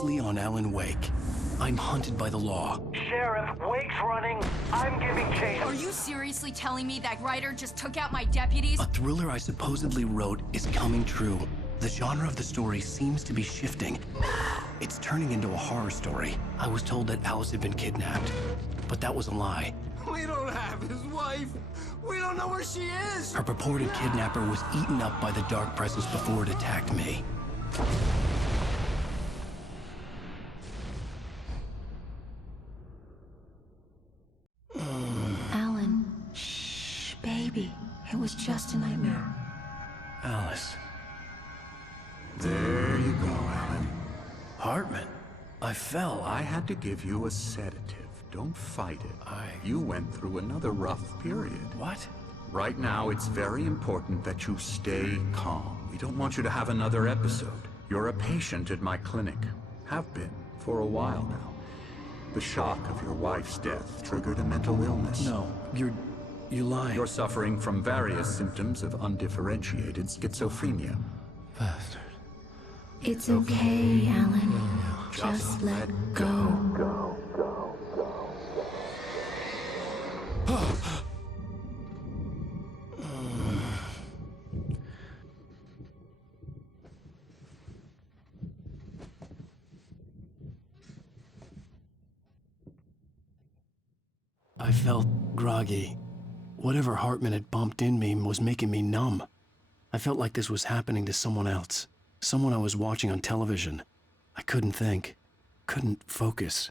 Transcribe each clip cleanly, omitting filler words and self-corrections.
seriously on Alan Wake. I'm hunted by the law. Sheriff, Wake's running. I'm giving chase. Are you seriously telling me that writer just took out my deputies? A thriller I supposedly wrote is coming true. The genre of the story seems to be shifting. It's turning into a horror story. I was told that Alice had been kidnapped, but that was a lie. We don't have his wife. We don't know where she is. Her purported kidnapper was eaten up by the dark presence before it attacked me. Alan, shh, baby. It was just a nightmare. Alice. There you go, Alan. Hartman. I fell. I had to give you a sedative. Don't fight it. You went through another rough period. What? Right now, it's very important that you stay calm. We don't want you to have another episode. You're a patient at my clinic. Have been for a while now. The shock of your wife's death triggered a mental illness. No, you lied. You're suffering from various symptoms of undifferentiated schizophrenia. Bastard. It's okay, Alan. Just let go. I felt groggy. Whatever Hartman had bumped in me was making me numb. I felt like this was happening to someone else. Someone I was watching on television. I couldn't think. Couldn't focus.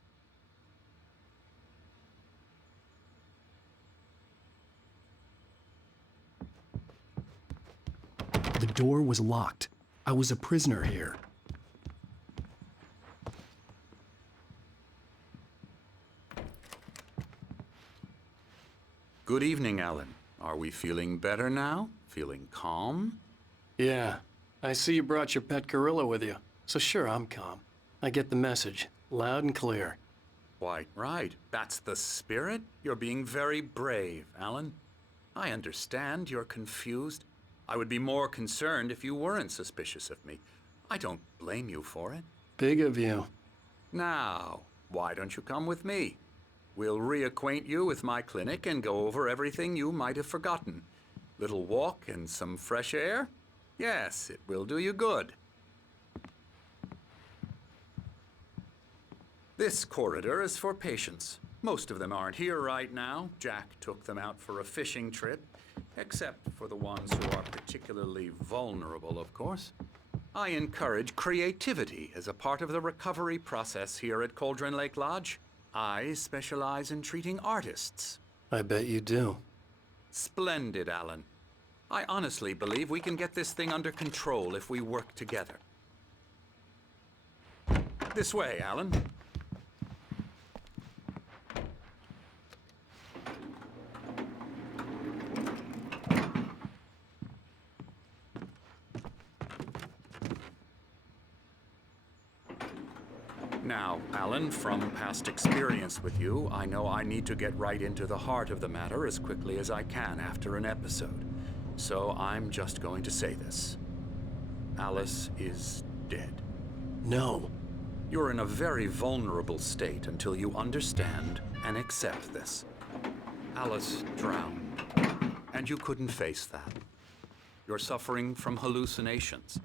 The door was locked. I was a prisoner here. Good evening, Alan. Are we feeling better now? Feeling calm? Yeah. I see you brought your pet gorilla with you. So sure, I'm calm. I get the message. Loud and clear. Quite right. That's the spirit. You're being very brave, Alan. I understand you're confused. I would be more concerned if you weren't suspicious of me. I don't blame you for it. Big of you. Now, why don't you come with me? We'll reacquaint you with my clinic and go over everything you might have forgotten. Little walk and some fresh air? Yes, it will do you good. This corridor is for patients. Most of them aren't here right now. Jack took them out for a fishing trip, except for the ones who are particularly vulnerable, of course. I encourage creativity as a part of the recovery process here at Cauldron Lake Lodge. I specialize in treating artists. I bet you do. Splendid, Alan. I honestly believe we can get this thing under control if we work together. This way, Alan. Now, Alan, from past experience with you, I know I need to get right into the heart of the matter as quickly as I can after an episode. So I'm just going to say this. Alice is dead. No. You're in a very vulnerable state until you understand and accept this. Alice drowned, and you couldn't face that. You're suffering from hallucinations,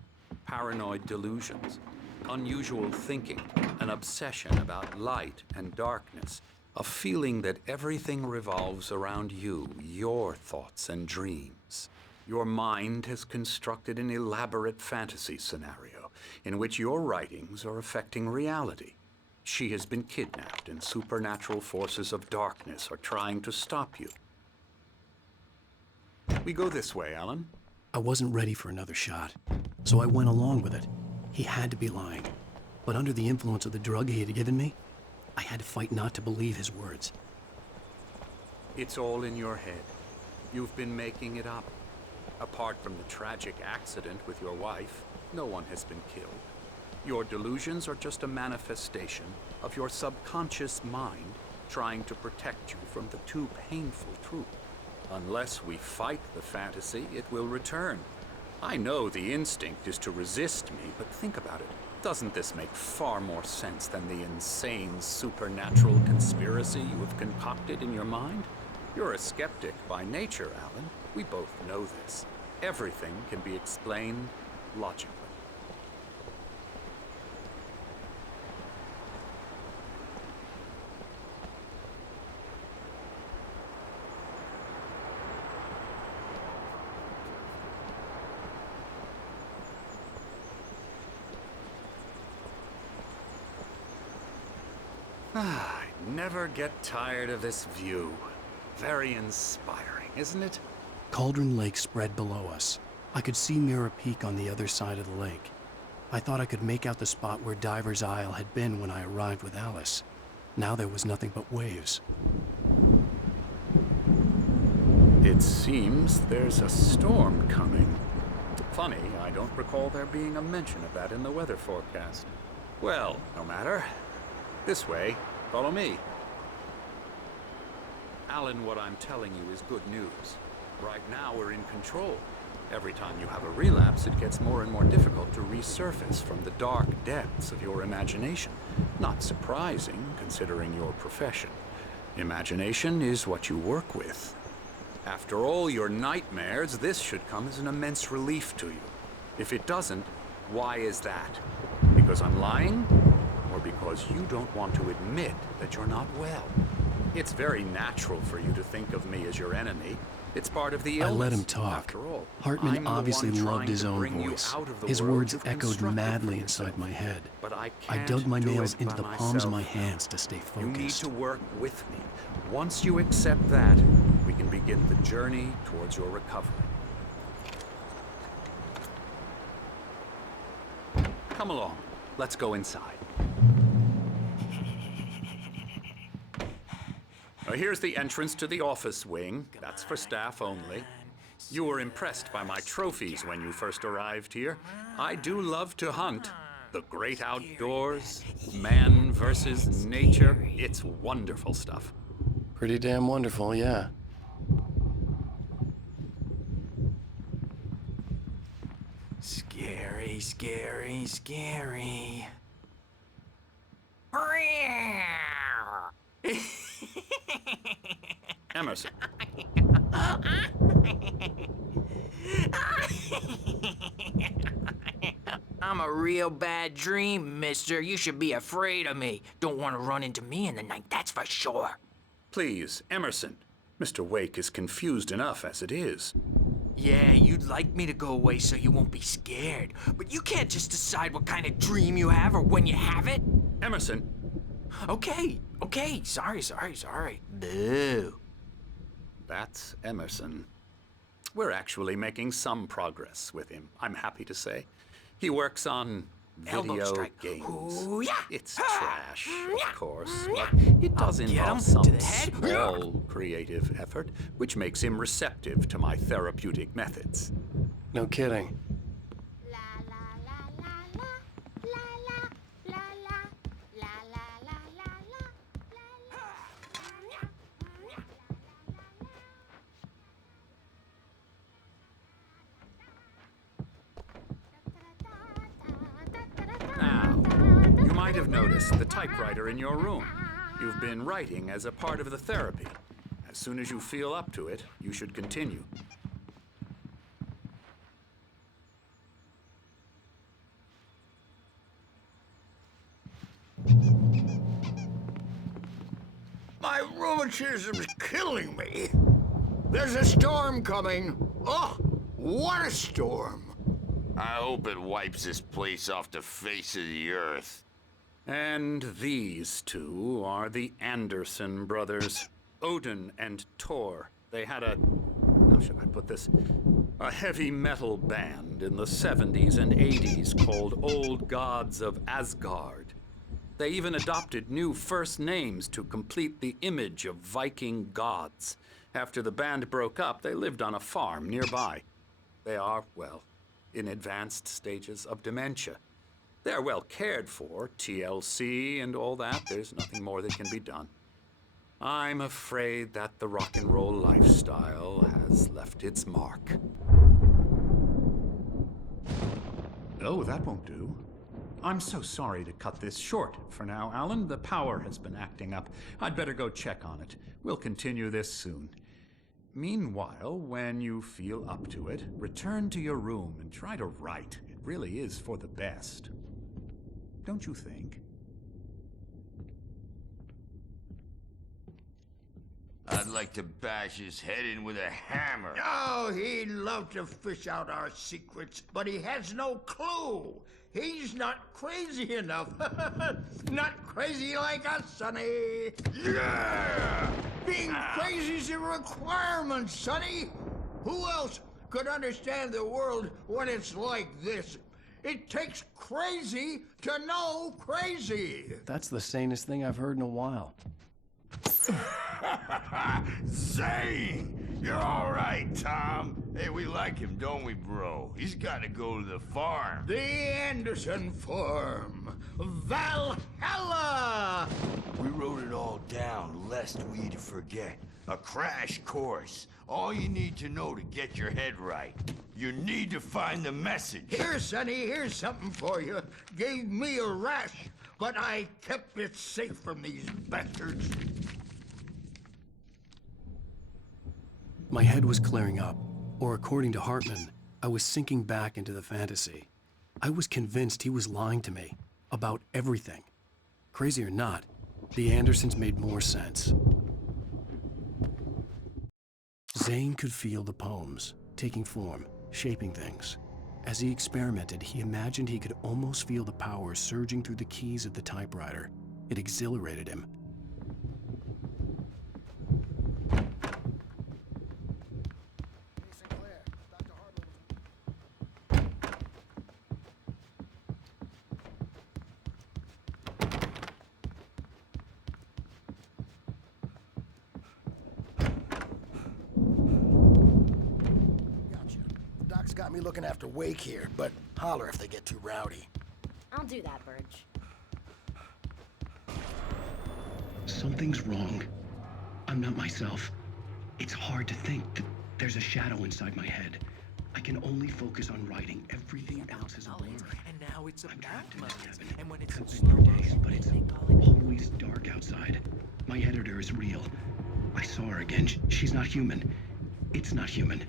paranoid delusions, unusual thinking, an obsession about light and darkness, a feeling that everything revolves around you, your thoughts and dreams. Your mind has constructed an elaborate fantasy scenario in which your writings are affecting reality. She has been kidnapped and supernatural forces of darkness are trying to stop you. We go this way, Alan. I wasn't ready for another shot, so I went along with it. He had to be lying. But under the influence of the drug he had given me, I had to fight not to believe his words. It's all in your head. You've been making it up. Apart from the tragic accident with your wife, no one has been killed. Your delusions are just a manifestation of your subconscious mind trying to protect you from the too painful truth. Unless we fight the fantasy, it will return. I know the instinct is to resist me, but think about it. Doesn't this make far more sense than the insane supernatural conspiracy you have concocted in your mind? You're a skeptic by nature, Alan. We both know this. Everything can be explained logically. I never get tired of this view. Very inspiring, isn't it? Cauldron Lake spread below us. I could see Mirror Peak on the other side of the lake. I thought I could make out the spot where Diver's Isle had been when I arrived with Alice. Now there was nothing but waves. It seems there's a storm coming. Funny, I don't recall there being a mention of that in the weather forecast. Well, no matter. This way. Follow me. Alan, what I'm telling you is good news. Right now, we're in control. Every time you have a relapse, it gets more and more difficult to resurface from the dark depths of your imagination. Not surprising, considering your profession. Imagination is what you work with. After all your nightmares, this should come as an immense relief to you. If it doesn't, why is that? Because I'm lying? Or because you don't want to admit that you're not well? It's very natural for you to think of me as your enemy. It's part of the illness. I let him talk. After all, Hartman I'm the obviously one loved trying his to own bring you voice. out of the His world words you've echoed constructed madly for inside yourself. my head. But I I can't dug my do nails it into by the palms of my myself. hands to stay You need focused. to work with me. Once you accept that, we can begin the journey towards your recovery. Come along. Let's go inside. Now, here's the entrance to the office wing. That's for staff only. You were impressed by my trophies when you first arrived here. I do love to hunt. The great outdoors, man versus nature. It's wonderful stuff. Pretty damn wonderful, yeah. Scary, scary, scary. Emerson. I'm a real bad dream, mister. You should be afraid of me. Don't want to run into me in the night, that's for sure. Please, Emerson. Mr. Wake is confused enough as it is. Yeah, you'd like me to go away so you won't be scared. But you can't just decide what kind of dream you have or when you have it. Emerson. Okay, sorry. Boo. That's Emerson. We're actually making some progress with him, I'm happy to say. He works on Elbow video strike. games. Ooh, yeah. It's trash, of course, but it does Get involve him some to the head. small creative effort, which makes him receptive to my therapeutic methods. No kidding. Now, you might have noticed the typewriter in your room. You've been writing as a part of the therapy. As soon as you feel up to it, you should continue. My rheumatism's killing me. There's a storm coming. Oh, what a storm. I hope it wipes this place off the face of the earth. And these two are the Anderson brothers, Odin and Tor. They had a, how should I put this, a heavy metal band in the 70s and 80s called Old Gods of Asgard. They even adopted new first names to complete the image of Viking gods. After the band broke up, they lived on a farm nearby. They are, well, in advanced stages of dementia. They're well cared for, TLC and all that. There's nothing more that can be done. I'm afraid that the rock and roll lifestyle has left its mark. Oh, that won't do. I'm so sorry to cut this short for now, Alan. The power has been acting up. I'd better go check on it. We'll continue this soon. Meanwhile, when you feel up to it, return to your room and try to write. It really is for the best. Don't you think? I'd like to bash his head in with a hammer. Oh, he'd love to fish out our secrets, but he has no clue. He's not crazy enough. Not crazy like us, Sonny. Yeah! Being crazy's a requirement, Sonny. Who else could understand the world when it's like this? It takes crazy to know crazy. That's the sanest thing I've heard in a while. Zane! You're all right, Tom. Hey, we like him, don't we, bro? He's got to go to the farm. The Anderson Farm. Valhalla! We wrote it all down, lest we forget. A crash course. All you need to know to get your head right. You need to find the message. Here, Sonny, here's something for you. Gave me a rash, but I kept it safe from these bastards. My head was clearing up, or according to Hartman, I was sinking back into the fantasy. I was convinced he was lying to me about everything. Crazy or not, the Andersons made more sense. Zane could feel the poems, taking form, shaping things. As he experimented, he imagined he could almost feel the power surging through the keys of the typewriter. It exhilarated him. Got me looking after Wake here, but holler if they get too rowdy. I'll do that, Burge. Something's wrong. I'm not myself. It's hard to think that there's a shadow inside my head. I can only focus on writing. Everything else is a blur. And now it's I'm about trapped in this mountains. cabin. And when it's in I've slow been for days, motion, but it's they call it always dark outside. My editor is real. I saw her again. She's not human. It's not human.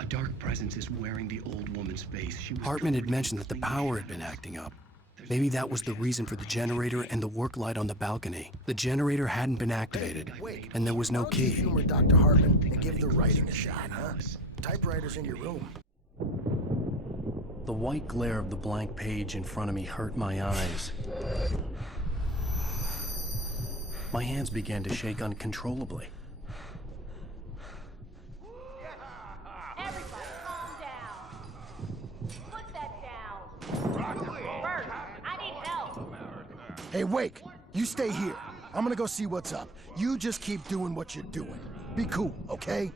A dark presence is wearing the old woman's face. Hartman had mentioned that the power had been acting up. Maybe that was the reason for the generator and the work light on the balcony. The generator hadn't been activated, and there was no key. Humor Dr. Hartman and give the writing a shot, huh? Typewriter's in your room. The white glare of the blank page in front of me hurt my eyes. My hands began to shake uncontrollably. Hey, Wake, you stay here. I'm gonna go see what's up. You just keep doing what you're doing. Be cool, okay?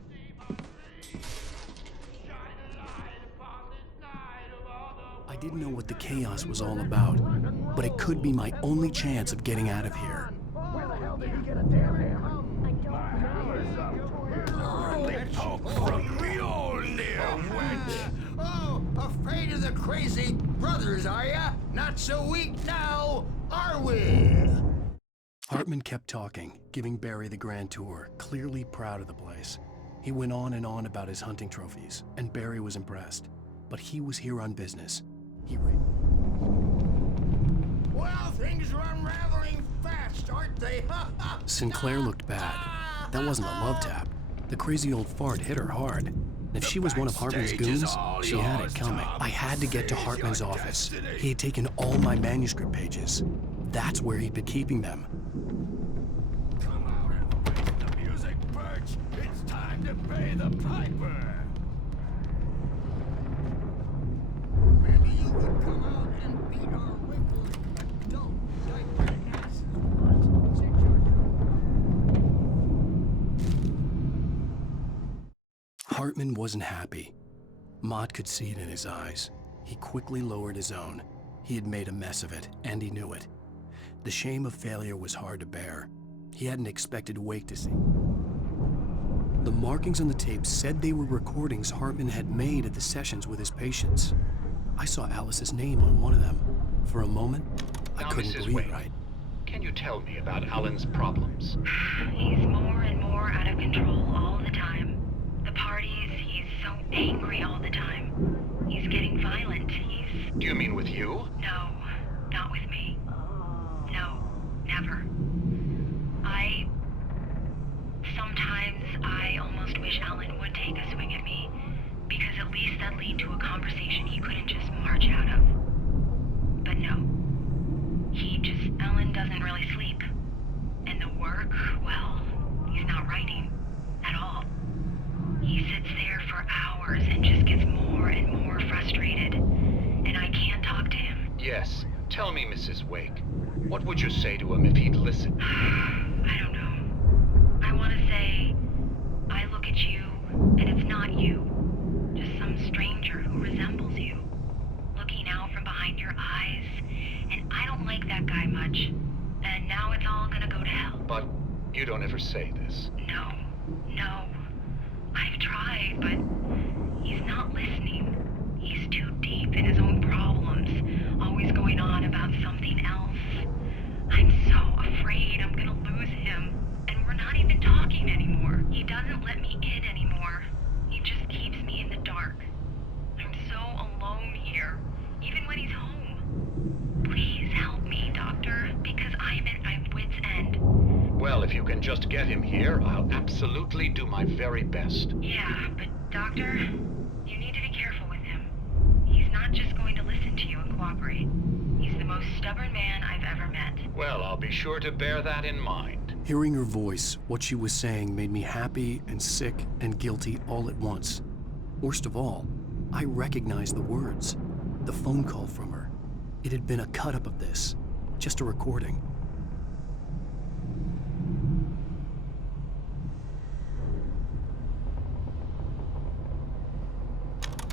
I didn't know what the chaos was all about, but it could be my only chance of getting out of here. Where the hell did he get a damn hammer? Oh, afraid of the crazy brothers, are ya? Not so weak now, are we? Hartman kept talking, giving Barry the grand tour, clearly proud of the place. He went on and on about his hunting trophies, and Barry was impressed. But he was here on business. Well, things are unraveling fast, aren't they? Sinclair looked bad. That wasn't a love tap. The crazy old fart hit her hard. And if she was one of Hartman's goons, she had it coming. I had to get to Hartman's office. He had taken all my manuscript pages. That's where he'd been keeping them. Come out and face the music, Birch. It's time to pay the piper. Maybe you could come out and beat our wrinkly adult diaper asses once. Hartman wasn't happy. Mott could see it in his eyes. He quickly lowered his own. He had made a mess of it, and he knew it. The shame of failure was hard to bear. He hadn't expected Wake to see. The markings on the tape said they were recordings Hartman had made at the sessions with his patients. I saw Alice's name on one of them. For a moment, I Now, couldn't Mrs. breathe Wade, right. can you tell me about Alan's problems? He's more and more out of control all the time. The parties, he's so angry all the time. He's getting violent. Do you mean with you? No, not with me. No, never. Sometimes I almost wish Alan would take a swing at me, because at least that'd lead to a conversation he couldn't just march out of. But no. Alan doesn't really sleep. And the work, well, he's not writing at all. He sits there for hours and just gets more and more frustrated. And I can't talk to him. Yes. Tell me, Mrs. Wake. What would you say to him if he'd listen? I don't know. I want to say, I look at you, and it's not you. Just some stranger who resembles you. Looking out from behind your eyes, and I don't like that guy much. And now it's all gonna go to hell. But you don't ever say this. No. I've tried, but he's not listening. He's too deep in his own problems, always going on about something else. I'm so afraid I'm gonna lose him, and we're not even talking anymore. He doesn't let me in anymore. He just keeps me in the dark. I'm so alone here, even when he's home. Please help me, Doctor, because I'm at my wit's end. Well, if you can just get him here, I'll absolutely do my very best. Yeah, but Doctor, you need to be careful with him. He's not just going to listen to you and cooperate. He's the most stubborn man I've ever met. Well, I'll be sure to bear that in mind. Hearing her voice, what she was saying made me happy and sick and guilty all at once. Worst of all, I recognized the words. The phone call from her. It had been a cut-up of this. Just a recording.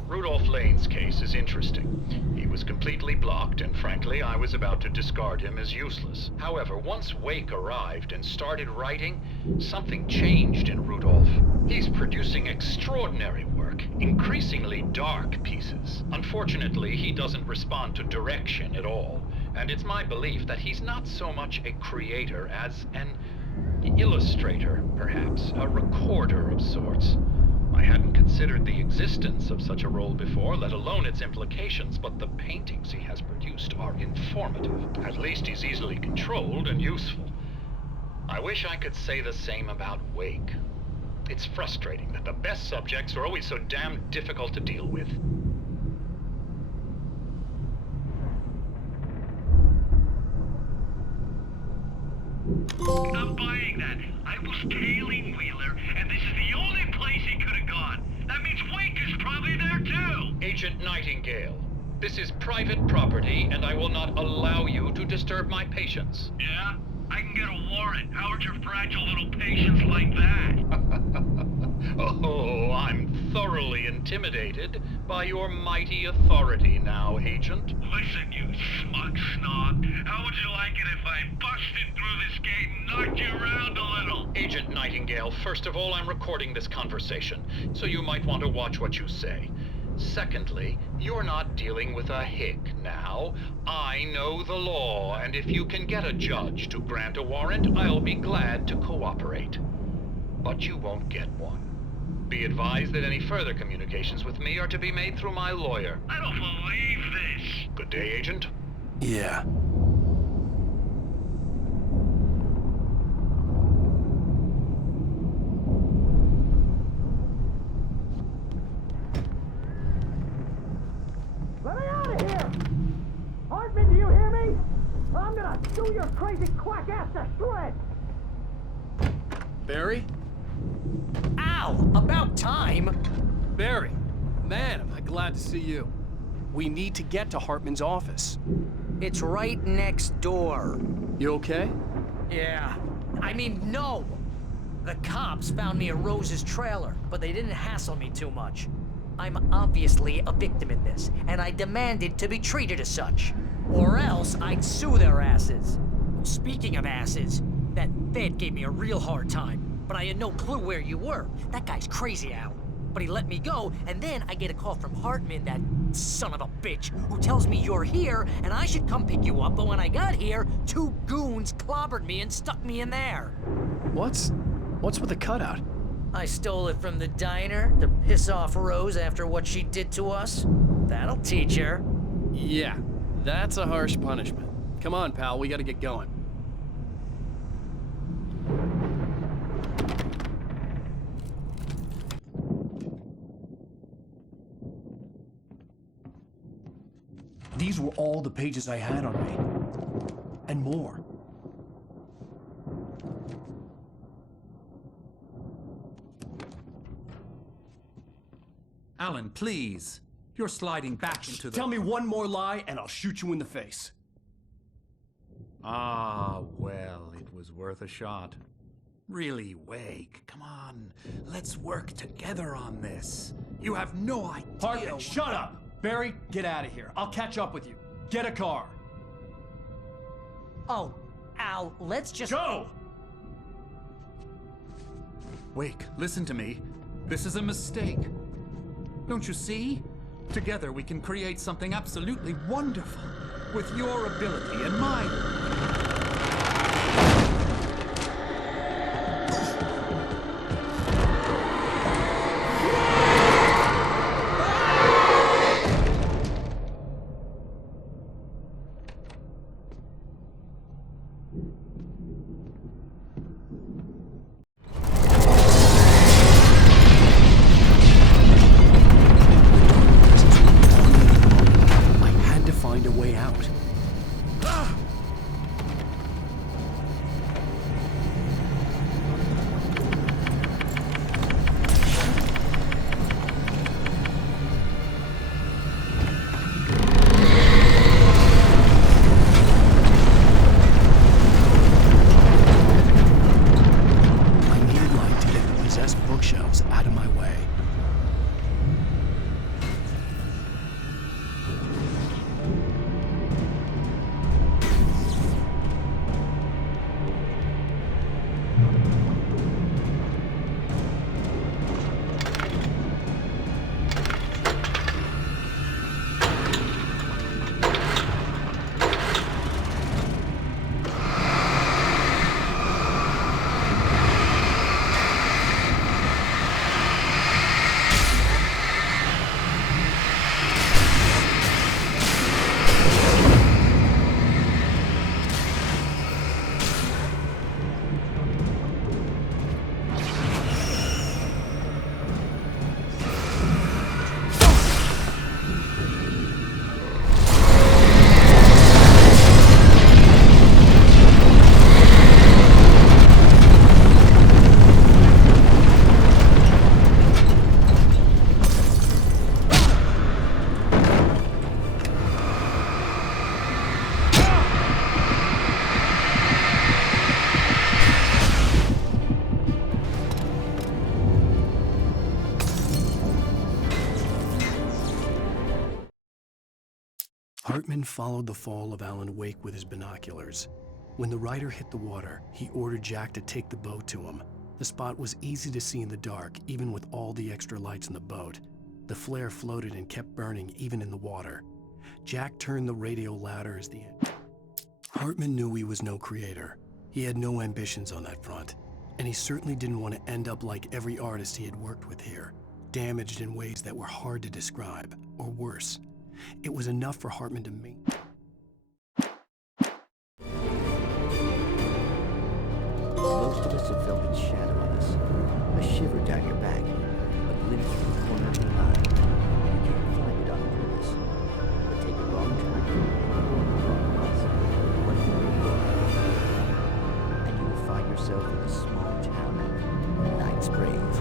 Rudolph Lane's case is interesting. He was completely blocked, and frankly, I was about to discard him as useless. However, once Wake arrived and started writing, something changed in Rudolph. He's producing extraordinary work, increasingly dark pieces. Unfortunately, he doesn't respond to direction at all, and it's my belief that he's not so much a creator as an illustrator, perhaps, a recorder of sorts. I hadn't considered the existence of such a role before, let alone its implications, but the paintings he has produced are informative. At least he's easily controlled and useful. I wish I could say the same about Wake. It's frustrating that the best subjects are always so damn difficult to deal with. I'm buying that. I was tailing Wheeler, and this is the only place he could have gone. That means Wake is probably there too! Agent Nightingale, this is private property, and I will not allow you to disturb my patients. Yeah? I can get a warrant. How'd your fragile little patients like that? Oh, I'm thoroughly intimidated by your mighty authority now, Agent. Listen, you smug snob. How would you like it if I busted through this gate and knocked you around a little? Agent Nightingale, first of all, I'm recording this conversation, so you might want to watch what you say. Secondly, you're not dealing with a hick now. I know the law, and if you can get a judge to grant a warrant, I'll be glad to cooperate. But you won't get one. Be advised that any further communications with me are to be made through my lawyer. I don't believe this. Good day, Agent. Yeah. Let me out of here! Hartman, do you hear me? I'm gonna chew your crazy quack ass to shreds! Barry? Ow! About time! Barry! Man, am I glad to see you. We need to get to Hartman's office. It's right next door. You okay? Yeah. I mean, no! The cops found me at Rose's trailer, but they didn't hassle me too much. I'm obviously a victim in this, and I demanded to be treated as such. Or else I'd sue their asses. Speaking of asses, that Fed gave me a real hard time, but I had no clue where you were. That guy's crazy, Al. but he let me go, and then I get a call from Hartman, that son of a bitch, who tells me you're here and I should come pick you up, but when I got here, 2 goons clobbered me and stuck me in there. What's with the cutout? I stole it from the diner to piss off Rose after what she did to us. That'll teach her. Yeah, that's a harsh punishment. Come on, pal, we gotta get going. These were all the pages I had on me. And more. Alan, please. You're sliding back into the... Tell me one more lie and I'll shoot you in the face. Ah, well, it was worth a shot. Really, Wake, come on. Let's work together on this. You have no idea... Hartman, shut up! Barry, get out of here. I'll catch up with you. Get a car. Oh, Al, let's just... Go! Wake, listen to me. This is a mistake. Don't you see? Together we can create something absolutely wonderful. With your ability and mine. Hartman followed the fall of Alan Wake with his binoculars. When the rider hit the water, he ordered Jack to take the boat to him. The spot was easy to see in the dark, even with all the extra lights in the boat. The flare floated and kept burning even in the water. Jack turned the radio louder as the end. Hartman knew he was no creator. He had no ambitions on that front, and he certainly didn't want to end up like every artist he had worked with here, damaged in ways that were hard to describe, or worse. It was enough for Hartman to make. Most of us have felt its shadow on us, a shiver down your back, a glimpse from the corner of your eye. You can't find it on purpose, but take a wrong turn, wrong bus, one more and you will find yourself in a small town, Night Springs.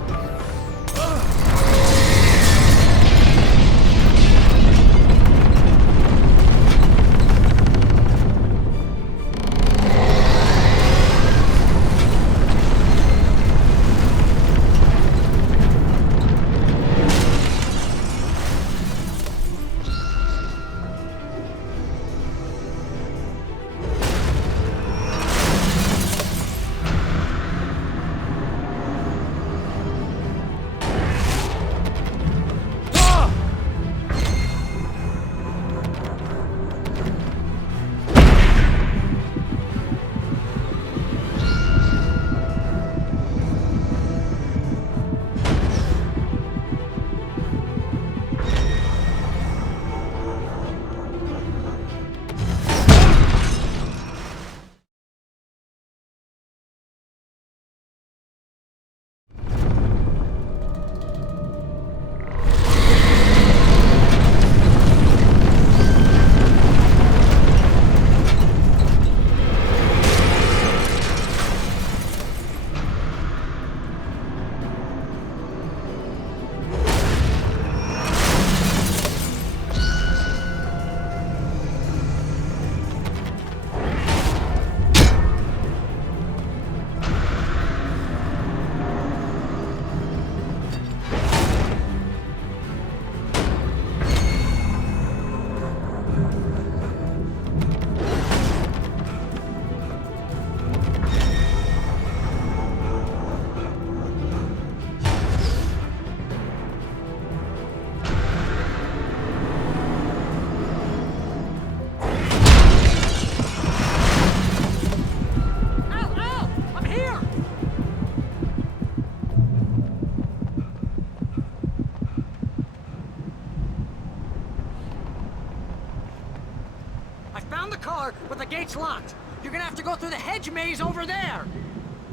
gate's locked. You're gonna have to go through the hedge maze over there.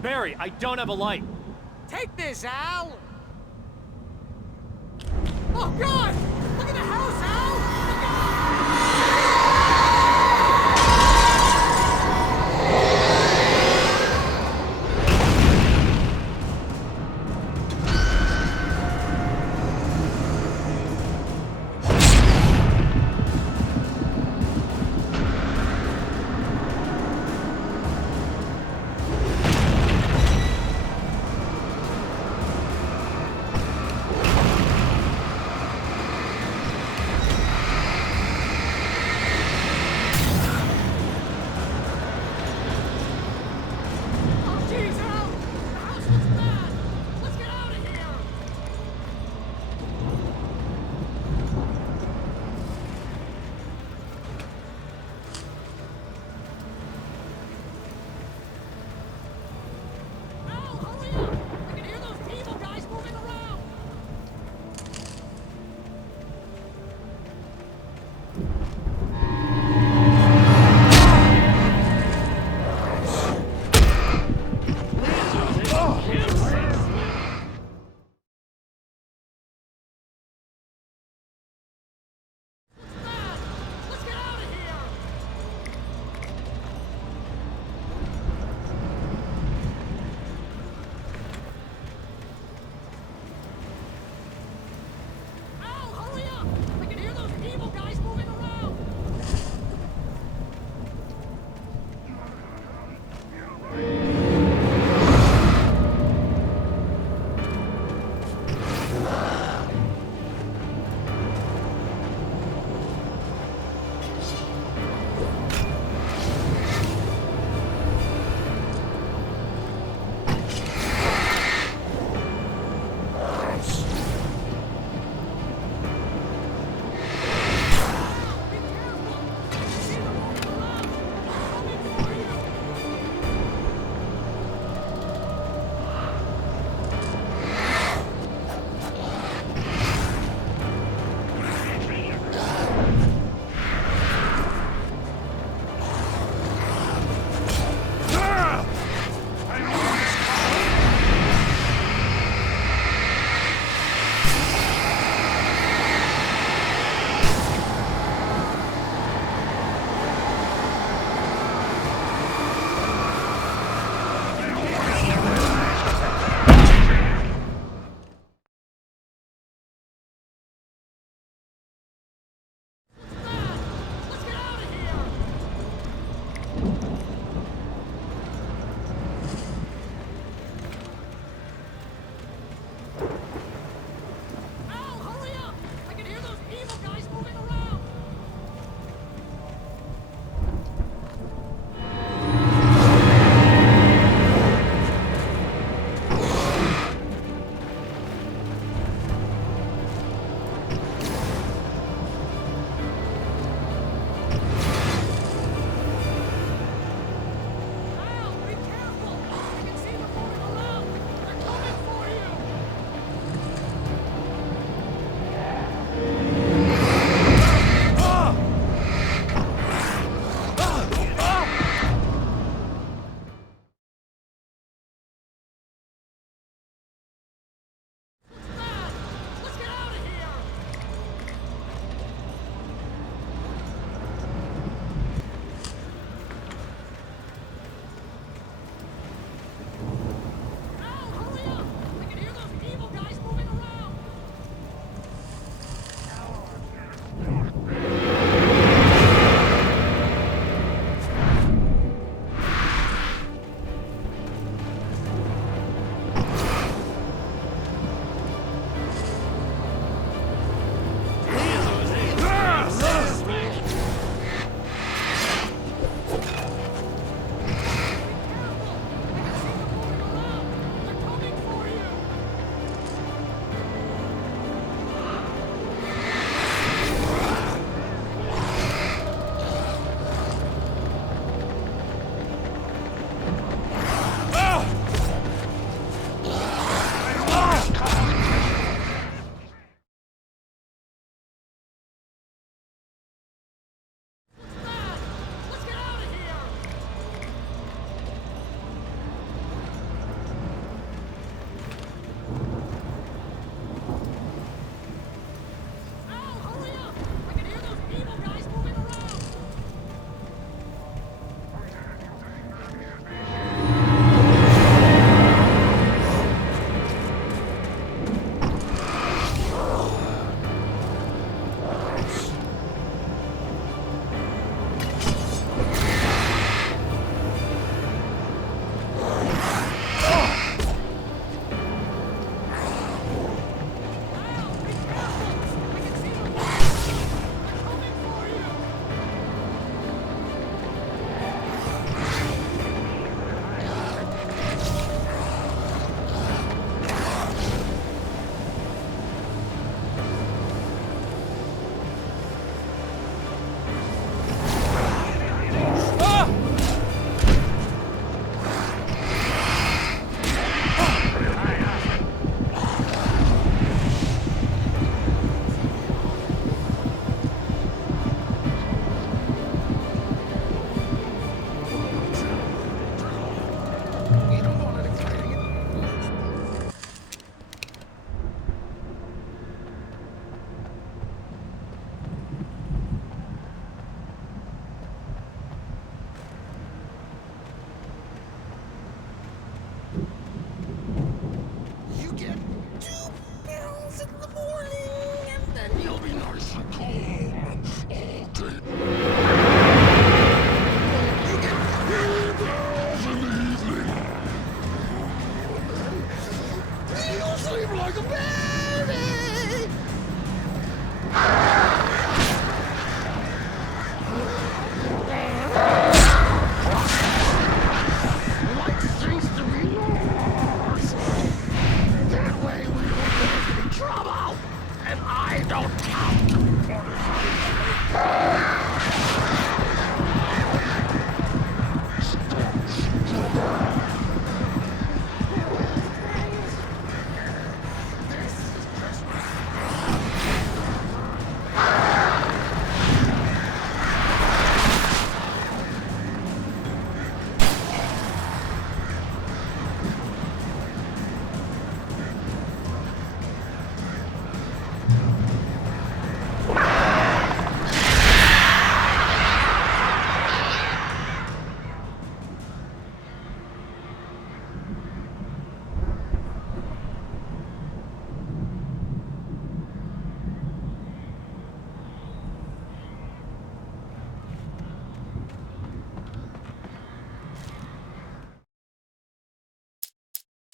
Barry, I don't have a light. Take this, Al. Oh, God! Look at the house, Al! Look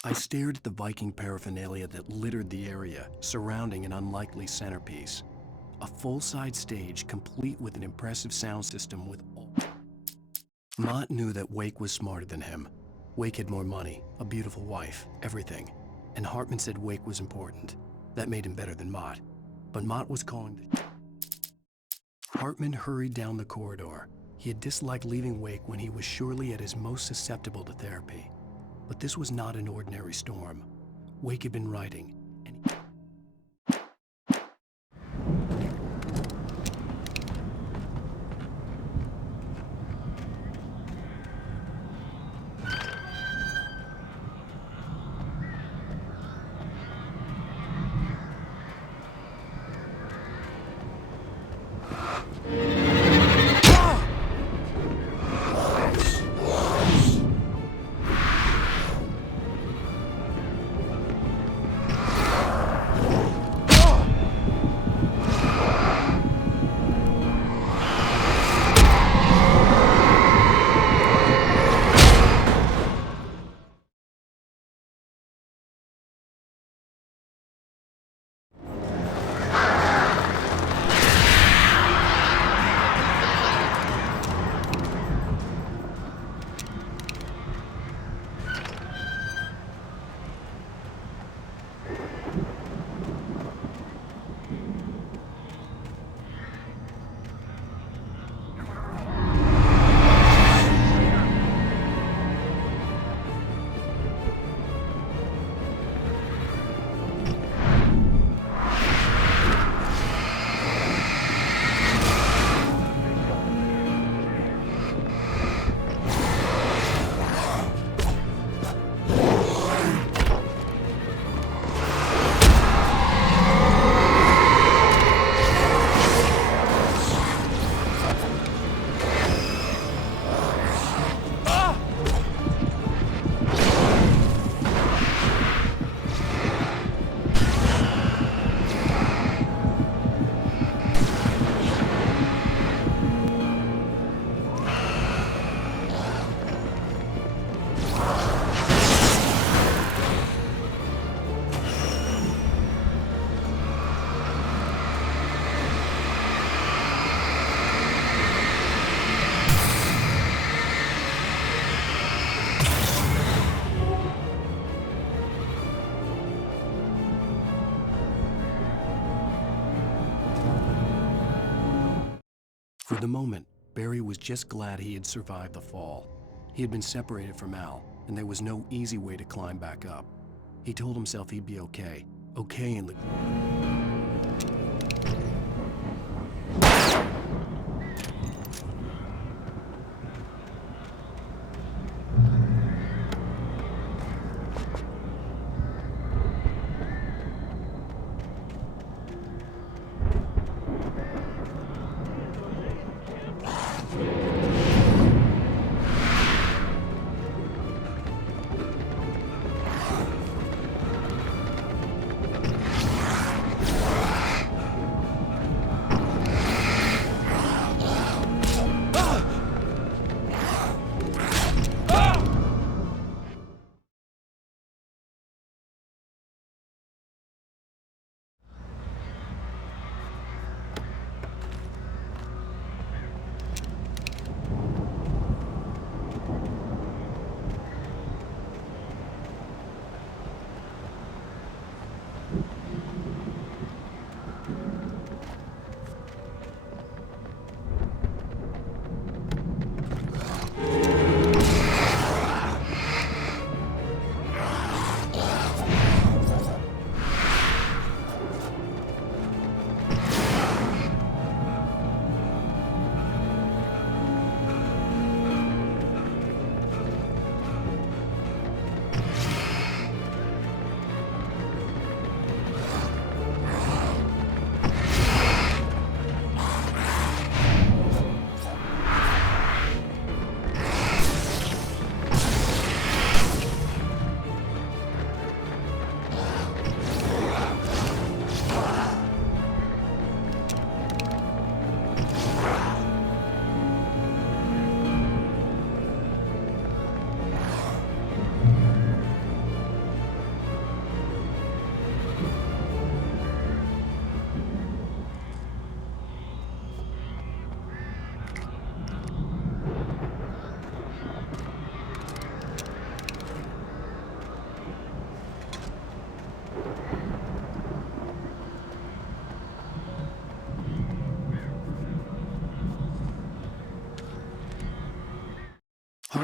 I stared at the Viking paraphernalia that littered the area, surrounding an unlikely centerpiece. A full-size stage complete with an impressive sound system with all... Mott knew that Wake was smarter than him. Wake had more money, a beautiful wife, everything. And Hartman said Wake was important. That made him better than Mott. But Mott was calling the... Hartman hurried down the corridor. He had disliked leaving Wake when he was surely at his most susceptible to therapy. But this was not an ordinary storm. Wake had been writing, and for the moment, Barry was just glad he had survived the fall. He had been separated from Al, and there was no easy way to climb back up. He told himself he'd be okay. Okay in the...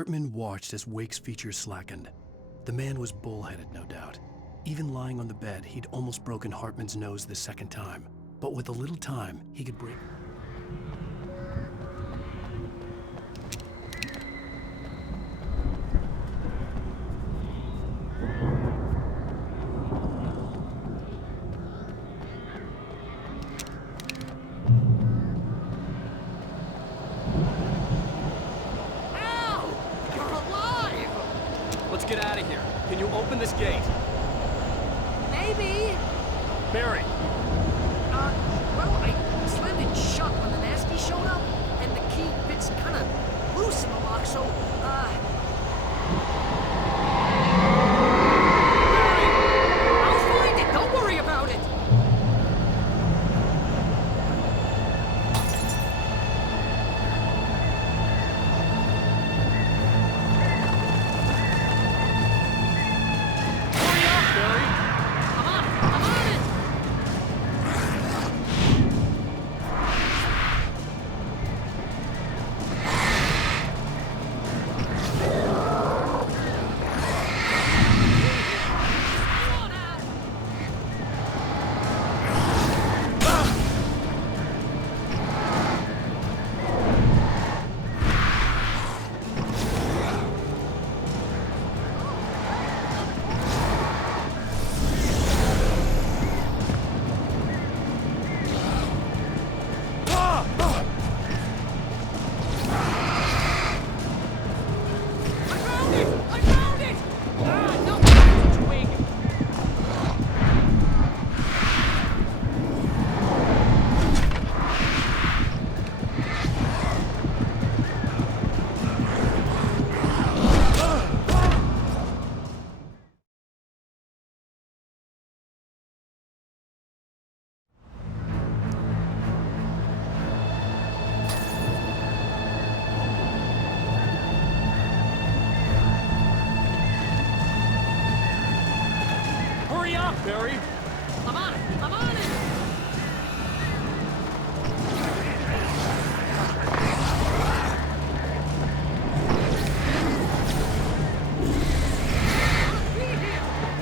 Hartman watched as Wake's features slackened. The man was bullheaded, no doubt. Even lying on the bed, he'd almost broken Hartman's nose the second time. But with a little time, he could break... Let's get out of here. Can you open this gate? Maybe. Barry! Well, I slammed it shut when the nasty showed up, and the key fits kind of loose in the lock, so, I'll find it! Don't worry about it! Barry! I'm on it! I'm on it!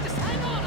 Just hang on,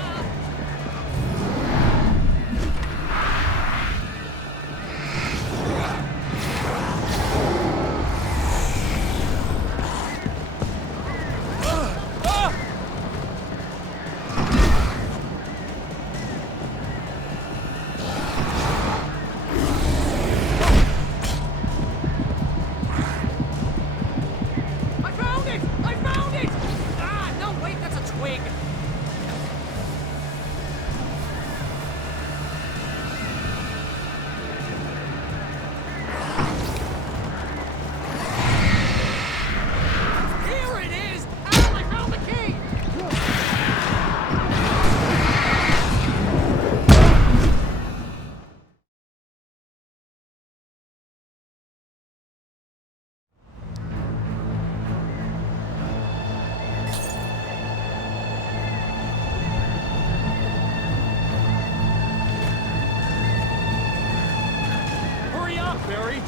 Barry!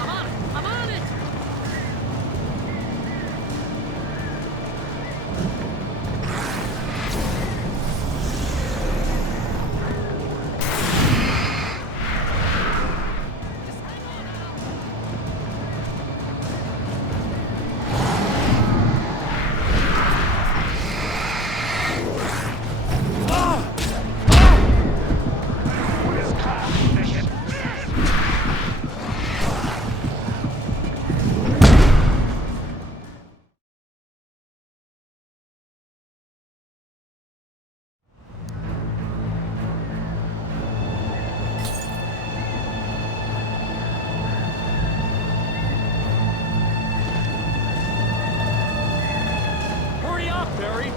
I'm on it! I'm on it! Barry!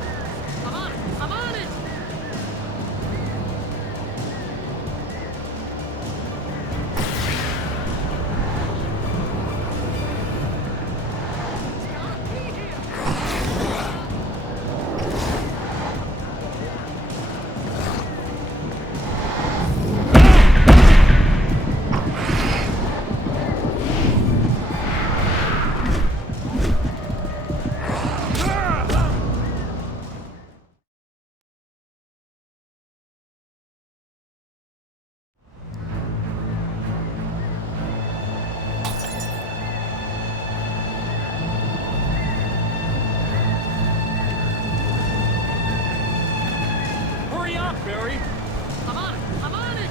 I'm on it! I'm on it! up, Barry! I'm on it! I'm on it!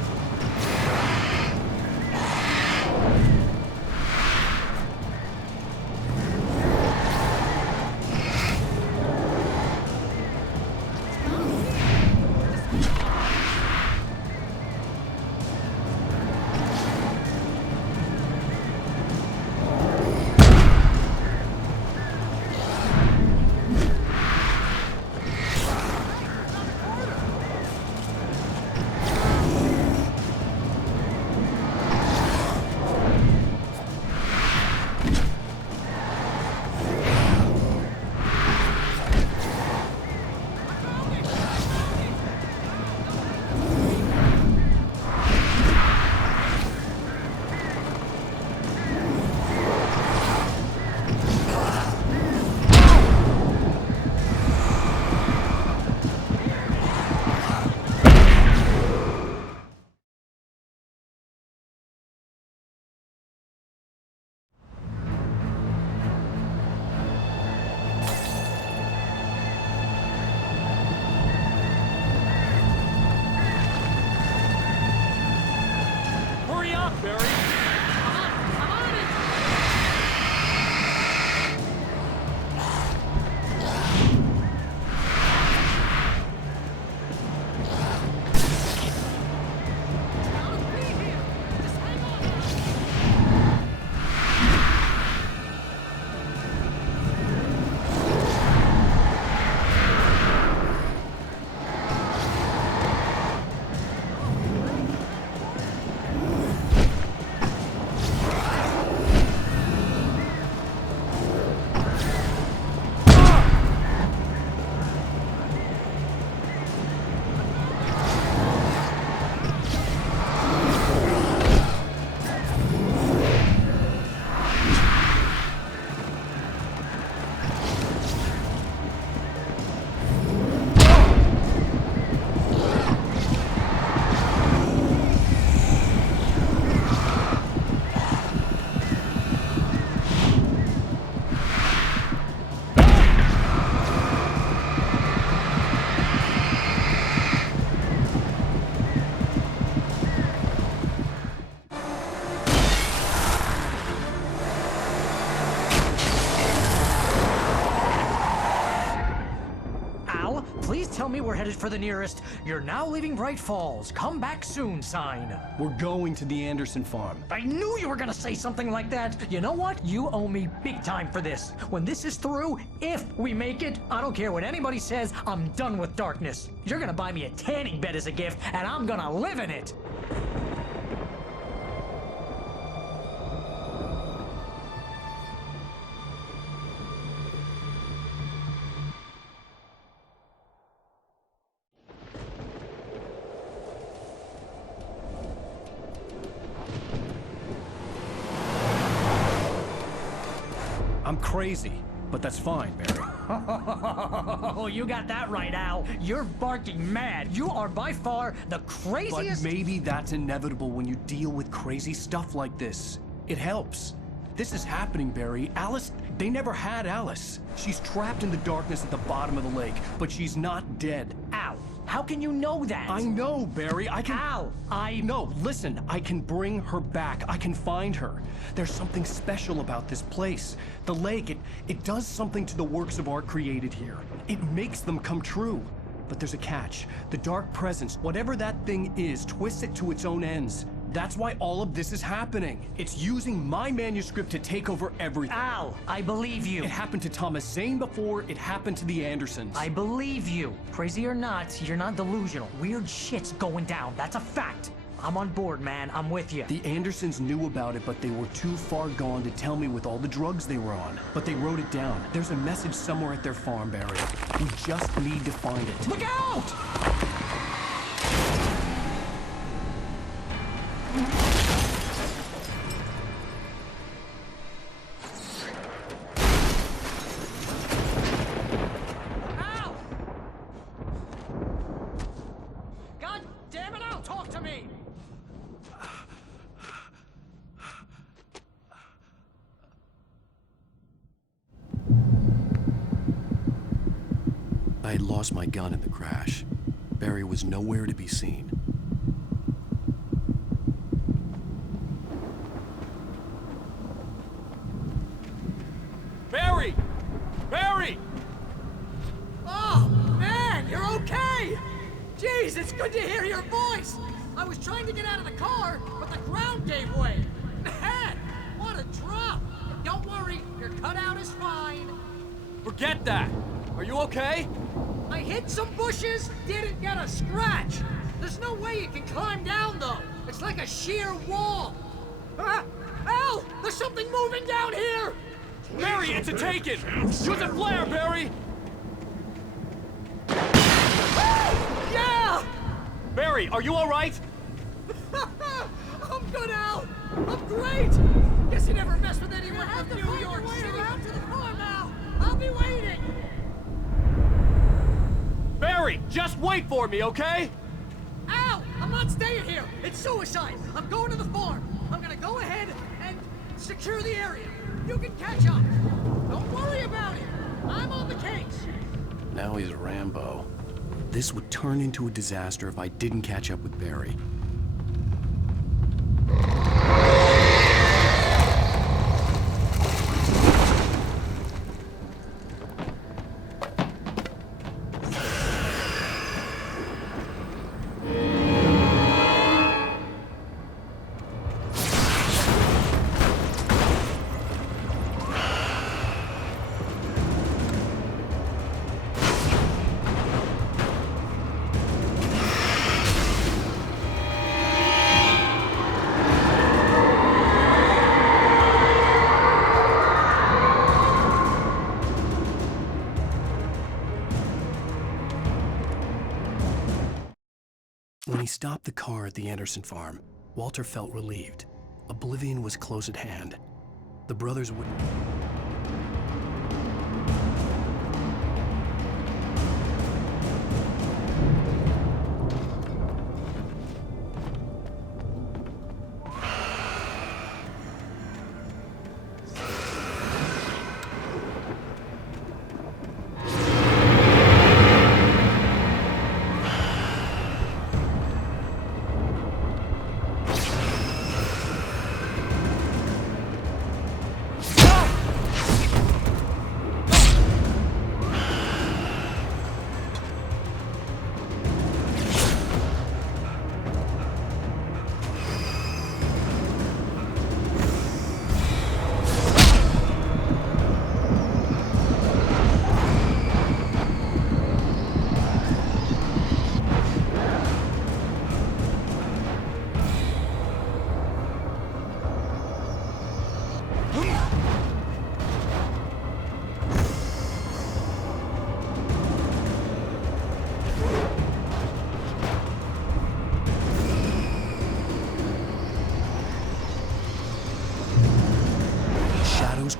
Hurry up, Barry! I'm on it! Please tell me we're headed for the nearest "You're now leaving Bright Falls. Come back soon" sign. We're going to the Anderson farm. I knew you were gonna say something like that. You know what? You owe me big time for this. When this is through, if we make it, I don't care what anybody says, I'm done with darkness. You're gonna buy me a tanning bed as a gift, and I'm gonna live in it. I'm crazy, but that's fine, Barry. Oh, you got that right, Al. You're barking mad. You are by far the craziest. But maybe that's inevitable when you deal with crazy stuff like this. It helps. This is happening, Barry. Alice, they never had Alice. She's trapped in the darkness at the bottom of the lake, but she's not dead. Al, how can you know that? I know, Barry. I can... Al, No, listen. I can bring her back. I can find her. There's something special about this place. The lake, it does something to the works of art created here. It makes them come true. But there's a catch. The dark presence, whatever that thing is, twists it to its own ends. That's why all of this is happening. It's using my manuscript to take over everything. Al, I believe you. It happened to Thomas Zane before, it happened to the Andersons. I believe you. Crazy or not, you're not delusional. Weird shit's going down. That's a fact. I'm on board, man. I'm with you. The Andersons knew about it, but they were too far gone to tell me with all the drugs they were on. But they wrote it down. There's a message somewhere at their farm, Barry. We just need to find it. Look out! Al! God damn it, Al! Talk to me! I had lost my gun in the crash. Barry was nowhere to be seen. Barry! Barry! Oh, man, you're okay! Jeez, it's good to hear your voice! I was trying to get out of the car, but the ground gave way. Man, what a drop! Don't worry, your cutout is fine. Forget that! Are you okay? I hit some bushes, didn't get a scratch. There's no way you can climb down, though. It's like a sheer wall. Ah! Al! There's something moving down here! Barry, it's a Taken! Use a flare, Barry! Yeah! Barry, are you alright? I'm good, Al! I'm great! Guess you never mess with anyone from New York City. Around to the farm now. I'll be waiting! Barry, just wait for me, okay? Al! I'm not staying here! It's suicide! I'm going to the farm! I'm gonna go ahead and secure the area. You can catch up. Don't worry about it. I'm on the case. Now he's Rambo. This would turn into a disaster if I didn't catch up with Barry. When he stopped the car at the Anderson farm, Walter felt relieved. Oblivion was close at hand. The brothers wouldn't...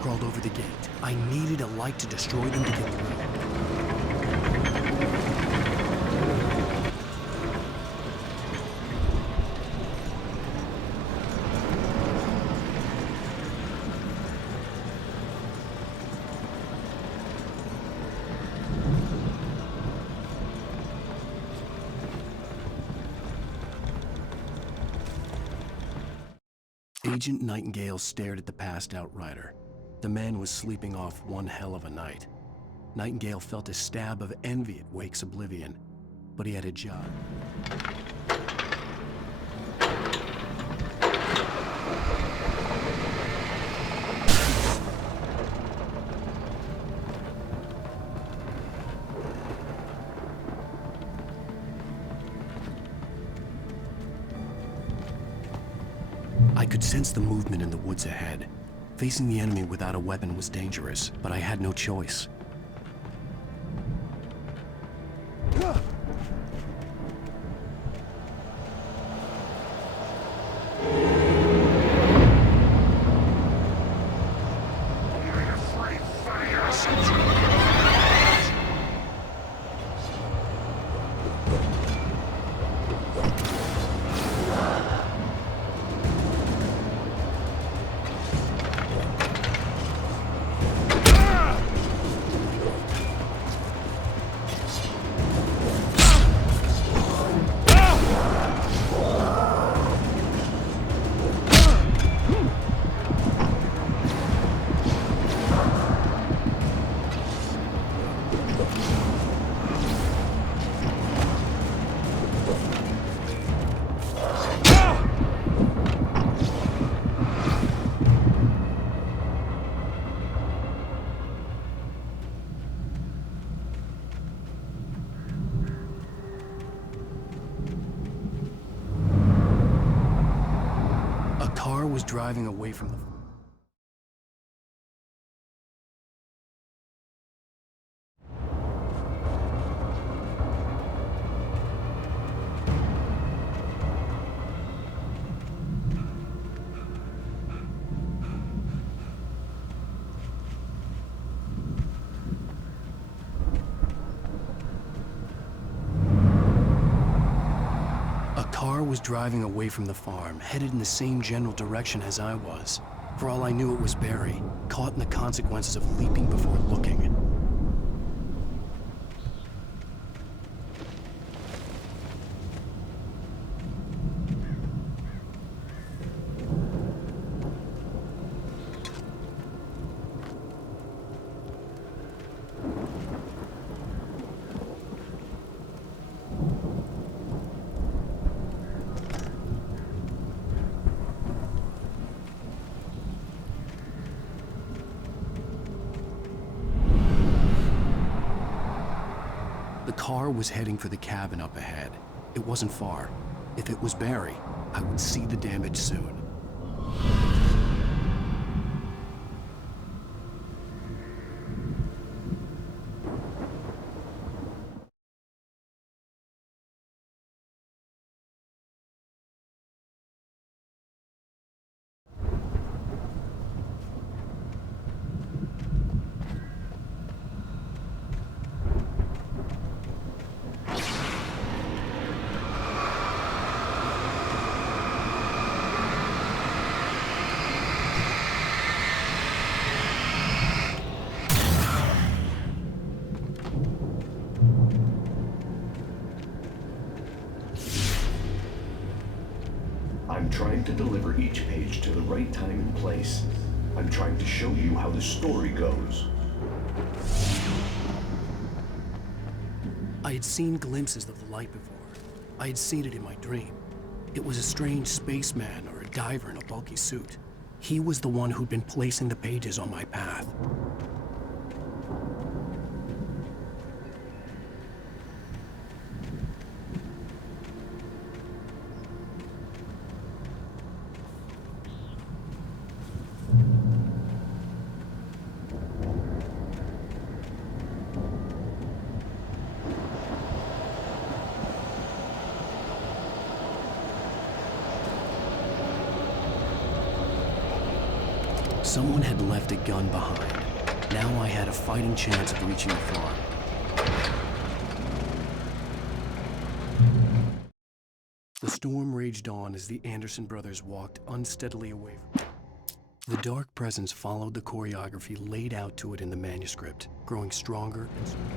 Crawled over the gate. I needed a light to destroy them to get through. Agent Nightingale stared at the passed-out rider. The man was sleeping off one hell of a night. Nightingale felt a stab of envy at Wake's oblivion, but he had a job. I could sense the movement in the woods ahead. Facing the enemy without a weapon was dangerous, but I had no choice. car was driving away from the... was driving away from the farm, headed in the same general direction as I was. For all I knew, it was Barry, caught in the consequences of leaping before looking. The car was heading for the cabin up ahead. It wasn't far. If it was Barry, I would see the damage soon. I'm trying to deliver each page to the right time and place. I'm trying to show you how the story goes. I had seen glimpses of the light before. I had seen it in my dream. It was a strange spaceman or a diver in a bulky suit. He was the one who'd been placing the pages on my path. Someone had left a gun behind. Now I had a fighting chance of reaching the farm. The storm raged on as the Anderson brothers walked unsteadily away from it. The dark presence followed the choreography laid out to it in the manuscript, growing stronger and stronger.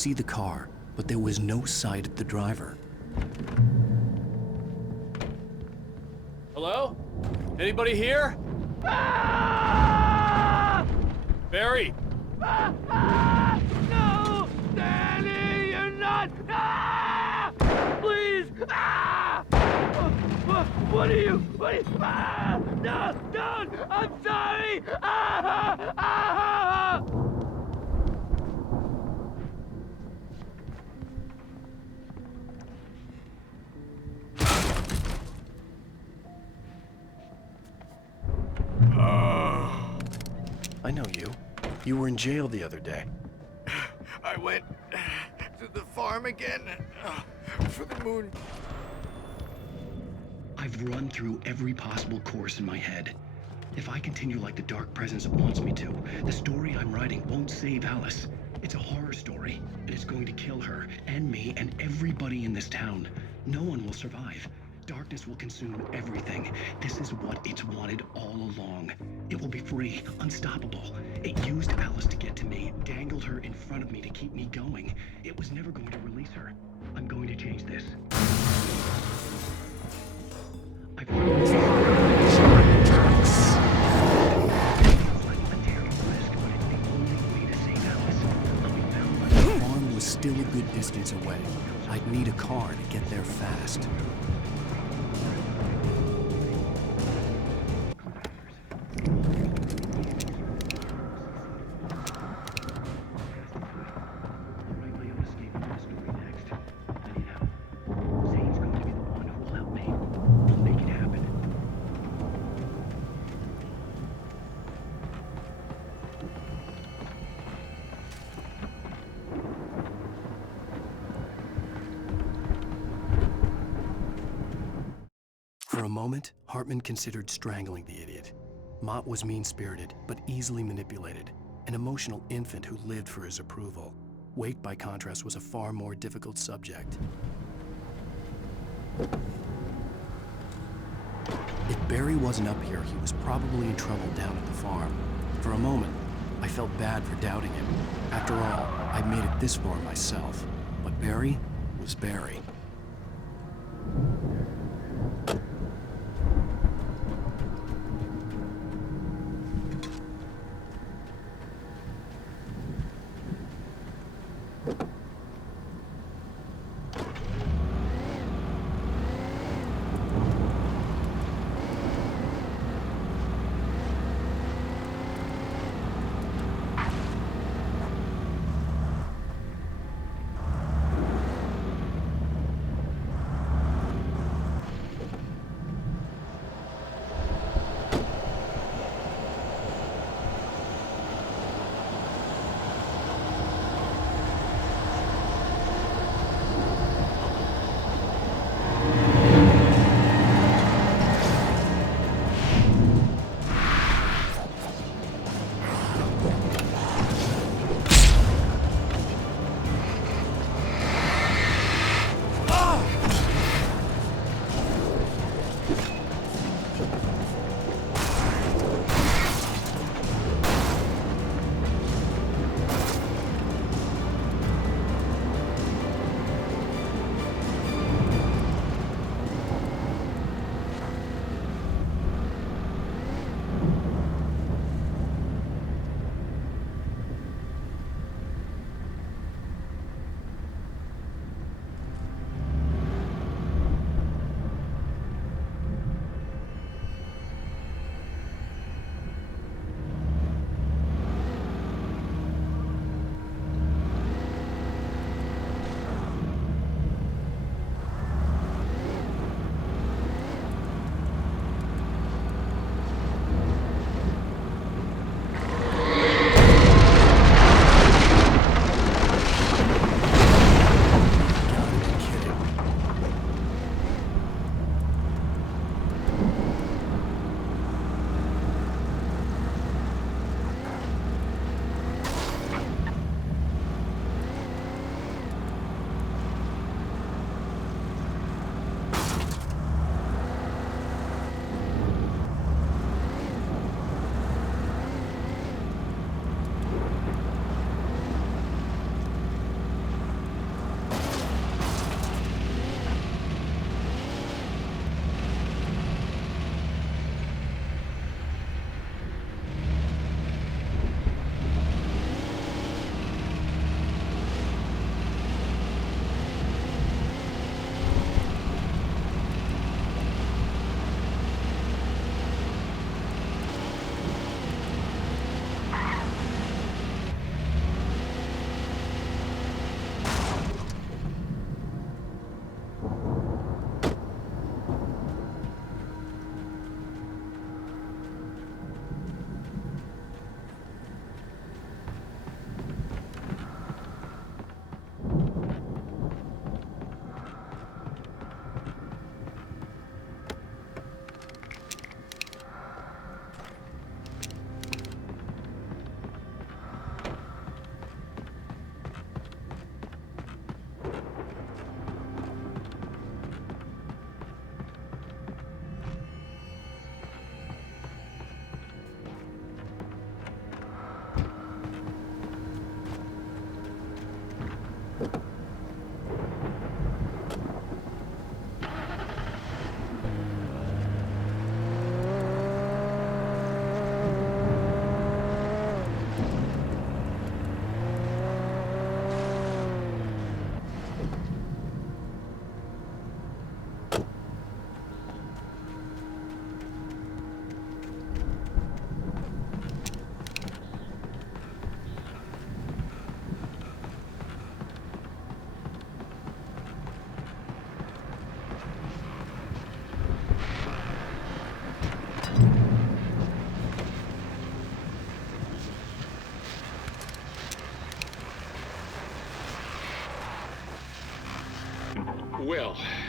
see the car, but there was no sight of the driver. Hello? Anybody here? Barry! No! Danny, you're not! Please! What are you? No! Don't! I'm sorry! I know you. You were in jail the other day. I went to the farm again for the moon. I've run through every possible course in my head. If I continue like the Dark Presence wants me to, the story I'm writing won't save Alice. It's a horror story, and it's going to kill her, and me, and everybody in this town. No one will survive. Darkness will consume everything. This is what it's wanted all along. It will be free, unstoppable. It used Alice to get to me, dangled her in front of me to keep me going. It was never going to release her. I'm going to change this. The farm was still a good distance away. I'd need a car to get there fast. For a moment, Hartman considered strangling the idiot. Mott was mean-spirited, but easily manipulated, an emotional infant who lived for his approval. Wake, by contrast, was a far more difficult subject. If Barry wasn't up here, he was probably in trouble down at the farm. For a moment, I felt bad for doubting him. After all, I'd made it this far myself. But Barry was Barry.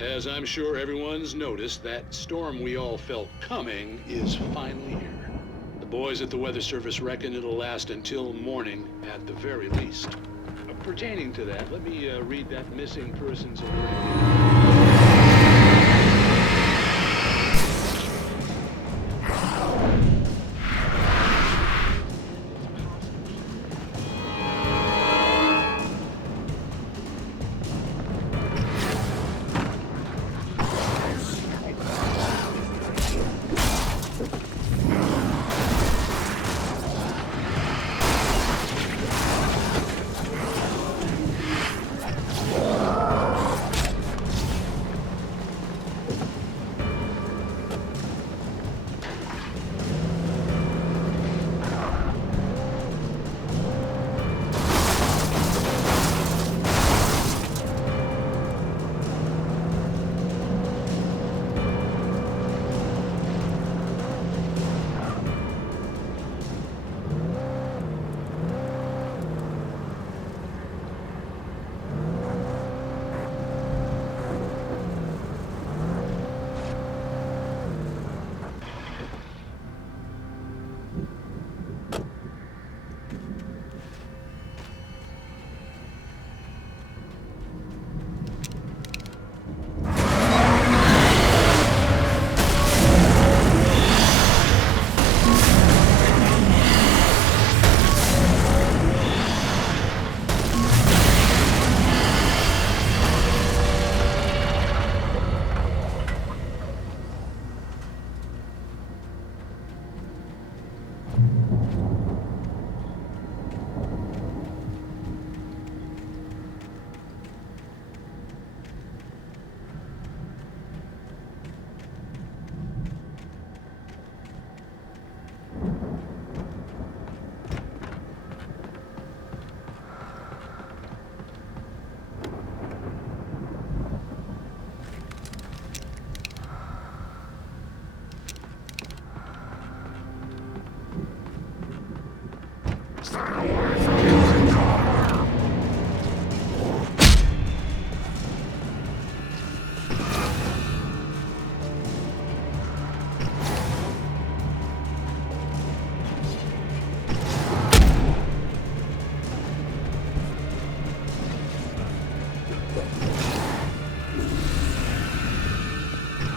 as I'm sure everyone's noticed, that storm we all felt coming is finally here. The boys at the Weather Service reckon it'll last until morning at the very least. Pertaining to that, let me read that missing persons alert.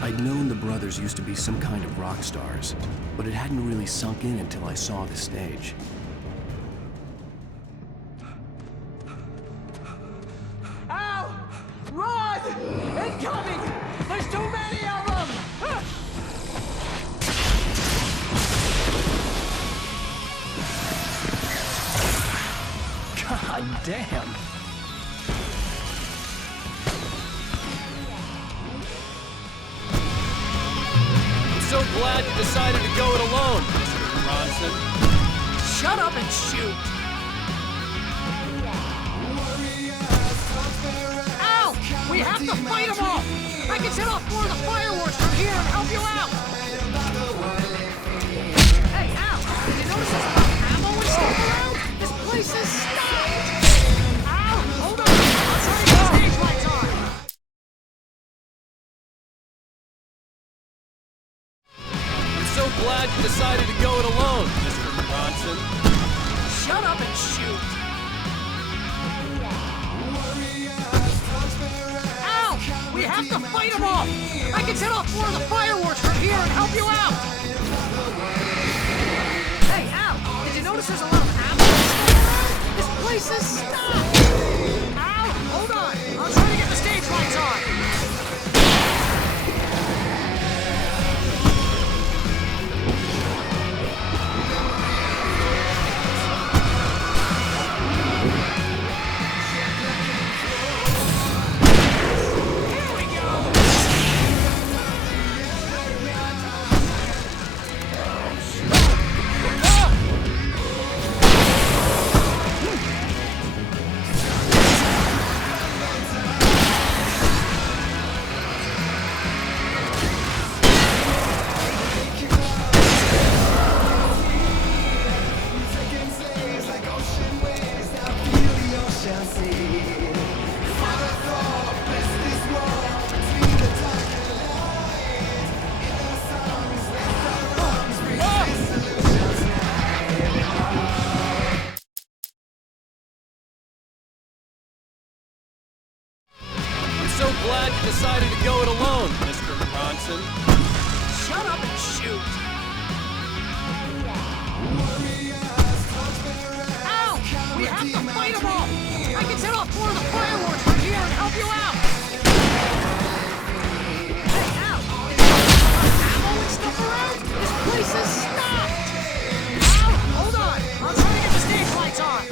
I'd known the brothers used to be some kind of rock stars, but it hadn't really sunk in until I saw the stage. Ow! Run! Incoming! There's too many of them! God damn! So glad you decided to go it alone, Mr. Bronson. Shut up and shoot! Ow! We have to fight them off! I can set off more of the fireworks from here and help you out! Hey, Al! Did you notice there's a lot of ammo and stuff around? This place is stocked! Al! Hold on! I'll try to get the stage lights on! So glad you decided to go it alone, Mr. Bronson. Shut up and shoot! Ow! We have to fight them off! I can set off more of the fireworks from here and help you out! Hey, Al! Did you notice there's a lot of ammo around? This place is stocked! Al! Hold on! I'll try to get the stage lights on! listen. Shut up and shoot! Ow! We have to fight them all! I can set off 4 of the fireworks from here and help you out! Hey, Al! Ammo and stuff around? This place is stopped! Al, hold on! I'll try to get the stage lights on!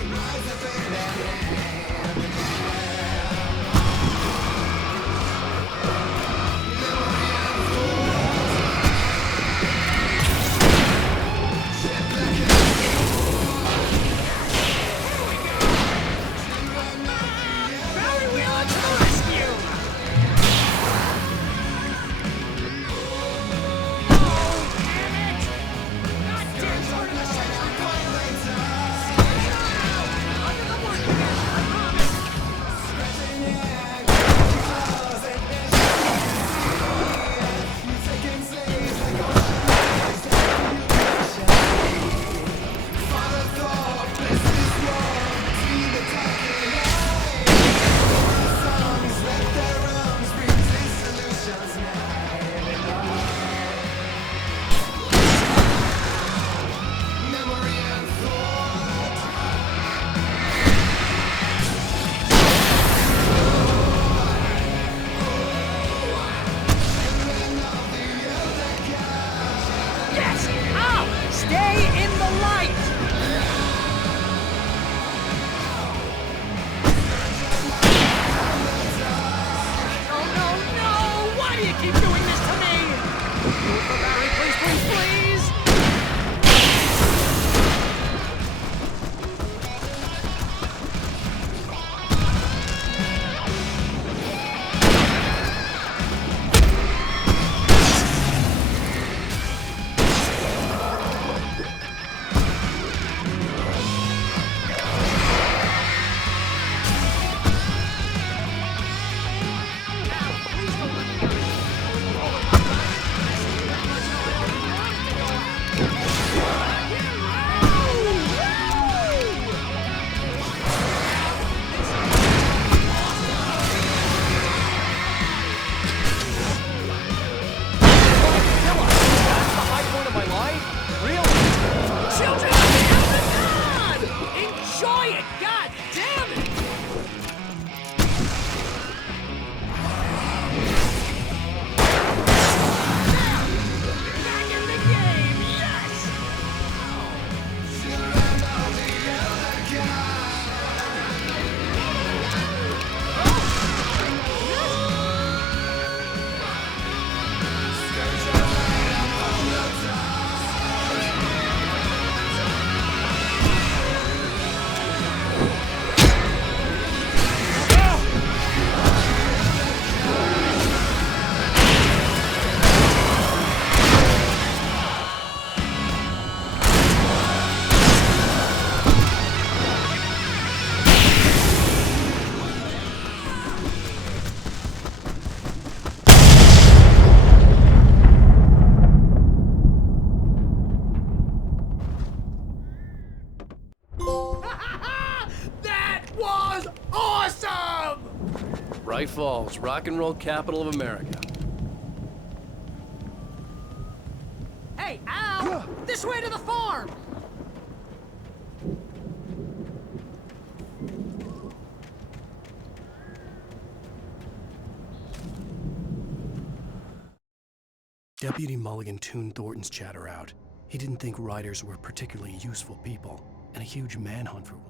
Bright Falls, rock and roll capital of America. Hey, Al! This way to the farm! Deputy Mulligan tuned Thornton's chatter out. He didn't think riders were particularly useful people, and a huge manhunt for one.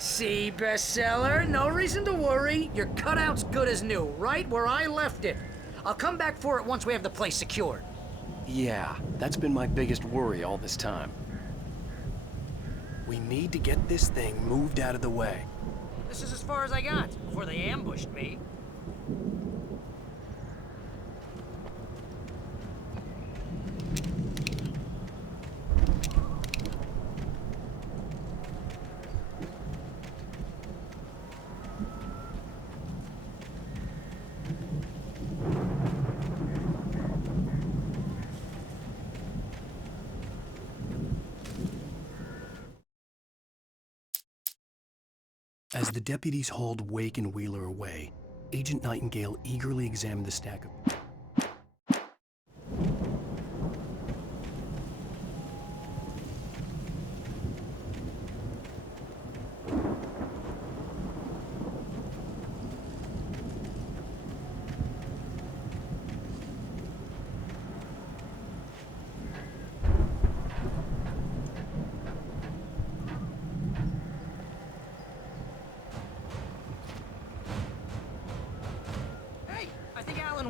See, bestseller? No reason to worry. Your cutout's good as new, right where I left it. I'll come back for it once we have the place secured. Yeah, that's been my biggest worry all this time. We need to get this thing moved out of the way. This is as far as I got before they ambushed me. As the deputies hauled Wake and Wheeler away, Agent Nightingale eagerly examined the stack of...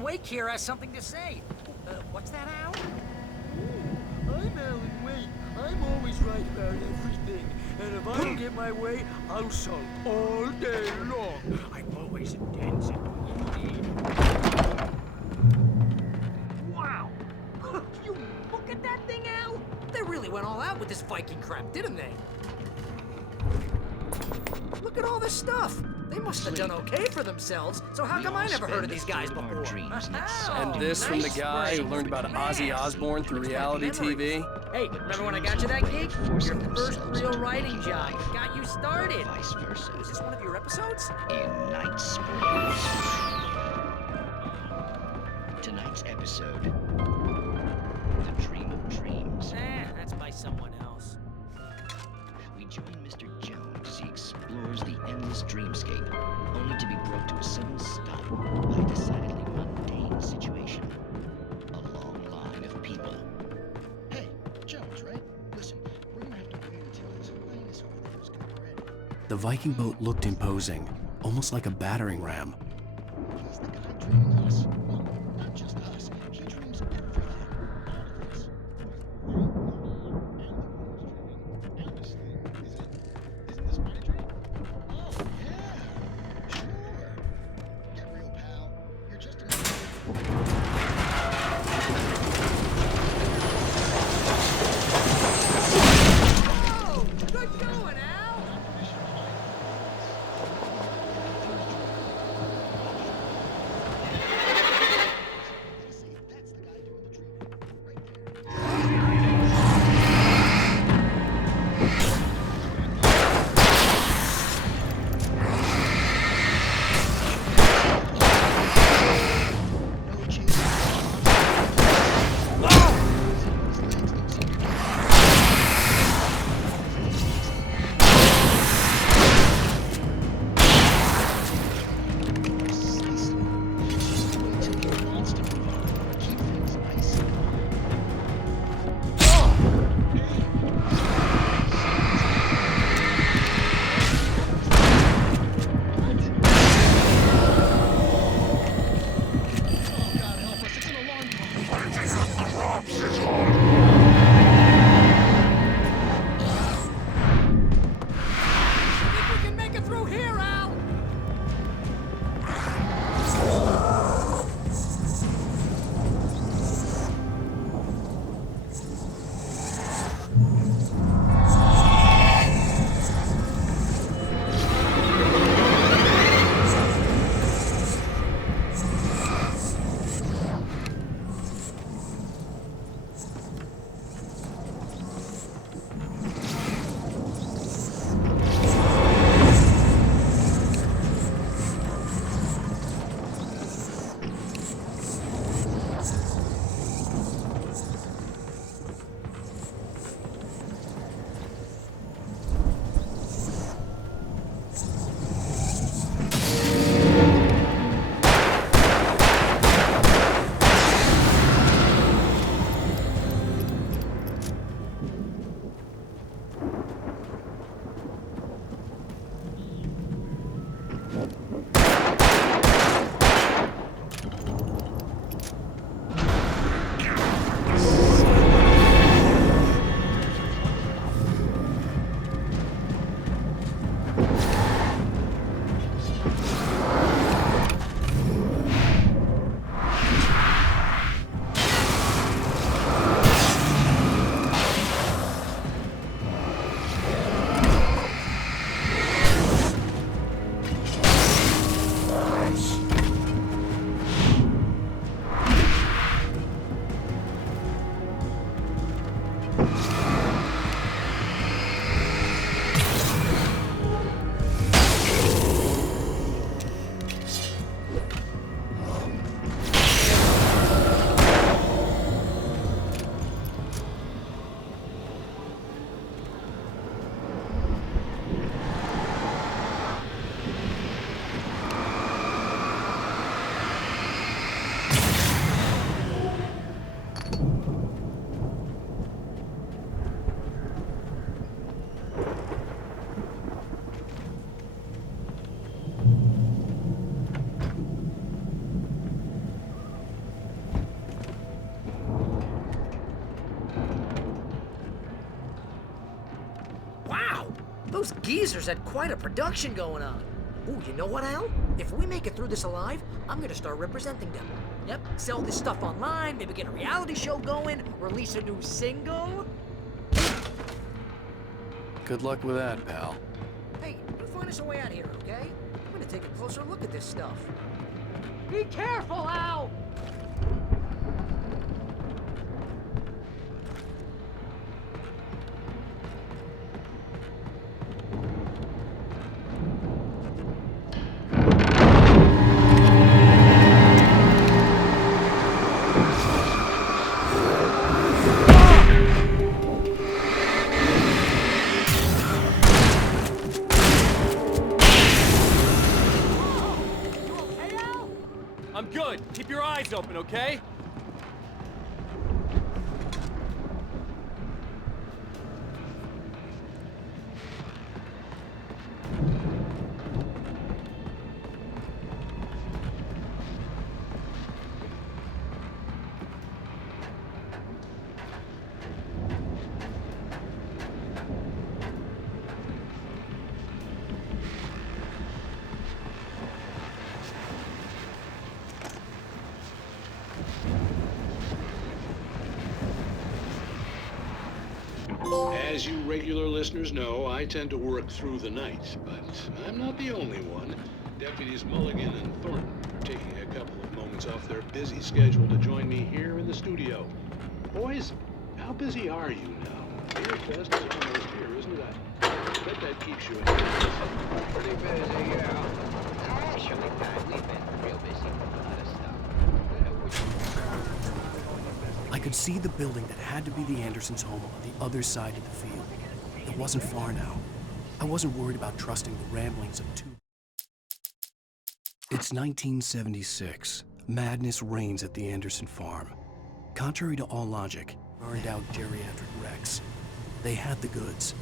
Wake here has something to say. What's that, Al? I'm Alan Wake. I'm always right about everything. And if I don't get my way, I'll sulk all day long. I'm always intense and moody. Wow! You look at that thing, Al! They really went all out with this Viking crap, didn't they? Look at all this stuff. They must have done okay for themselves, so how come I never heard of these guys before? And this from the guy who learned about Ozzy Osbourne through reality TV? Hey, remember when I got you that gig? Your first real writing job. Got you started. Vice versa. Was this one of your episodes? In Night Springs. Tonight's episode, The Dream of Dreams. That's by someone else. We join Mr. Jones as he explores the endless dreamscape, only to be brought to a sudden stop by a decidedly mundane situation. A long line of people. Hey, Jones, right? Listen, we're gonna have to wait until His Highness over there is ready. The Viking boat looked imposing, almost like a battering ram. He's the guy dreaming us. Well, not just us. He dreams everything. All of us. Isn't this my dream? Oh, yeah. Sure. Get real, pal. You're just Whoa! Good going, Al! Those geezers had quite a production going on. Ooh, you know what, Al? If we make it through this alive, I'm gonna start representing them. Yep, sell this stuff online, maybe get a reality show going, release a new single. Good luck with that, pal. Hey, you find us a way out of here, okay? I'm gonna take a closer look at this stuff. Be careful, Al! I'm good. Keep your eyes open, okay? As you regular listeners know, I tend to work through the night, but I'm not the only one. Deputies Mulligan and Thornton are taking a couple of moments off their busy schedule to join me here in the studio. Boys, how busy are you now? Beer Fest is almost here, isn't it? I bet that keeps you in business. Pretty busy, yeah. Actually, Pat, we've been real busy with a lot of stuff. I could see the building that had to be the Andersons' home on the other side of the field. It wasn't far now. I wasn't worried about trusting the ramblings of two. It's 1976. Madness reigns at the Anderson farm. Contrary to all logic, burned out geriatric wrecks. They had the goods.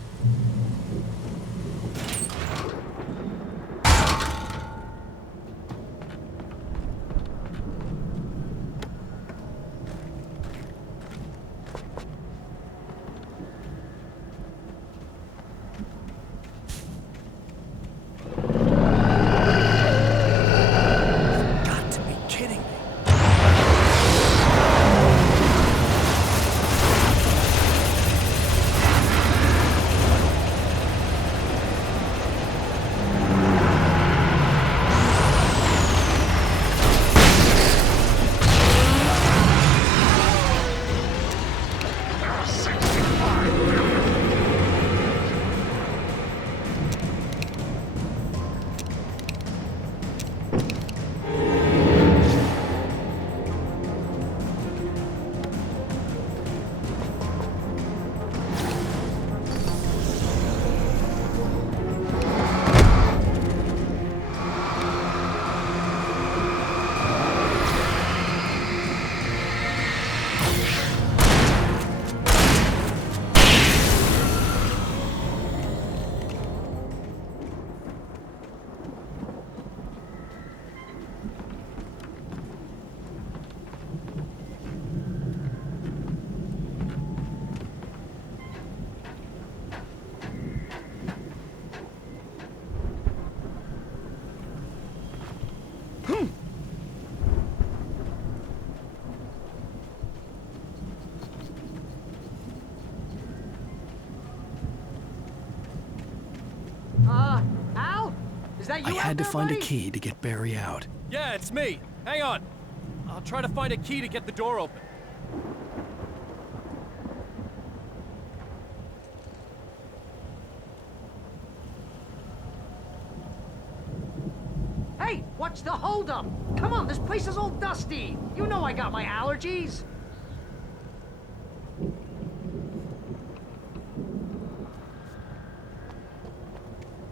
Al? Is that you I had to find buddy? a key to get Barry out. Yeah, it's me. Hang on. I'll try to find a key to get the door open. Hey, what's the holdup? Come on, this place is all dusty. You know I got my allergies.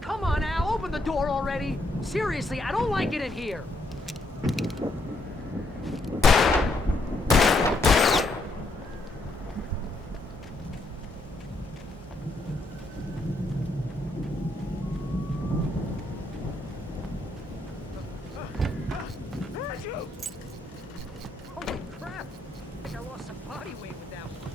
Come on, Al, open the door already. Seriously, I don't like it in here. Holy crap! I think I lost some body weight with that one.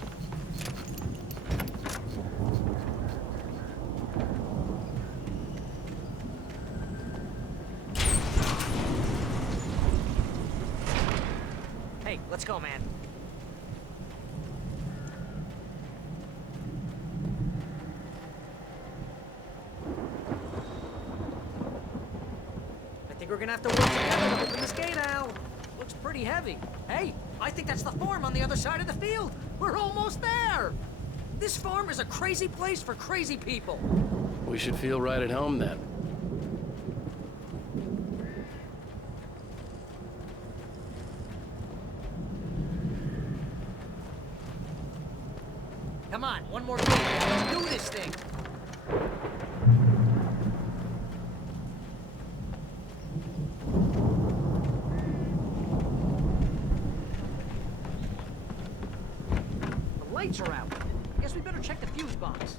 Let's go, man. I think we're gonna have to work together to open this gate, Al. Looks pretty heavy. Hey, I think that's the farm on the other side of the field. We're almost there. This farm is a crazy place for crazy people. We should feel right at home then. Come on, one more gate. Let's do this thing. The lights are out. Guess we better check the fuse box.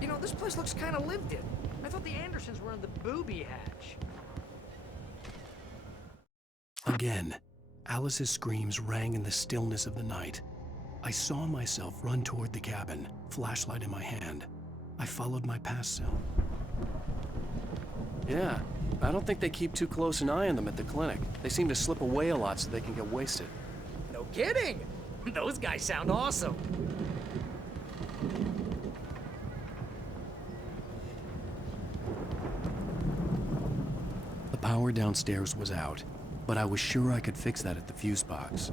You know, this place looks kind of lived in. I thought the Andersons were in the booby hatch. Again, Alice's screams rang in the stillness of the night. I saw myself run toward the cabin, flashlight in my hand. I followed my past self. Yeah, I don't think they keep too close an eye on them at the clinic. They seem to slip away a lot so they can get wasted. No kidding! Those guys sound awesome. The power downstairs was out, but I was sure I could fix that at the fuse box.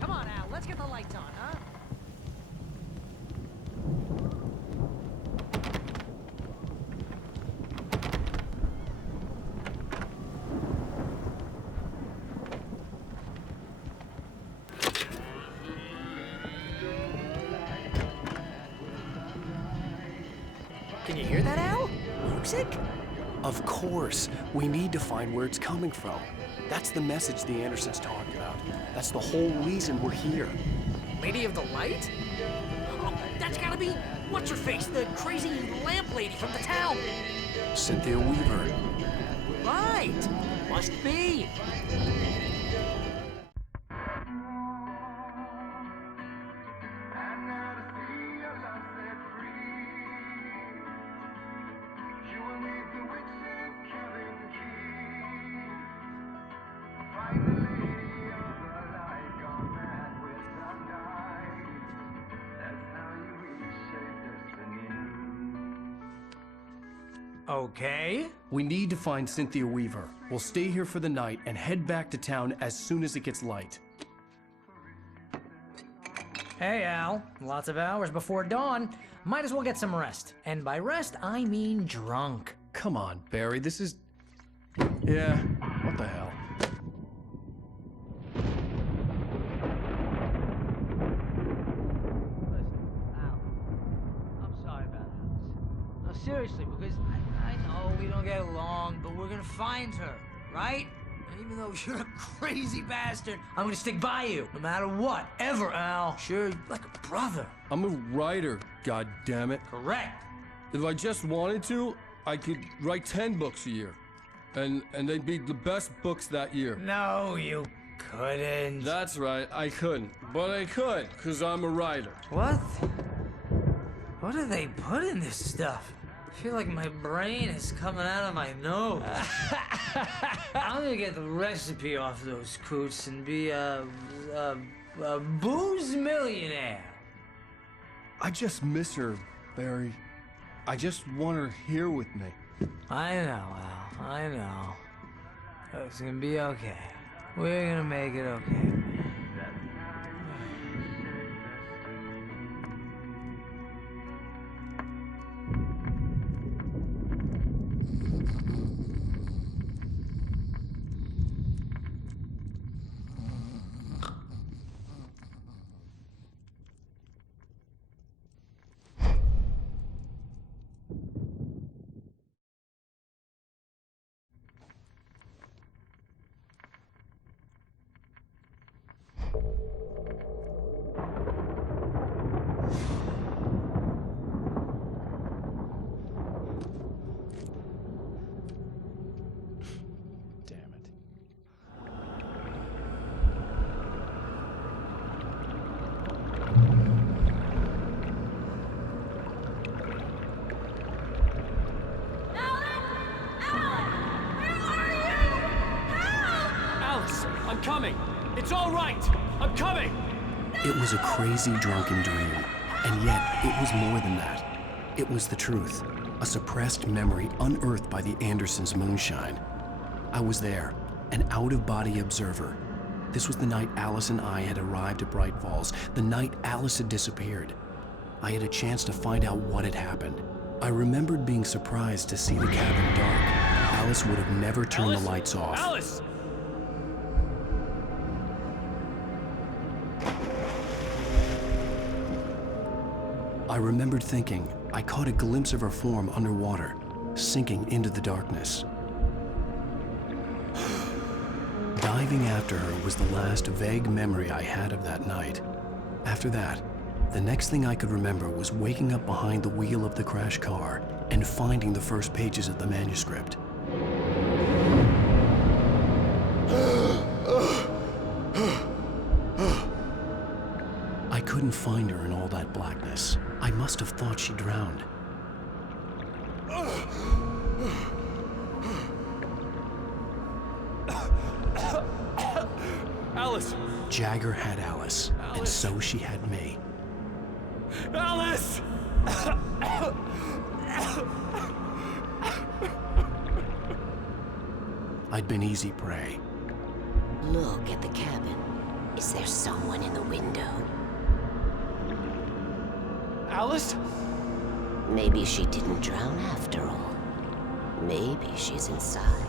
Come on, Al, let's get the lights on, huh? Can you hear that, Al? Music? Of course. We need to find where it's coming from. That's the message the Andersons talked about. That's the whole reason we're here. Lady of the Light? Oh, that's gotta be what's-her-face, the crazy lamp lady from the town. Cynthia Weaver. Right. Must be. Okay. We need to find Cynthia Weaver. We'll stay here for the night and head back to town as soon as it gets light. Hey, Al. Lots of hours before dawn. Might as well get some rest. And by rest, I mean drunk. Come on, Barry, this is... Yeah, what the hell? I'm sorry about Alice. No, seriously, because I know we don't get along, but we're gonna find her, right? And even though you're a crazy bastard, I'm gonna stick by you, no matter what, ever, Al. Sure, like a brother. I'm a writer, goddammit. Correct. If I just wanted to, I could write 10 books a year. And they'd be the best books that year. No, you couldn't. That's right, I couldn't. But I could, because I'm a writer. What? What do they put in this stuff? I feel like my brain is coming out of my nose. I'm gonna get the recipe off those coots and be a booze millionaire. I just miss her, Barry. I just want her here with me. I know, Al. I know. It's gonna be okay. We're gonna make it okay. I'm coming. It's all right. I'm coming. It was a crazy, drunken dream, and yet it was more than that. It was the truth, a suppressed memory unearthed by the Andersons' moonshine. I was there, an out-of-body observer. This was the night Alice and I had arrived at Bright Falls, the night Alice had disappeared. I had a chance to find out what had happened. I remembered being surprised to see the cabin dark. Alice would have never turned the lights off. Alice! I remembered thinking I caught a glimpse of her form underwater, sinking into the darkness. Diving after her was the last vague memory I had of that night. After that, the next thing I could remember was waking up behind the wheel of the crashed car and finding the first pages of the manuscript. I couldn't find her in all that blackness. I must have thought she drowned. Alice! Jagger had Alice, and so she had me. Alice! I'd been easy prey. Look at the cabin. Is there someone in the window? Alice? Maybe she didn't drown after all. Maybe she's inside.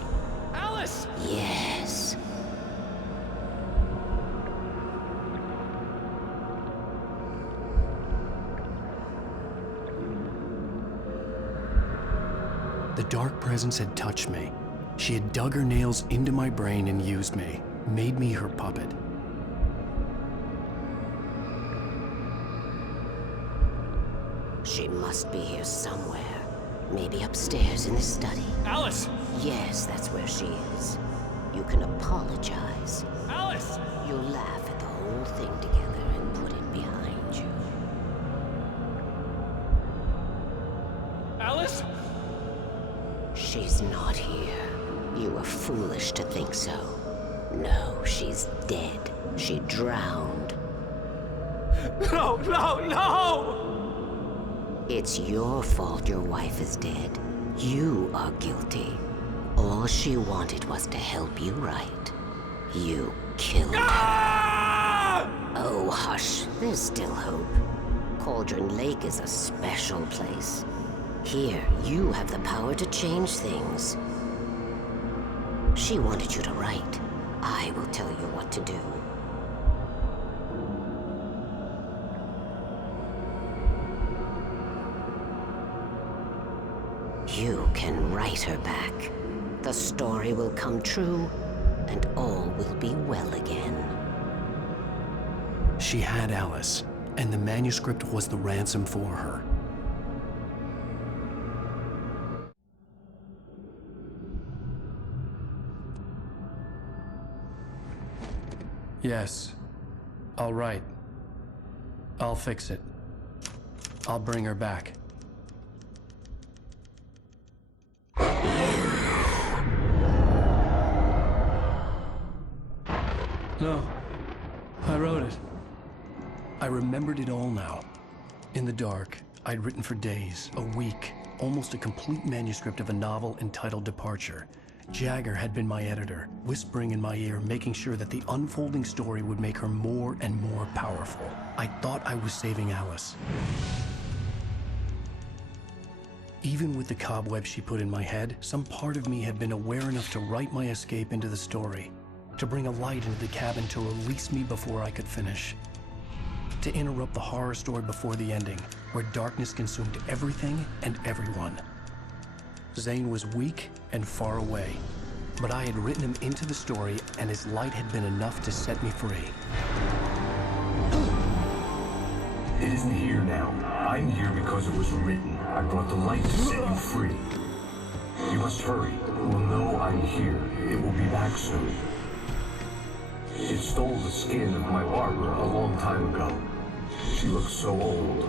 Alice! Yes. The dark presence had touched me. She had dug her nails into my brain and used me, made me her puppet. She must be here somewhere. Maybe upstairs in the study. Alice! Yes, that's where she is. You can apologize. Alice! You'll laugh at the whole thing together and put it behind you. Alice? She's not here. You were foolish to think so. No, she's dead. She drowned. No, no, no! It's your fault your wife is dead. You are guilty. All she wanted was to help you right. You killed her. Oh, hush. There's still hope. Cauldron Lake is a special place. Here, you have the power to change things. She wanted you to write. I will tell you what to do. You can write her back. The story will come true, and all will be well again. She had Alice, and the manuscript was the ransom for her. Yes. I'll write. I'll fix it. I'll bring her back. No. I wrote it. I remembered it all now. In the dark, I'd written for days, a week, almost a complete manuscript of a novel entitled Departure. Jagger had been my editor, whispering in my ear, making sure that the unfolding story would make her more and more powerful. I thought I was saving Alice. Even with the cobweb she put in my head, some part of me had been aware enough to write my escape into the story, to bring a light into the cabin to release me before I could finish, to interrupt the horror story before the ending, where darkness consumed everything and everyone. Zane was weak and far away, but I had written him into the story, and his light had been enough to set me free. It isn't here now. I'm here because it was written. I brought the light to set you free. You must hurry. We'll know I'm here. It will be back soon. It stole the skin of my barber a long time ago. She looks so old.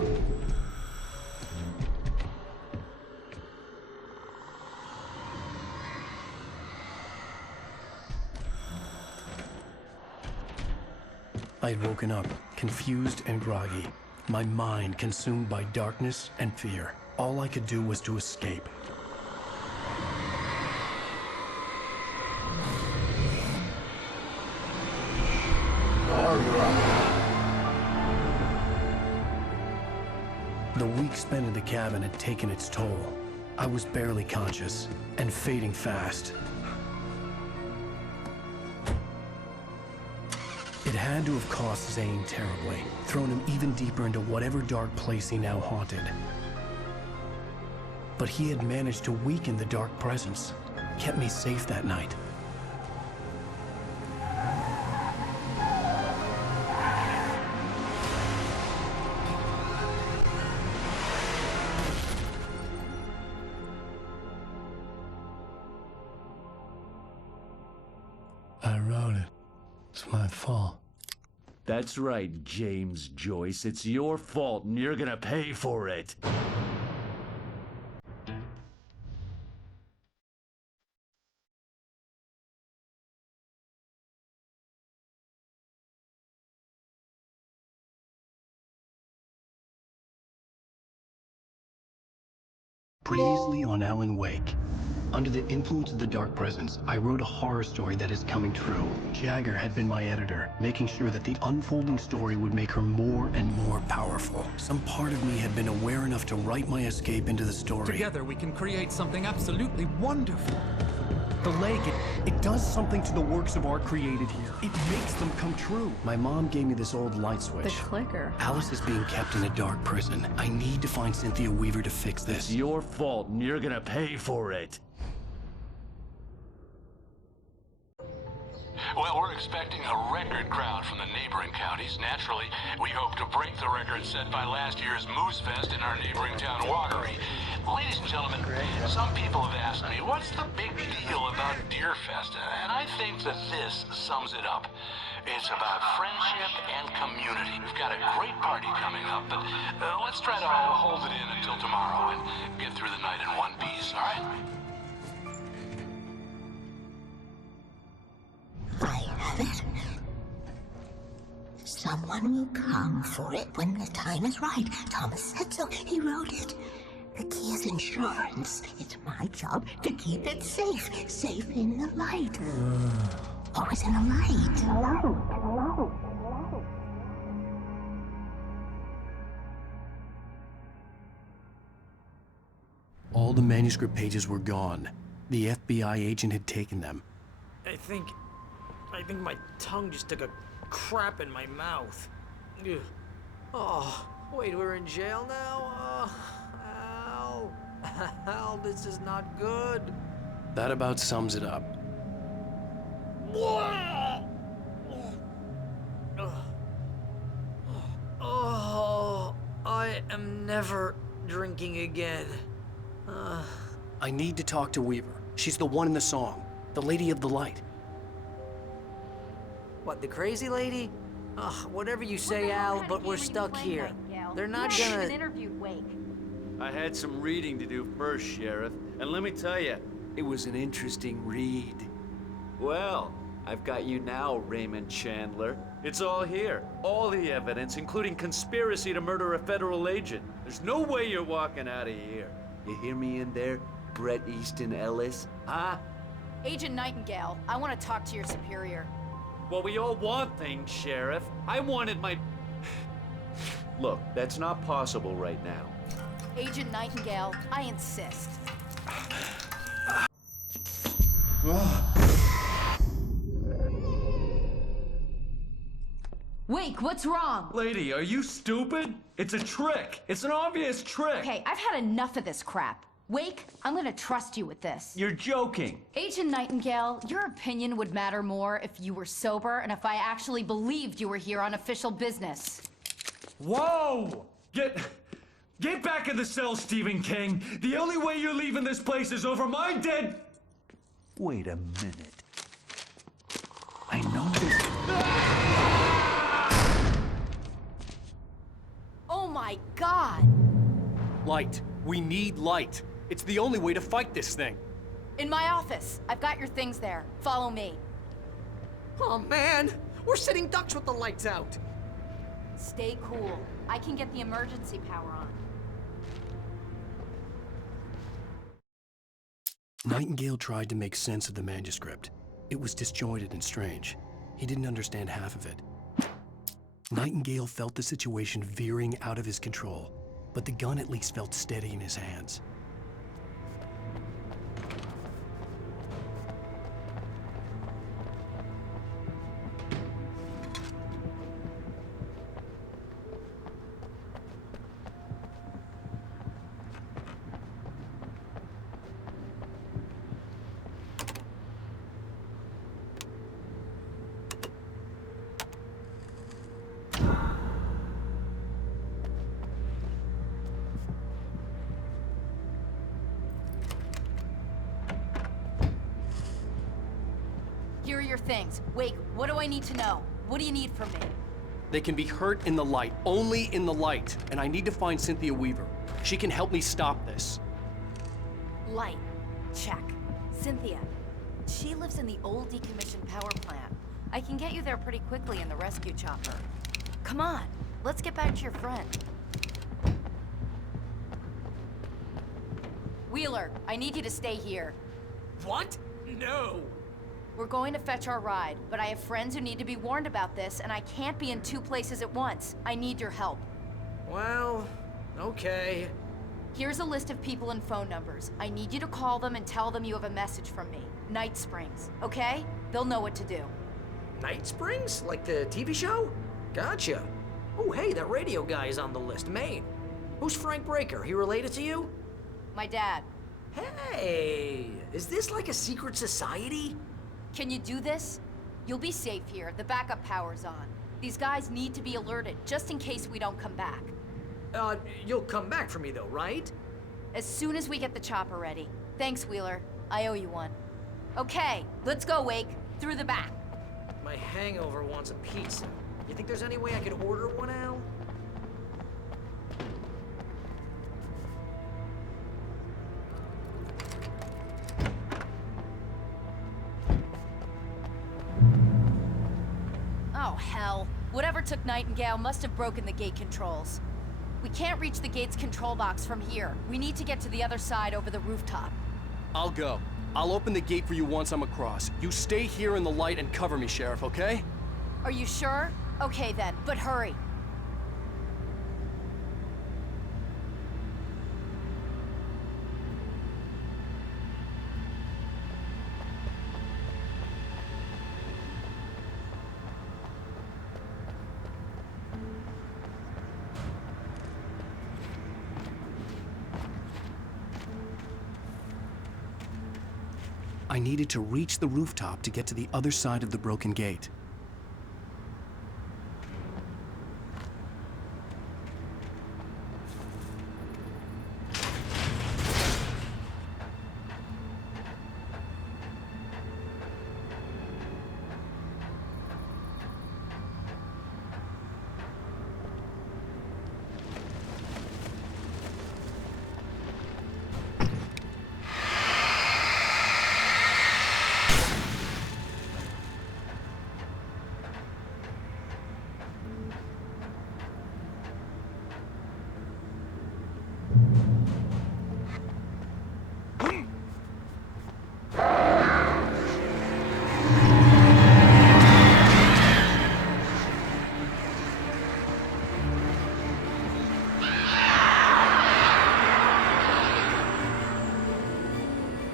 I had woken up, confused and groggy, my mind consumed by darkness and fear. All I could do was to escape. The week spent in the cabin had taken its toll. I was barely conscious, and fading fast. It had to have cost Zane terribly, thrown him even deeper into whatever dark place he now haunted. But he had managed to weaken the dark presence, kept me safe that night. I wrote it. It's my fault. That's right, James Joyce. It's your fault, and you're gonna pay for it. Previously on Alan Wake. Under the influence of the dark presence, I wrote a horror story that is coming true. Jagger had been my editor, making sure that the unfolding story would make her more and more powerful. Some part of me had been aware enough to write my escape into the story. Together we can create something absolutely wonderful. The lake, it does something to the works of art created here. It makes them come true. My mom gave me this old light switch. The clicker. Alice is being kept in a dark prison. I need to find Cynthia Weaver to fix this. It's your fault, and you're gonna pay for it. Well, we're expecting a record crowd from the neighboring counties. Naturally, we hope to break the record set by last year's Moose Fest in our neighboring town, Watery. Ladies and gentlemen, some people have asked me, what's the big deal about Deer Fest? And I think that this sums it up. It's about friendship and community. We've got a great party coming up, but let's try to hold it in until tomorrow and get through the night in one piece, all right? I have it. Someone will come for it when the time is right. Thomas said so. He wrote it. The key is insurance. It's my job to keep it safe. Safe in the light. Always in the light. All the manuscript pages were gone. The FBI agent had taken them. I think my tongue just took a crap in my mouth. Ugh. Oh, wait, we're in jail now? Al. Al, this is not good. That about sums it up. Oh, I am never drinking again. I need to talk to Weaver. She's the one in the song. The Lady of the Light. What, the crazy lady? Ugh, whatever you say, Al, but we're stuck here. They're not gonna... interviewed Wake. I had some reading to do first, Sheriff, and let me tell you, it was an interesting read. Well, I've got you now, Raymond Chandler. It's all here. All the evidence, including conspiracy to murder a federal agent. There's no way you're walking out of here. You hear me in there, Bret Easton Ellis? Huh? Agent Nightingale, I want to talk to your superior. Well, we all want things, Sheriff. I wanted my... Look, that's not possible right now. Agent Nightingale, I insist. Wake, what's wrong? Lady, are you stupid? It's a trick. It's an obvious trick. Okay, I've had enough of this crap. Wake, I'm gonna trust you with this. You're joking. Agent Nightingale, your opinion would matter more if you were sober and if I actually believed you were here on official business. Whoa! Get back in the cell, Stephen King. The only way you're leaving this place is over my dead... Wait a minute. I know this... Oh my God! Light. We need light. It's the only way to fight this thing. In my office. I've got your things there. Follow me. Oh man, We're sitting ducks with the lights out. Stay cool. I can get the emergency power on. Nightingale tried to make sense of the manuscript. It was disjointed and strange. He didn't understand half of it. Nightingale felt the situation veering out of his control, but the gun at least felt steady in his hands. Here are your things. Wait, what do I need to know? What do you need from me? They can be hurt in the light, only in the light, and I need to find Cynthia Weaver. She can help me stop this. Light. Check. Cynthia. She lives in the old decommissioned power plant. I can get you there pretty quickly in the rescue chopper. Come on, let's get back to your friend. Wheeler, I need you to stay here. What? No. We're going to fetch our ride, but I have friends who need to be warned about this, and I can't be in 2 places at once. I need your help. Well, okay. Here's a list of people and phone numbers. I need you to call them and tell them you have a message from me. Night Springs, okay? They'll know what to do. Night Springs? Like the TV show? Gotcha. Oh, hey, that radio guy is on the list, Maine. Who's Frank Breaker? He related to you? My dad. Hey, is this like a secret society? Can you do this? You'll be safe here. The backup power's on. These guys need to be alerted, just in case we don't come back. You'll come back for me though, right? As soon as we get the chopper ready. Thanks, Wheeler. I owe you one. Okay, let's go, Wake. Through the back. My hangover wants a pizza. You think there's any way I could order one, Al? Oh, hell. Whatever took Nightingale must have broken the gate controls. We can't reach the gate's control box from here. We need to get to the other side over the rooftop. I'll go. I'll open the gate for you once I'm across. You stay here in the light and cover me, Sheriff, okay? Are you sure? Okay then, but hurry. I needed to reach the rooftop to get to the other side of the broken gate.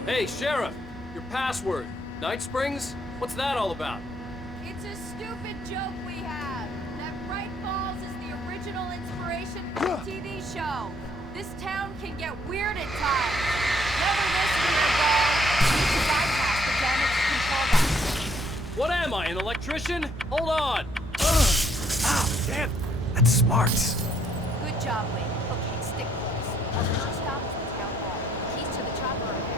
Hey, Sheriff! Your password. Night Springs? What's that all about? It's a stupid joke we have. That Bright Falls is the original inspiration for the TV show. This town can get weird at times. Never this weird, though. We need to bypass the damaged control box. What am I, an electrician? Hold on! Ow, damn! That's smart. Good job, Wade. Okay, stick close. Our first stop is the town hall. Keys to the chopper are there.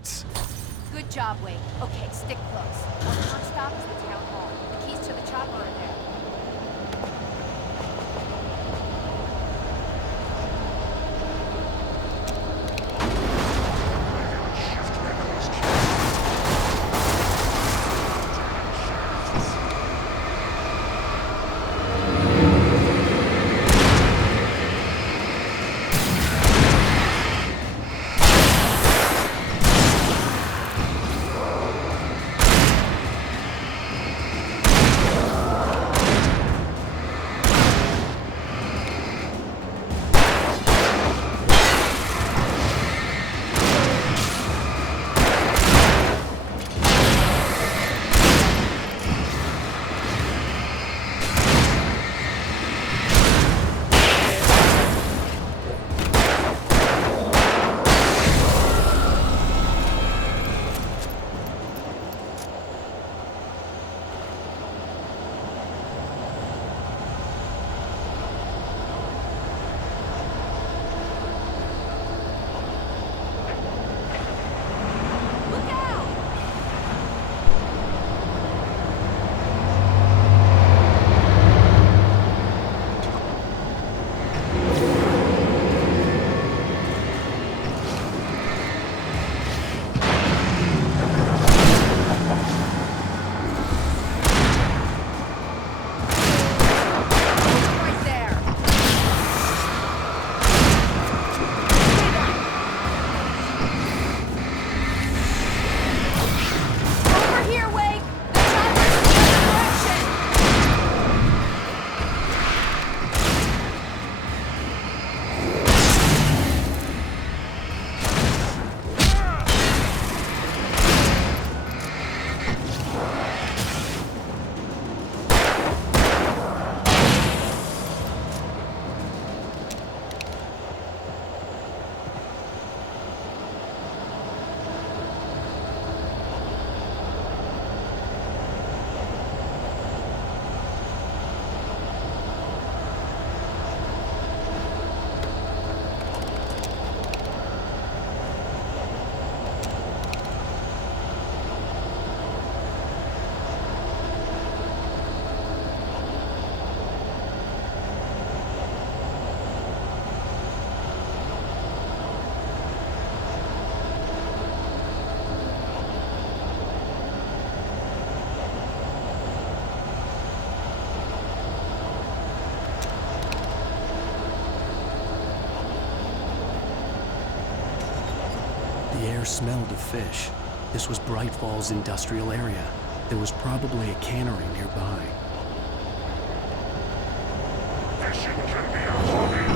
hurts. Good job, Wade. Okay, stick close. Our first stop is the town hall. The keys to the chopper are there. The air smelled of fish. This was Bright Falls industrial area. There was probably a cannery nearby. Fishing can be a hobby.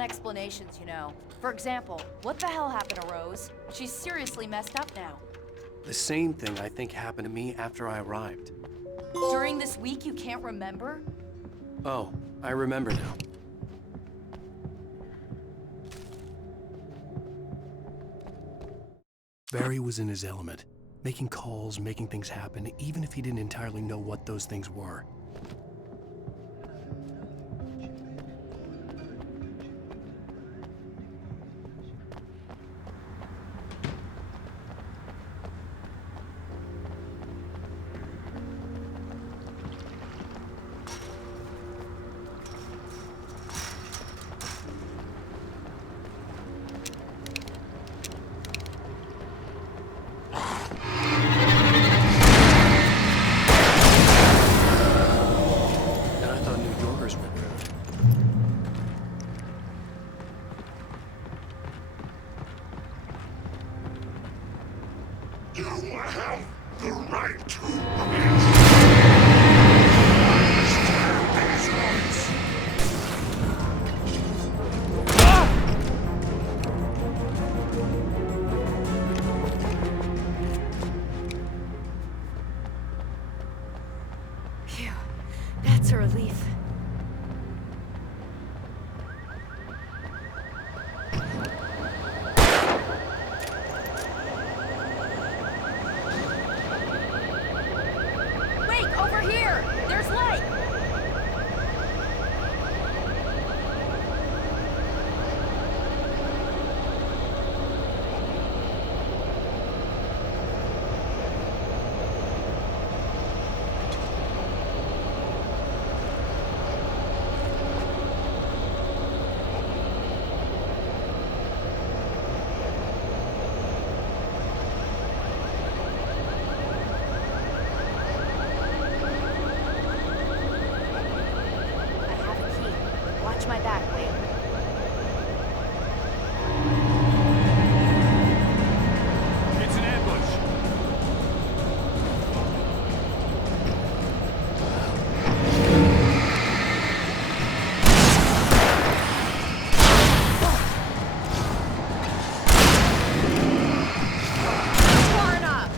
want explanations, you know. For example, what the hell happened to Rose? She's seriously messed up now. The same thing I think happened to me after I arrived. During this week, you can't remember? Oh, I remember now. Barry was in his element, making calls, making things happen, even if he didn't entirely know what those things were. Phew, that's a relief. Over here! There's light! Watch my back, Wade. It's an ambush. Far enough.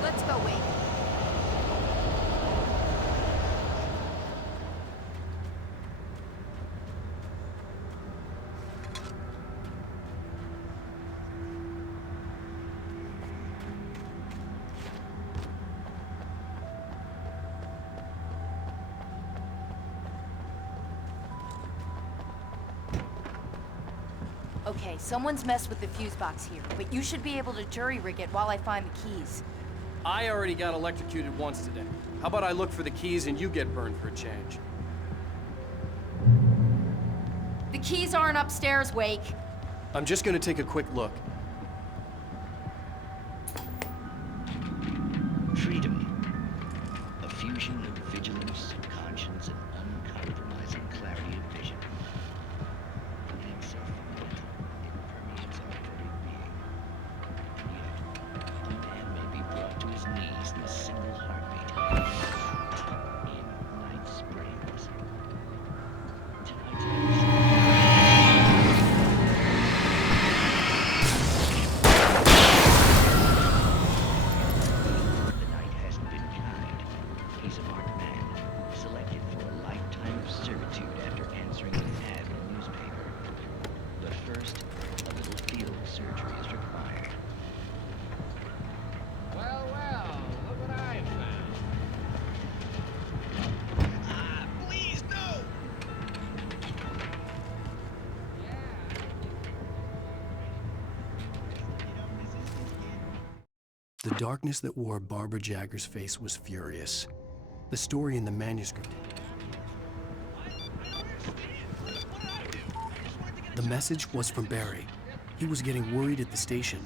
Let's go, Wade. Okay, someone's messed with the fuse box here, but you should be able to jury-rig it while I find the keys. I already got electrocuted once today. How about I look for the keys and you get burned for a change? The The keys aren't upstairs, Wake. I'm just gonna take a quick look. Freedom. A fusion of vigilance, conscience, and uncompromising clarity of vision. And so it permeates our very being. Yet, a man may be brought to his knees in a single heartbeat. In Night Springs. Tonight's episode. The darkness that wore Barbara Jagger's face was furious. The story in the manuscript. The message was from Barry. He was getting worried at the station.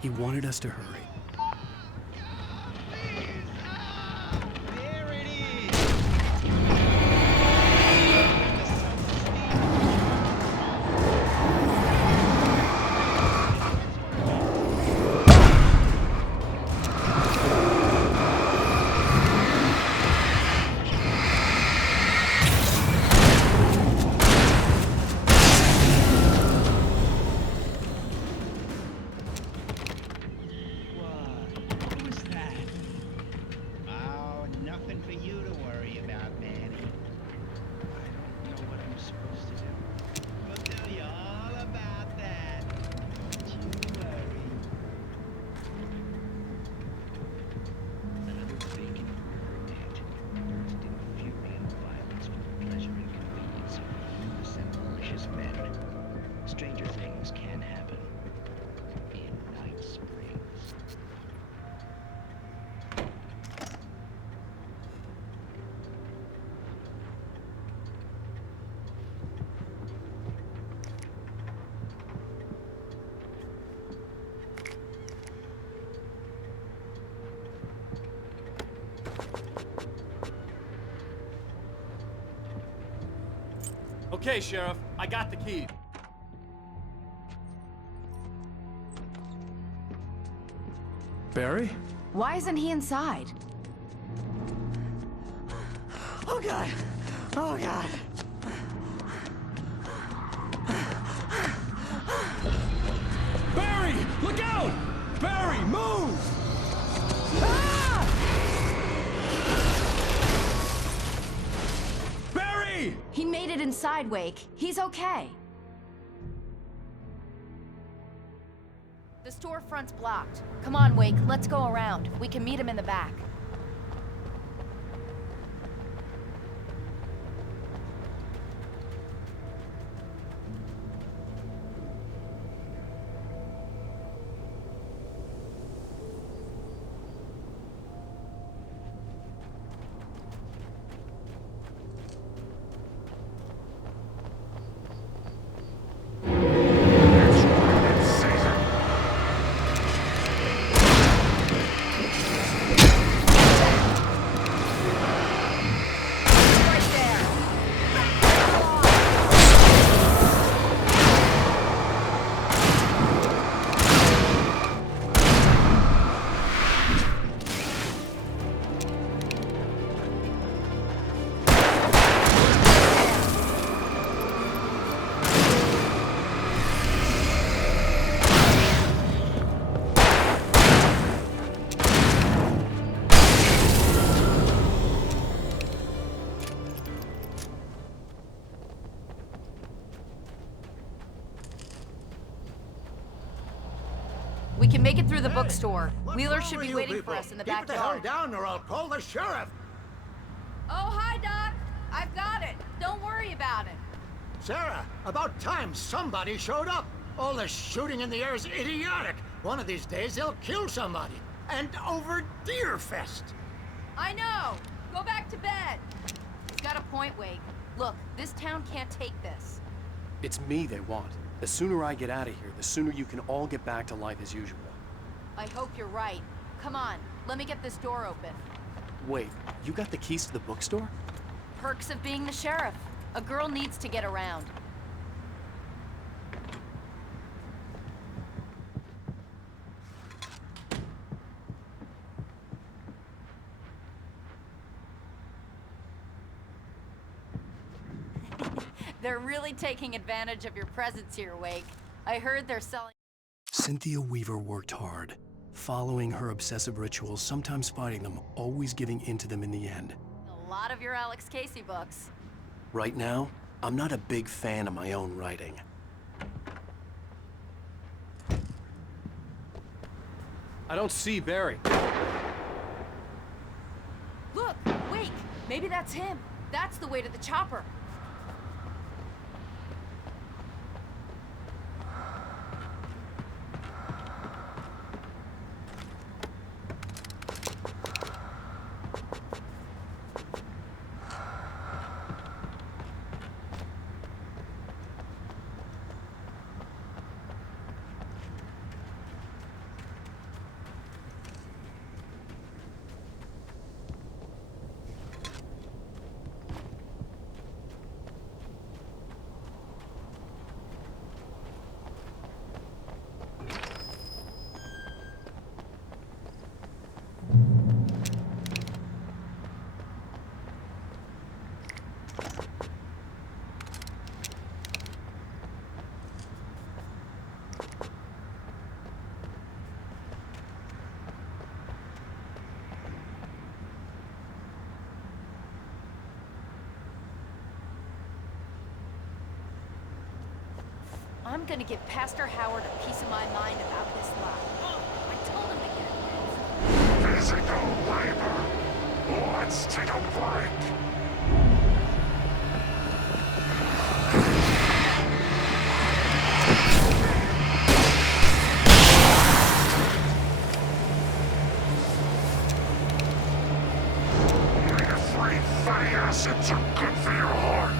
He wanted us to hurry. Stranger things can happen in Night Springs. Okay, Sheriff, I got the key. Barry? Why isn't he inside? Oh God! Oh God! Barry! Look out! Barry, move! Barry! He made it inside, Wake. He's okay. The storefront's blocked. Come on, Wake, let's go around. We can meet him in the back. We can make it through the bookstore. Wheeler should be waiting for us in the backyard. Keep the hell down or I'll call the sheriff. Oh, hi, Doc. I've got it. Don't worry about it. Sarah, about time somebody showed up. All this shooting in the air is idiotic. One of these days they'll kill somebody. And over Deerfest. I know. Go back to bed. He's got a point, Wake. Look, this town can't take this. It's me they want. The sooner I get out of here, the sooner you can all get back to life as usual. I hope you're right. Come on, let me get this door open. Wait, you got the keys to the bookstore? Perks of being the sheriff. A girl needs to get around. They're really taking advantage of your presence here, Wake. I heard they're selling... Cynthia Weaver worked hard, following her obsessive rituals, sometimes fighting them, always giving in to them in the end. a lot of your Alex Casey books. Right now, I'm not a big fan of my own writing. I don't see Barry. Look, Wake, maybe that's him. That's the way to the chopper. I'm gonna give Pastor Howard a piece of my mind about this lie. I told him to get it fixed. Physical labor. Let's take a break. Omega-3 fatty acids are good for your heart.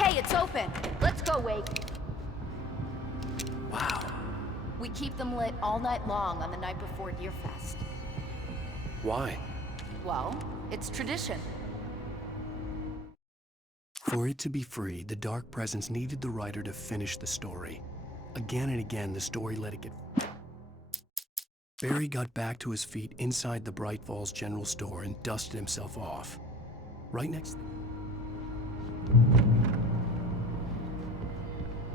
Okay, it's open. Let's go, Wake. Wow. We keep them lit all night long on the night before Deerfest. Why? Well, it's tradition. For it to be free, the Dark Presence needed the writer to finish the story. Again and again, the story let it get... Barry got back to his feet inside the Bright Falls General Store and dusted himself off. Right next...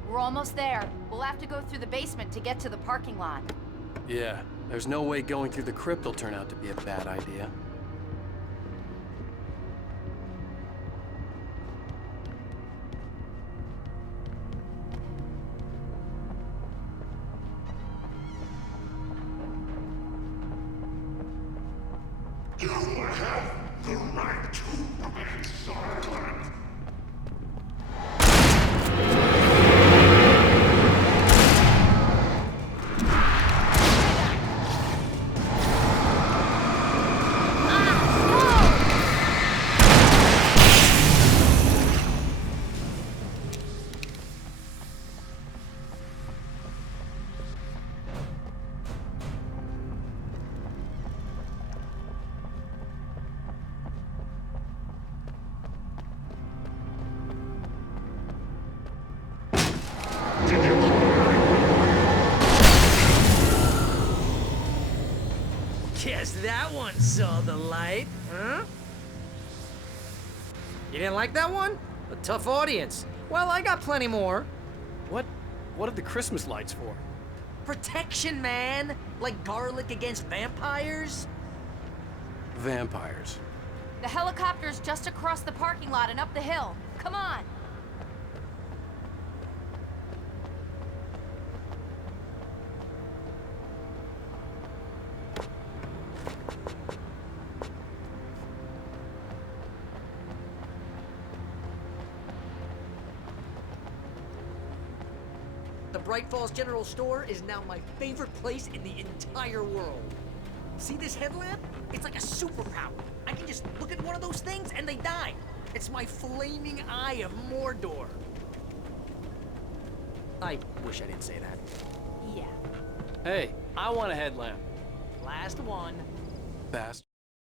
We're almost there. We'll have to go through the basement to get to the parking lot. Yeah, there's no way going through the crypt will turn out to be a bad idea. That one saw the light, huh? You didn't like that one? A tough audience. Well, I got plenty more. What are the Christmas lights for? Protection, man! Like garlic against vampires? Vampires. The helicopter's just across the parking lot and up the hill. Come on. The Bright Falls General Store is now my favorite place in the entire world. See this headlamp? It's like a superpower. I can just look at one of those things and they die. It's my flaming eye of Mordor. I wish I didn't say that. Yeah. Hey, I want a headlamp. Last one. Fast.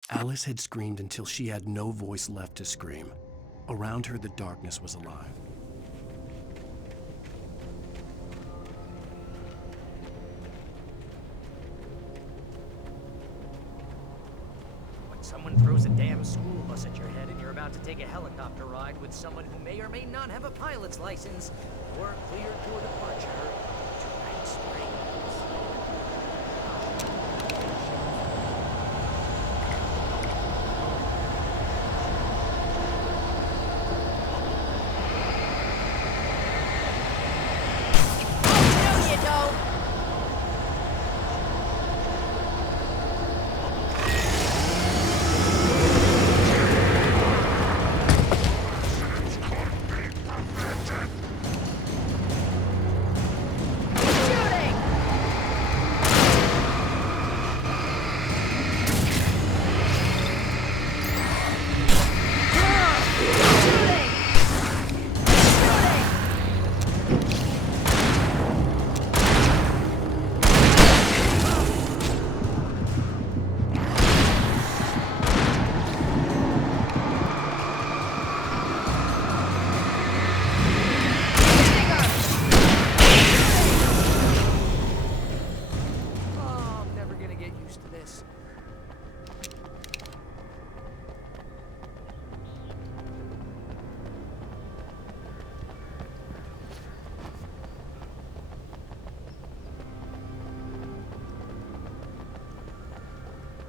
Alice had screamed until she had no voice left to scream. Around her, the darkness was alive. Someone throws a damn school bus at your head and you're about to take a helicopter ride with someone who may or may not have a pilot's license, or cleared for departure to Night Springs. No, you don't.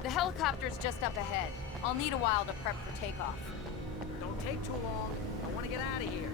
The helicopter's just up ahead. I'll need a while to prep for takeoff. Don't take too long. I want to get out of here.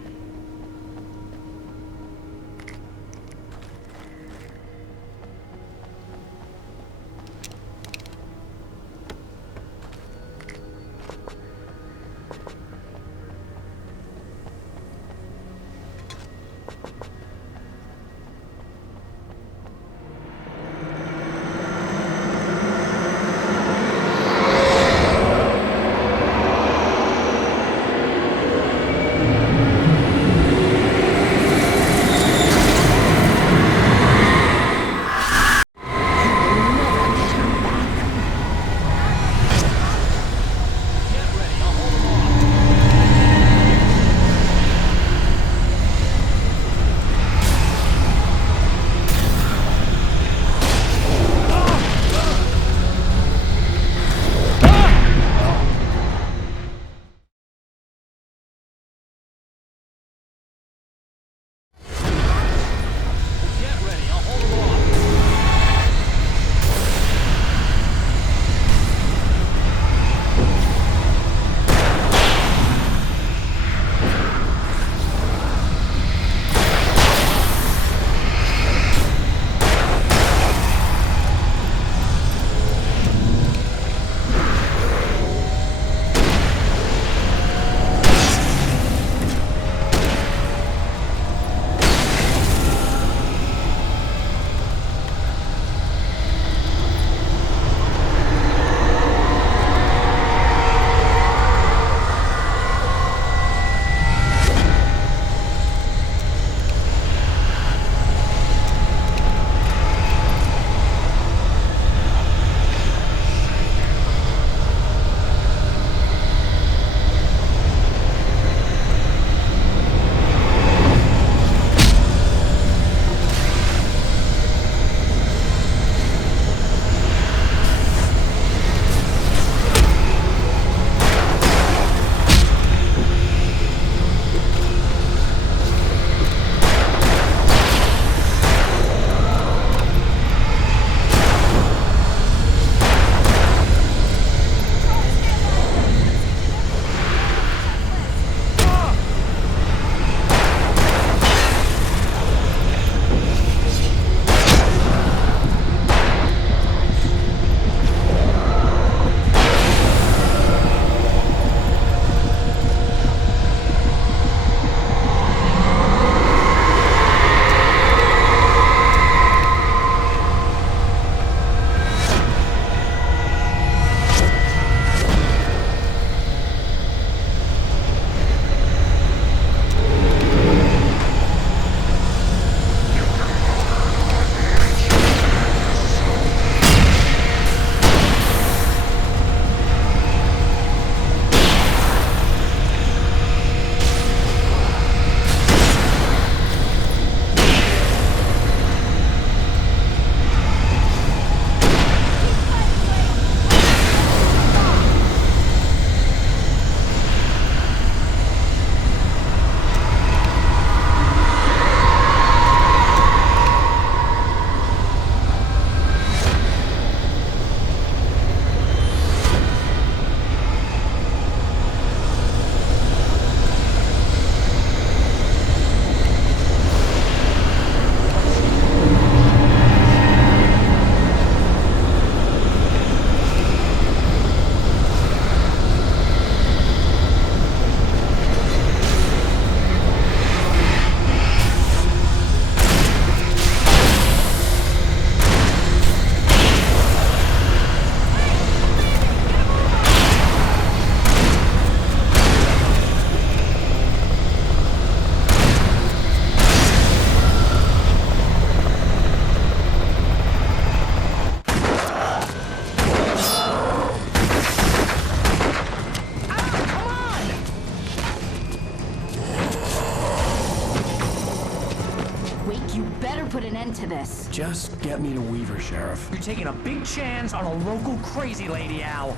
put an end to this. Just get me to Weaver, Sheriff. You're taking a big chance on a local crazy lady, Al.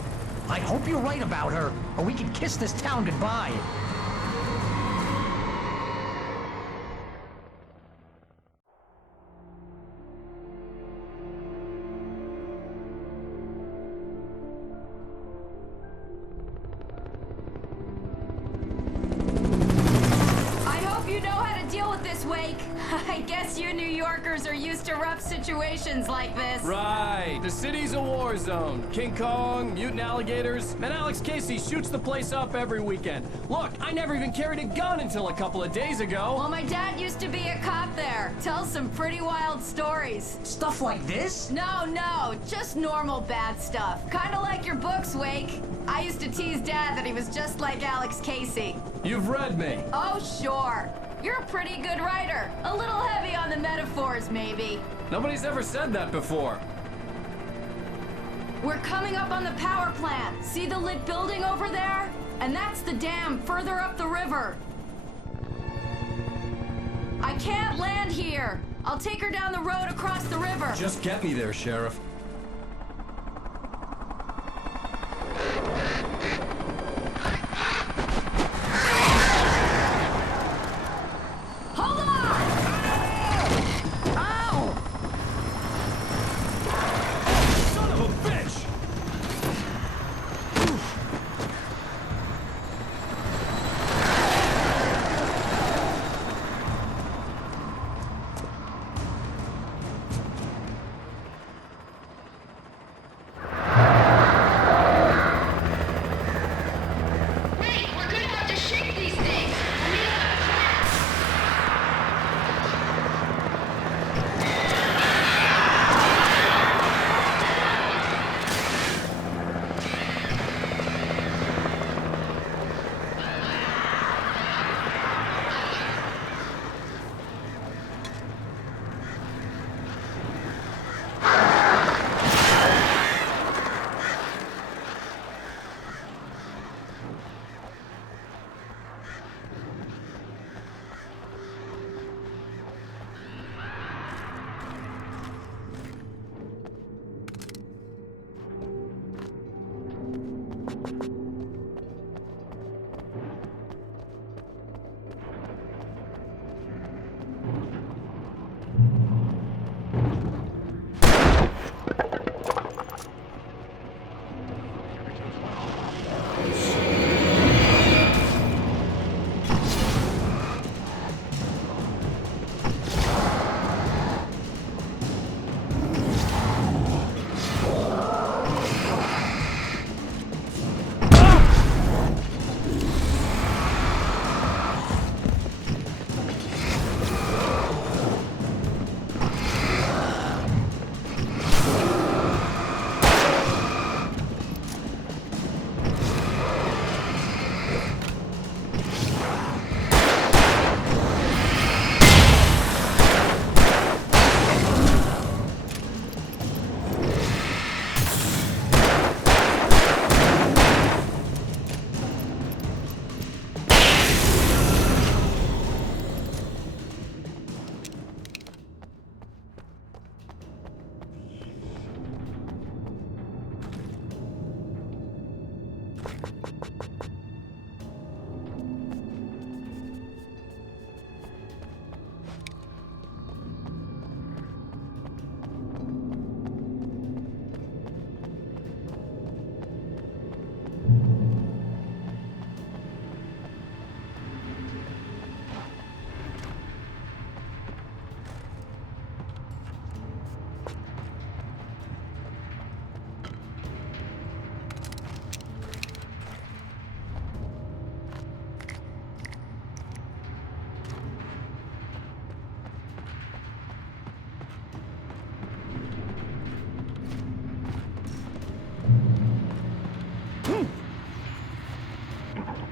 I hope you're right about her, or we can kiss this town goodbye. I guess you New Yorkers are used to rough situations like this. Right. The city's a war zone. King Kong, mutant alligators, and Alex Casey shoots the place up every weekend. Look, I never even carried a gun until a couple of days ago. Well, my dad used to be a cop there. Tells some pretty wild stories. Stuff like this? No, just normal bad stuff. Kinda like your books, Wake. I used to tease Dad that he was just like Alex Casey. You've read me. Oh, sure. You're a pretty good writer. A little heavy on the metaphors, maybe. Nobody's ever said that before. We're coming up on the power plant. See the lit building over there? And that's the dam further up the river. I can't land here. I'll take her down the road across the river. Just get me there, Sheriff.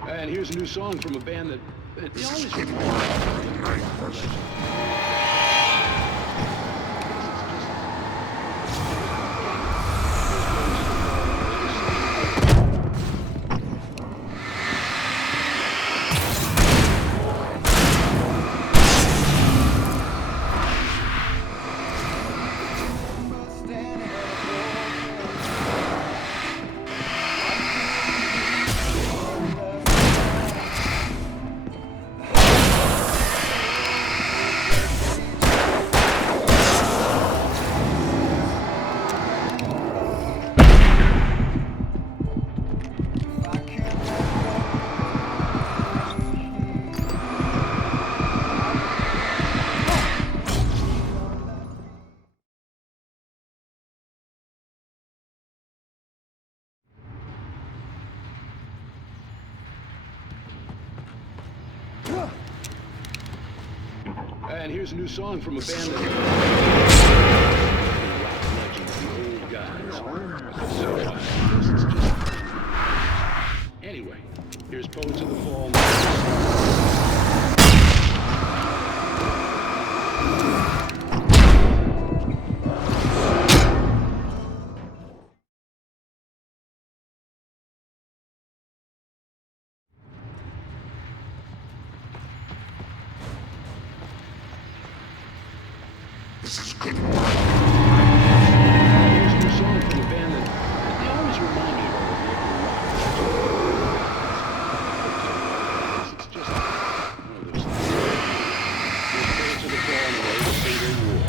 And here's a new song from a band that always reminds me. And here's a new song from a band that... rock legends, the old guys. So I guess it's just... Anyway, here's Poets of the Fall. This is good. Here's a new song from a band that they always remind me of a local rock. It's just one of those things. Here's Poets of the Fall and the latest single, War.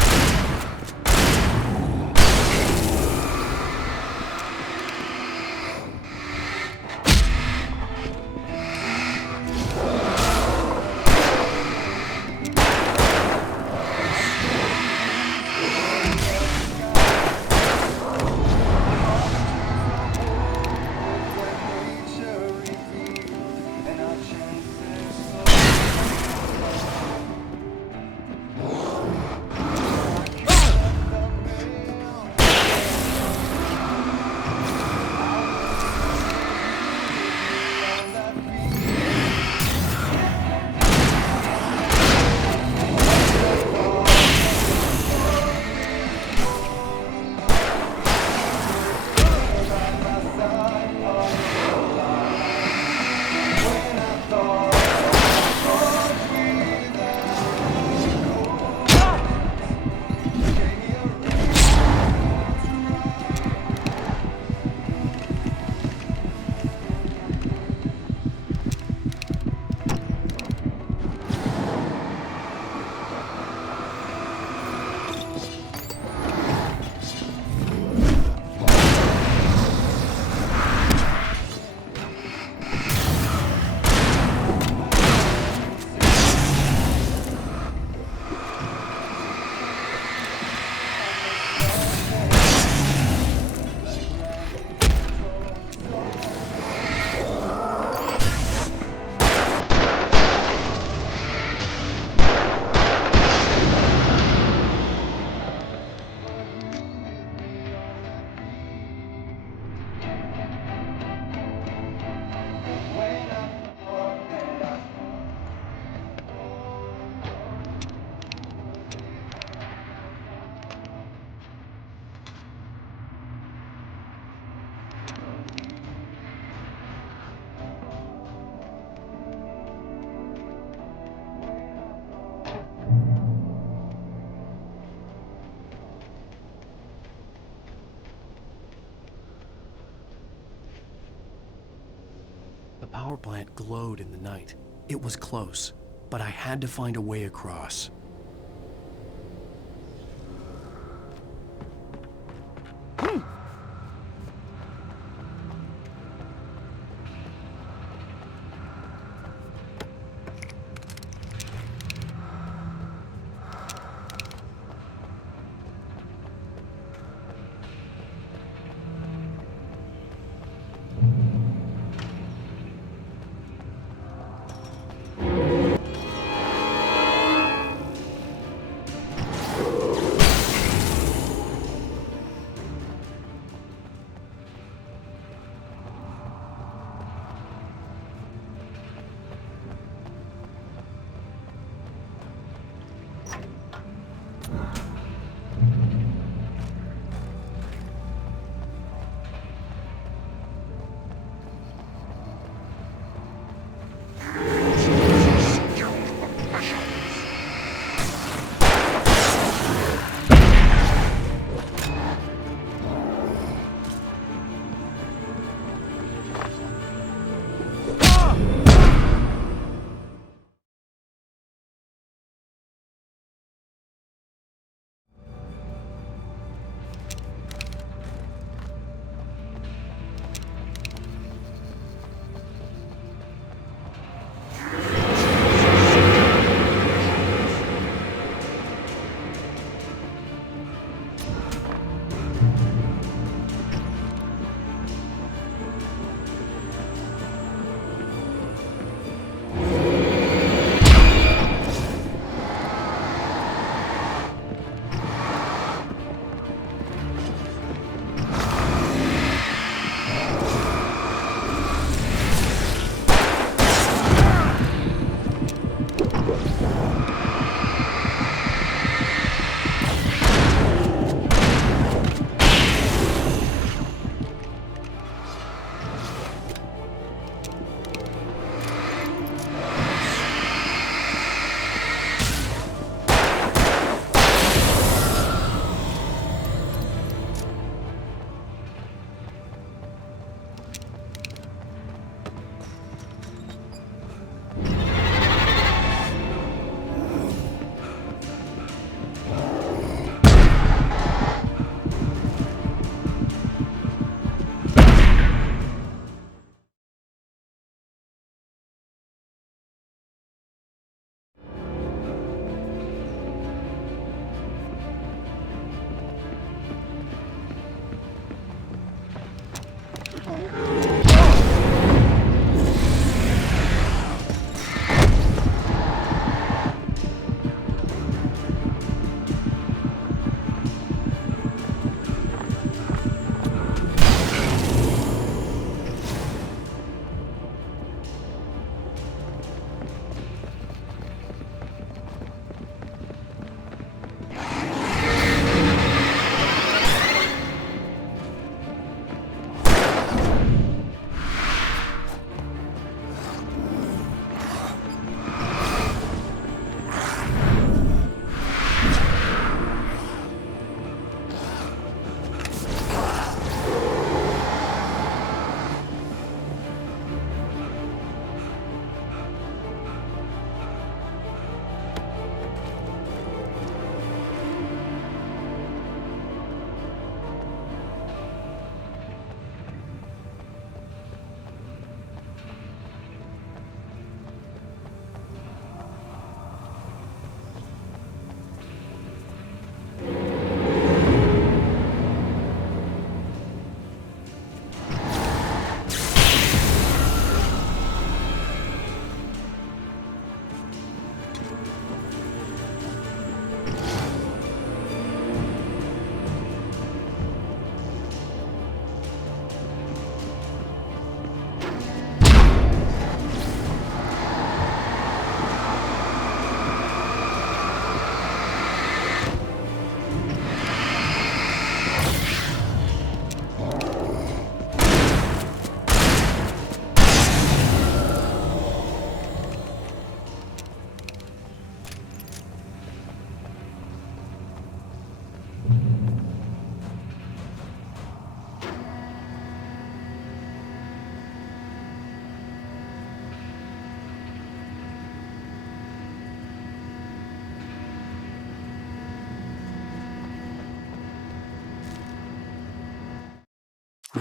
The power plant glowed in the night. It was close, but I had to find a way across.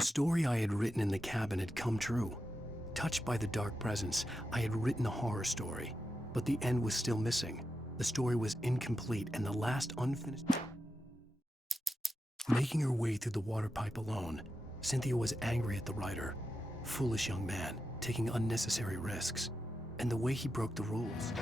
The story I had written in the cabin had come true. Touched by the dark presence, I had written a horror story, but the end was still missing. The story was incomplete, and the last unfinished... Making her way through the water pipe alone, Cynthia was angry at the writer. Foolish young man, taking unnecessary risks, and the way he broke the rules.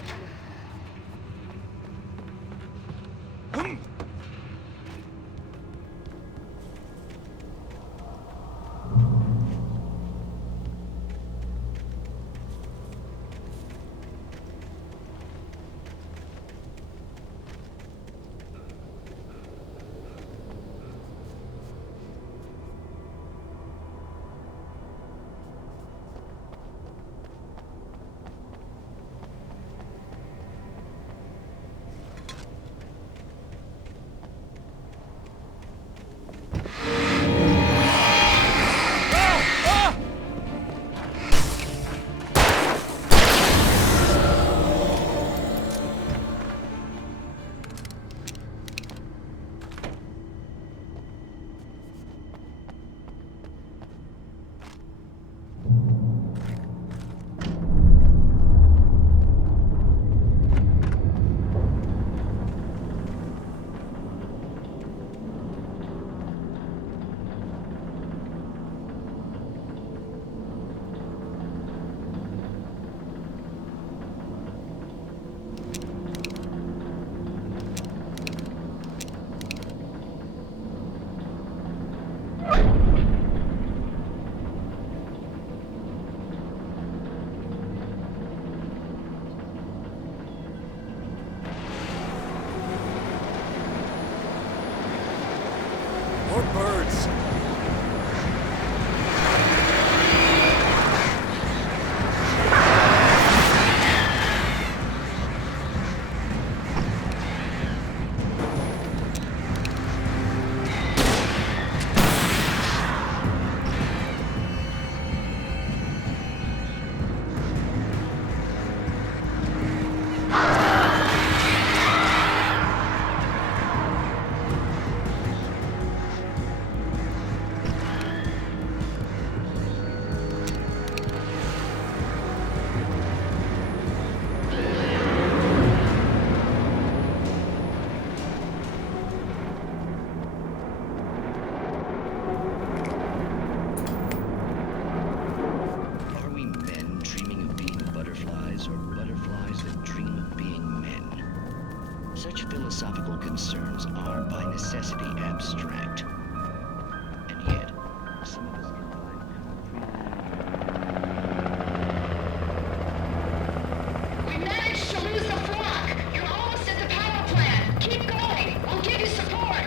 More birds. Such philosophical concerns are by necessity abstract. And yet, some of us can find concrete. We managed to lose the flock! You're almost at the power plant! Keep going! We'll give you support!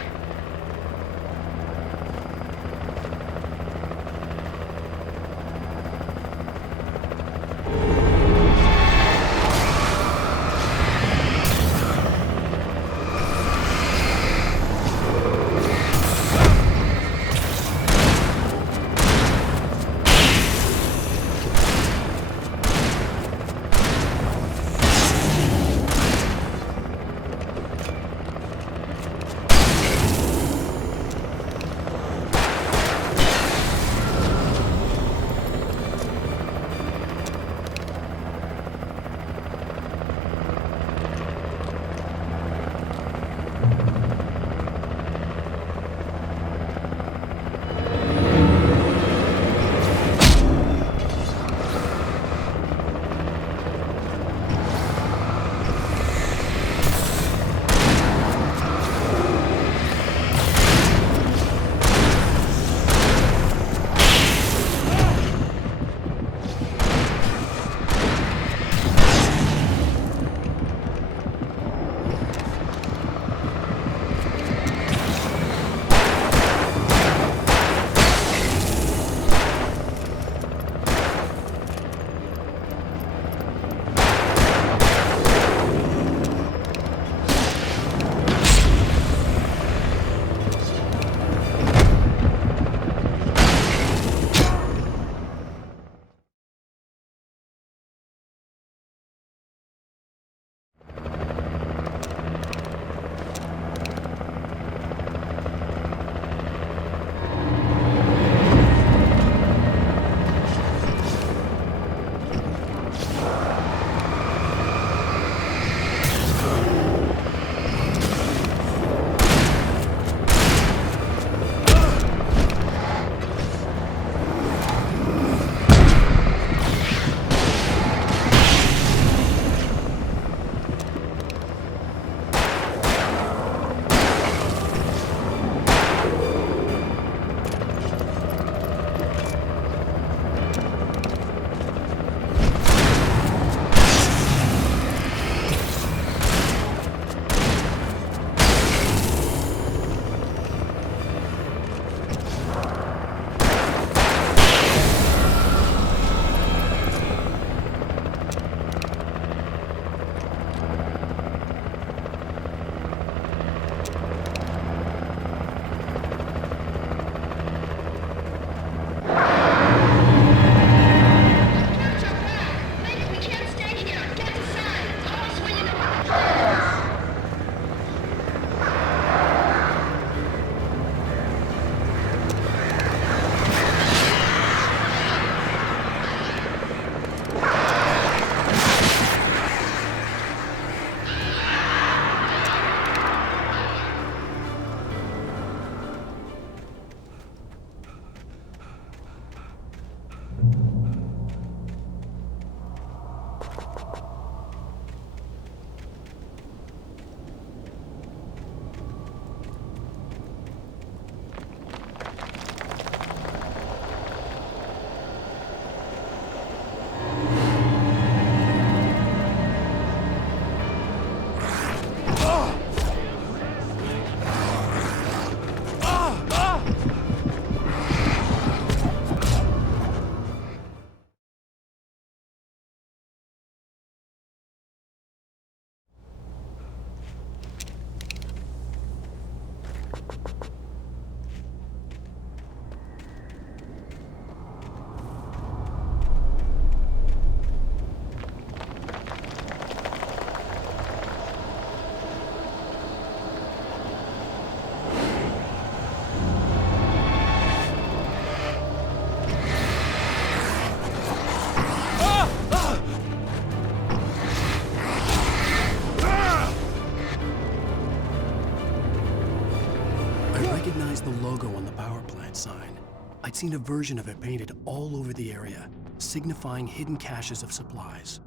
was the logo on the power plant sign. I'd seen a version of it painted all over the area, signifying hidden caches of supplies.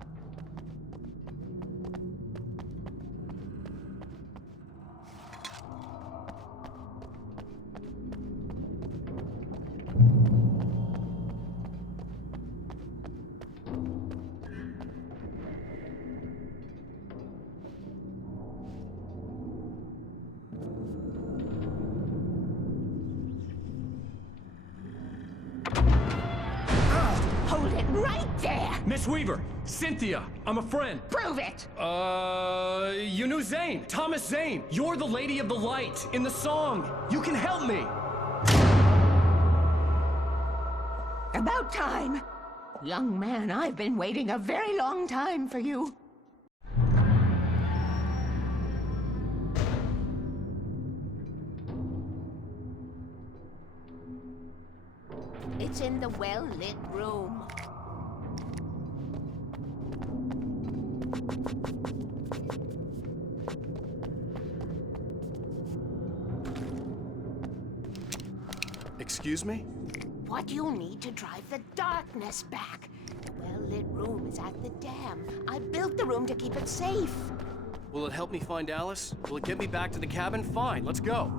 Hold it right there! Miss Weaver! Cynthia! I'm a friend! Prove it! You knew Zane! Thomas Zane! You're the Lady of the Light in the song! You can help me! About time! Young man, I've been waiting a very long time for you. It's in the well-lit room. Excuse me? What you need to drive the darkness back. The well-lit room is at the dam. I built the room to keep it safe. Will it help me find Alice? Will it get me back to the cabin? Fine, let's go.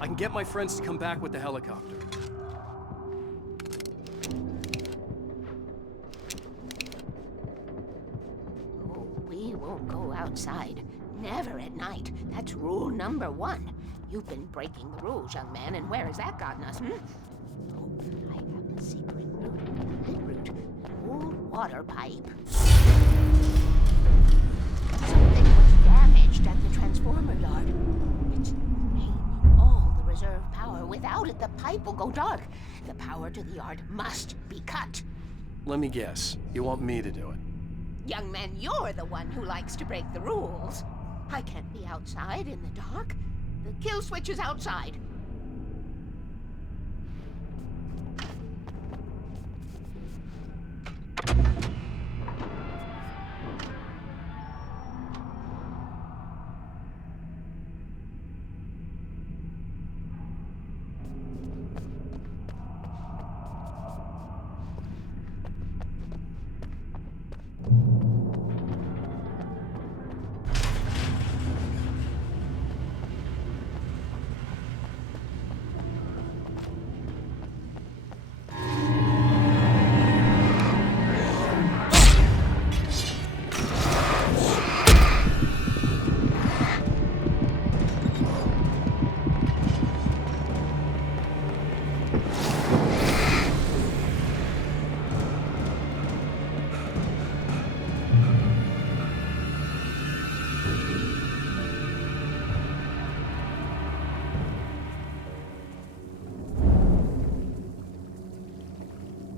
I can get my friends to come back with the helicopter. Oh, we won't go outside. Never at night. That's rule number 1. You've been breaking the rules, young man, and where has that gotten us, Oh, I have a secret route. Lit route. An old water pipe. Something was damaged at the transformer yard. It's draining all the reserve power. Without it, the pipe will go dark. The power to the yard must be cut. Let me guess. You want me to do it? Young man, you're the one who likes to break the rules. I can't be outside in the dark. The kill switch is outside.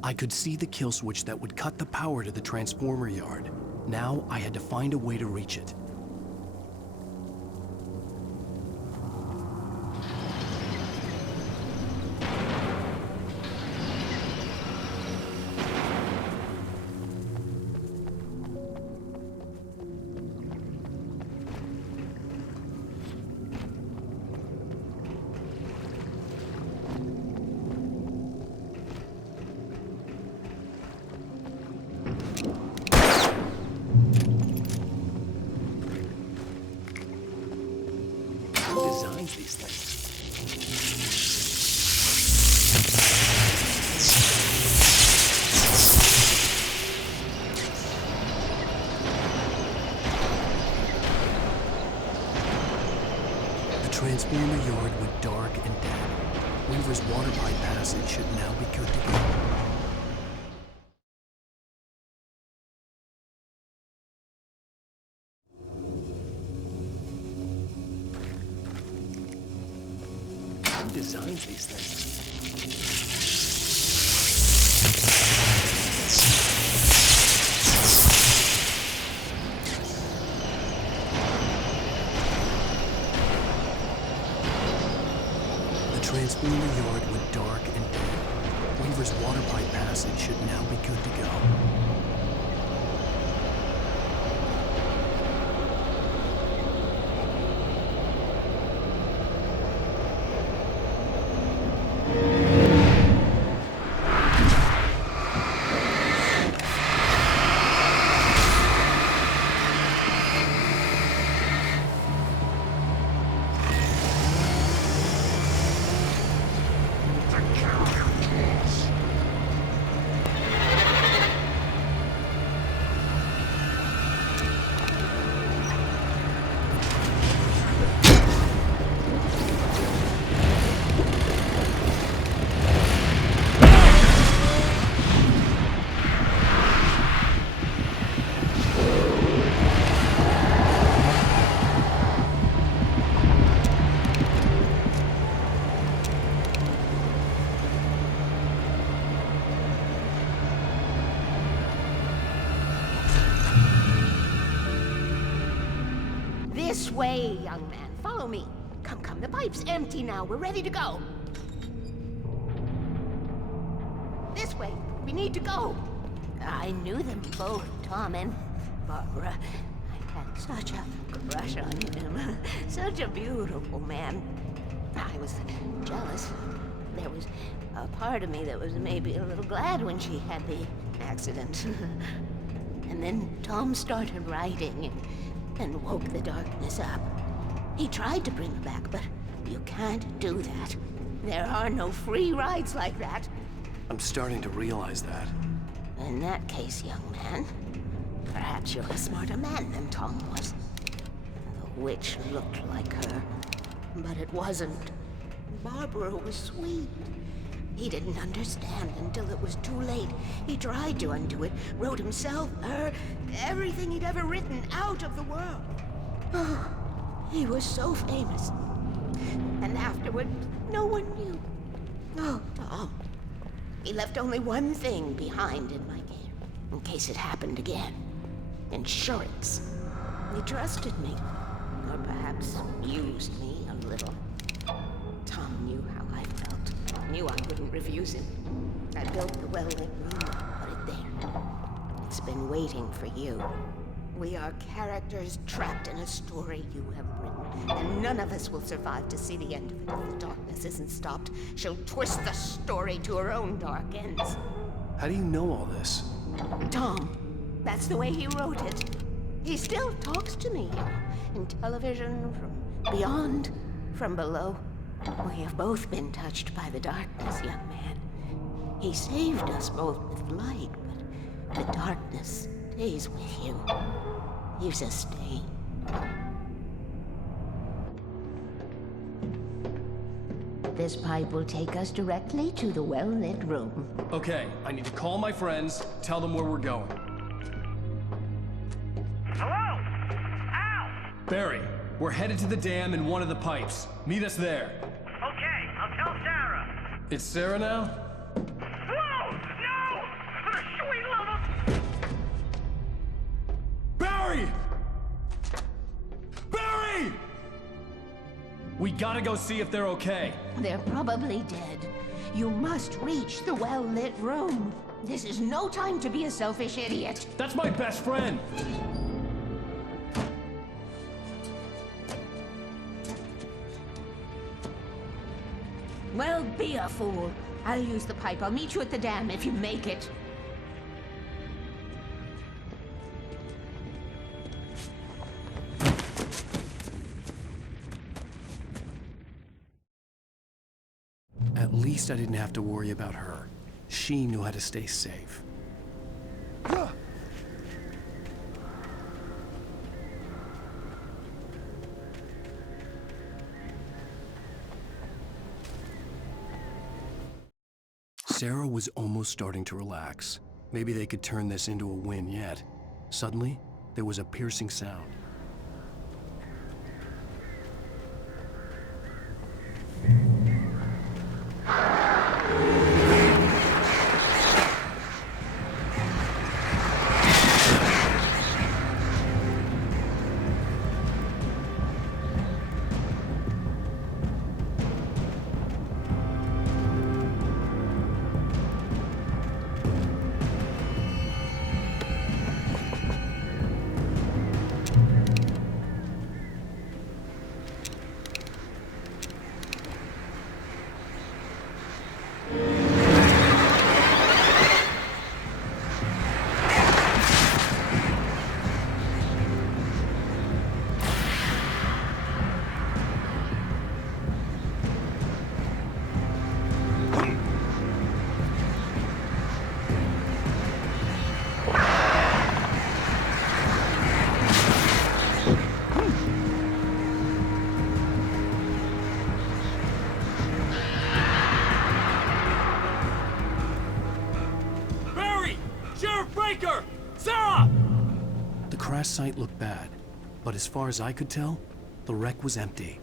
I could see the kill switch that would cut the power to the transformer yard. Now I had to find a way to reach it. Designs these things. The transformer yard went dark and dead. Weaver's water pipe passage should now be good to go. Designs these things. The transformer yard went dark and dead. Weaver's water pipe passage should now be good to go. This way, young man. Follow me. Come, the pipe's empty now. We're ready to go. This way. We need to go. I knew them both, Tom and Barbara. I had such a crush on him. Such a beautiful man. I was jealous. There was a part of me that was maybe a little glad when she had the accident. And then Tom started writing and woke the darkness up. He tried to bring her back, but you can't do that. There are no free rides like that. I'm starting to realize that. In that case, young man, perhaps you're a smarter man than Tom was. The witch looked like her, but it wasn't. Barbara was sweet. He didn't understand until it was too late. He tried to undo it, wrote himself, her, everything he'd ever written out of the world. Oh, he was so famous. And afterward, no one knew. Oh, Tom. He left only one thing behind in my care, in case it happened again. Insurance. He trusted me. Or perhaps used me a little. Tom knew how I felt. Knew I wouldn't refuse him. I built the well-lit room and put it there. It's been waiting for you. We are characters trapped in a story you have written, and none of us will survive to see the end of it if the darkness isn't stopped. She'll twist the story to her own dark ends. How do you know all this? Tom, that's the way he wrote it. He still talks to me, in television, from beyond, from below. We have both been touched by the darkness, young man. He saved us both with light, but the darkness stays with you. Leaves a stain. This pipe will take us directly to the well-lit room. Okay, I need to call my friends, tell them where we're going. Hello? Al! Barry, we're headed to the dam in one of the pipes. Meet us there. Okay, I'll tell Sarah. It's Sarah now? Whoa! No! For the sweet love of... Barry! Barry! We gotta go see if they're okay. They're probably dead. You must reach the well-lit room. This is no time to be a selfish idiot. That's my best friend. Well, be a fool. I'll use the pipe. I'll meet you at the dam if you make it. At least I didn't have to worry about her. She knew how to stay safe. Sarah was almost starting to relax. Maybe they could turn this into a win yet. Suddenly, there was a piercing sound. The crash site looked bad, but as far as I could tell, the wreck was empty.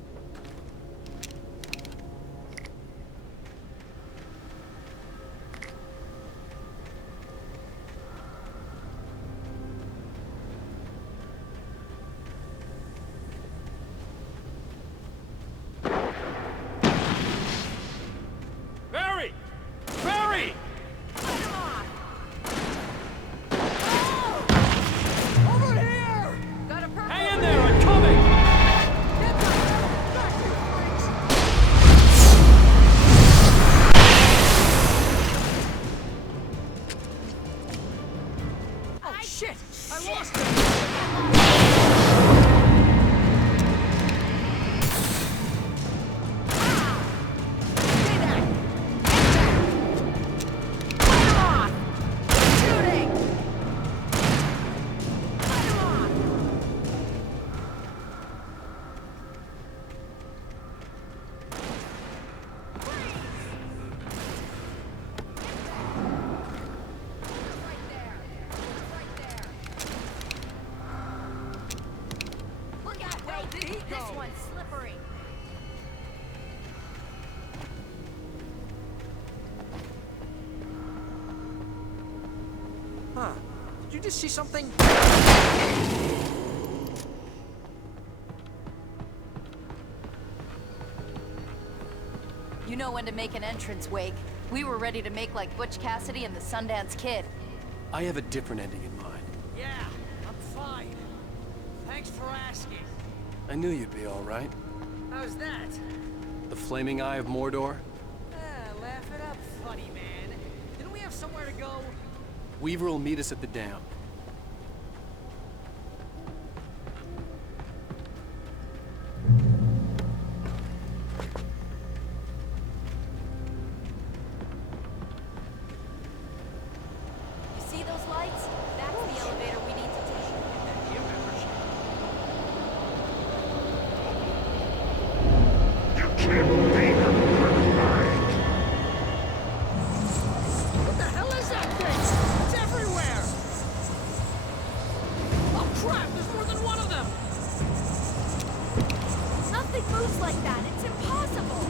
This one's slippery. Huh. Did you just see something? You know when to make an entrance, Wake. We were ready to make like Butch Cassidy and the Sundance Kid. I have a different ending in mind. Yeah, I'm fine. Thanks for asking. I knew you'd be all right. How's that? The flaming eye of Mordor? Laugh it up, funny man. Didn't we have somewhere to go? Weaver will meet us at the dam. You see those lights? That's the elevator we need to take. What the hell is that thing? It's everywhere! Oh crap, there's more than one of them! Nothing moves like that. It's impossible.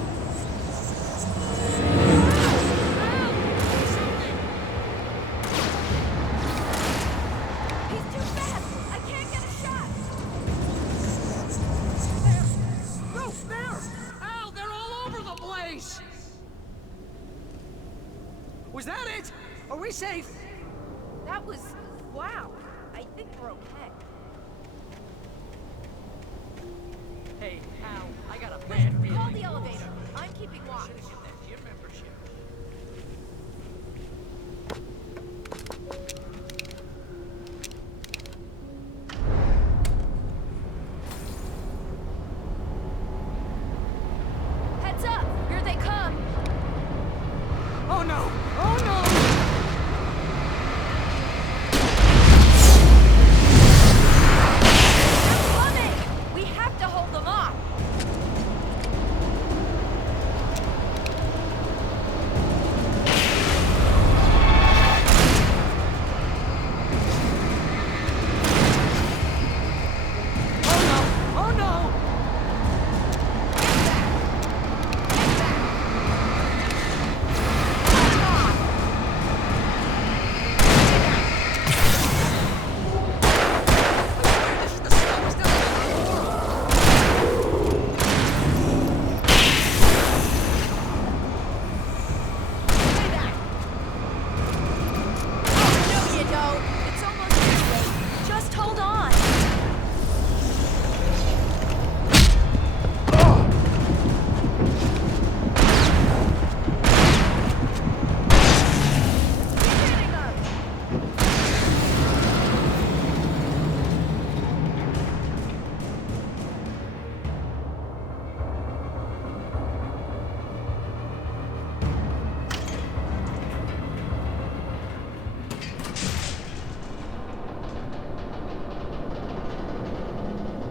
He's too fast. I can't get a shot. No, there! Al, they're all over the place! Was that it? Are we safe? That was... wow. I think we're okay. Hey, Al, I got a bad feeling. Call the elevator. I'm keeping watch. Get that gym membership. Heads up! Here they come! Oh no! Oh no! They're coming! We have to hold them off! Oh no! Oh no! This is the slowest elevator in the world. No, you don't. It's almost here, Wade. Just hold on. Keep hitting them.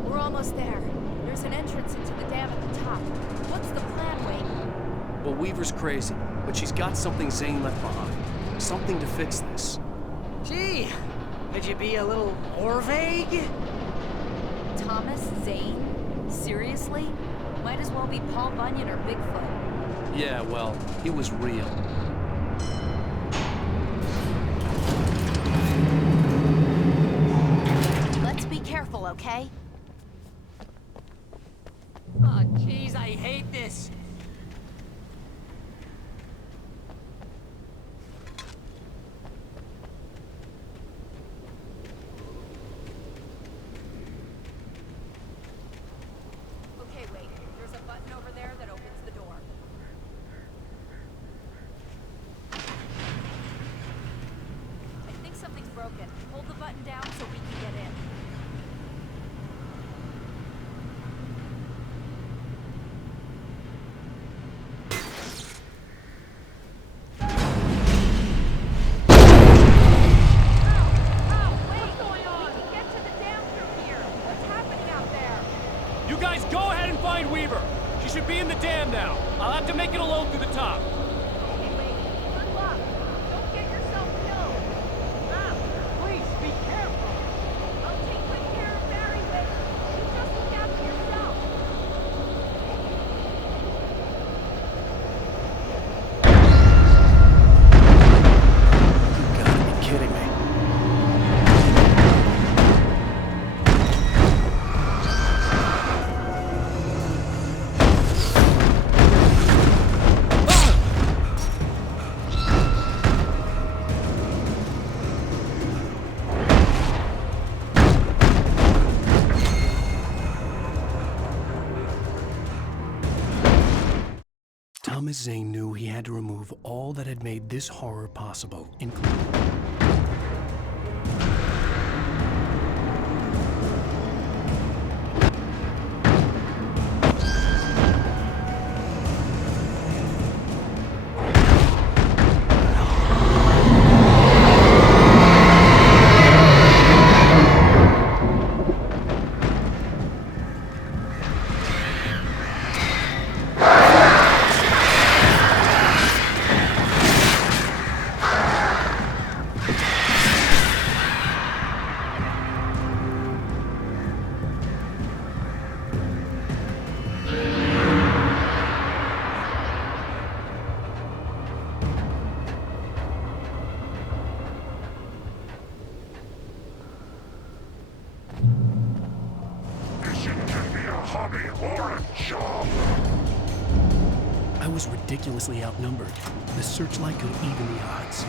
We're almost there. There's an entrance into the dam at the top. What's the plan, Wade? Well, Weaver's crazy, but she's got something Zane left behind. Something to fix this. Gee, could you be a little more vague? Thomas Zane? Seriously? Might as well be Paul Bunyan or Bigfoot. Yeah, well, he was real. Let's be careful, okay? Oh, jeez, I hate this. Okay, wait. There's a button over there that opens the door. I think something's broken. Hold the button down so we can get in. You guys go ahead and find Weaver. She should be in the dam now. I'll have to make it alone through the top. Hey, wait. Good luck. Don't get yourself killed. Now, please be careful. I'll take good care of Barry, wait. You just look after yourself. Thomas Zane knew he had to remove all that had made this horror possible, including... I was ridiculously outnumbered. The searchlight could even the odds.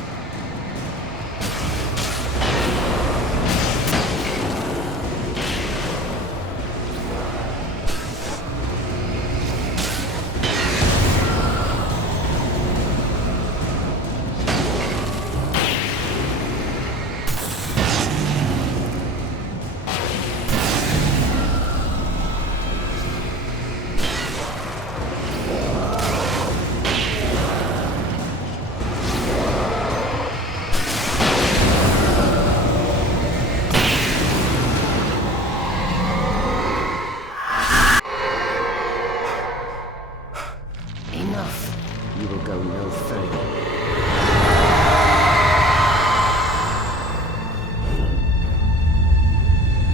You will go no further.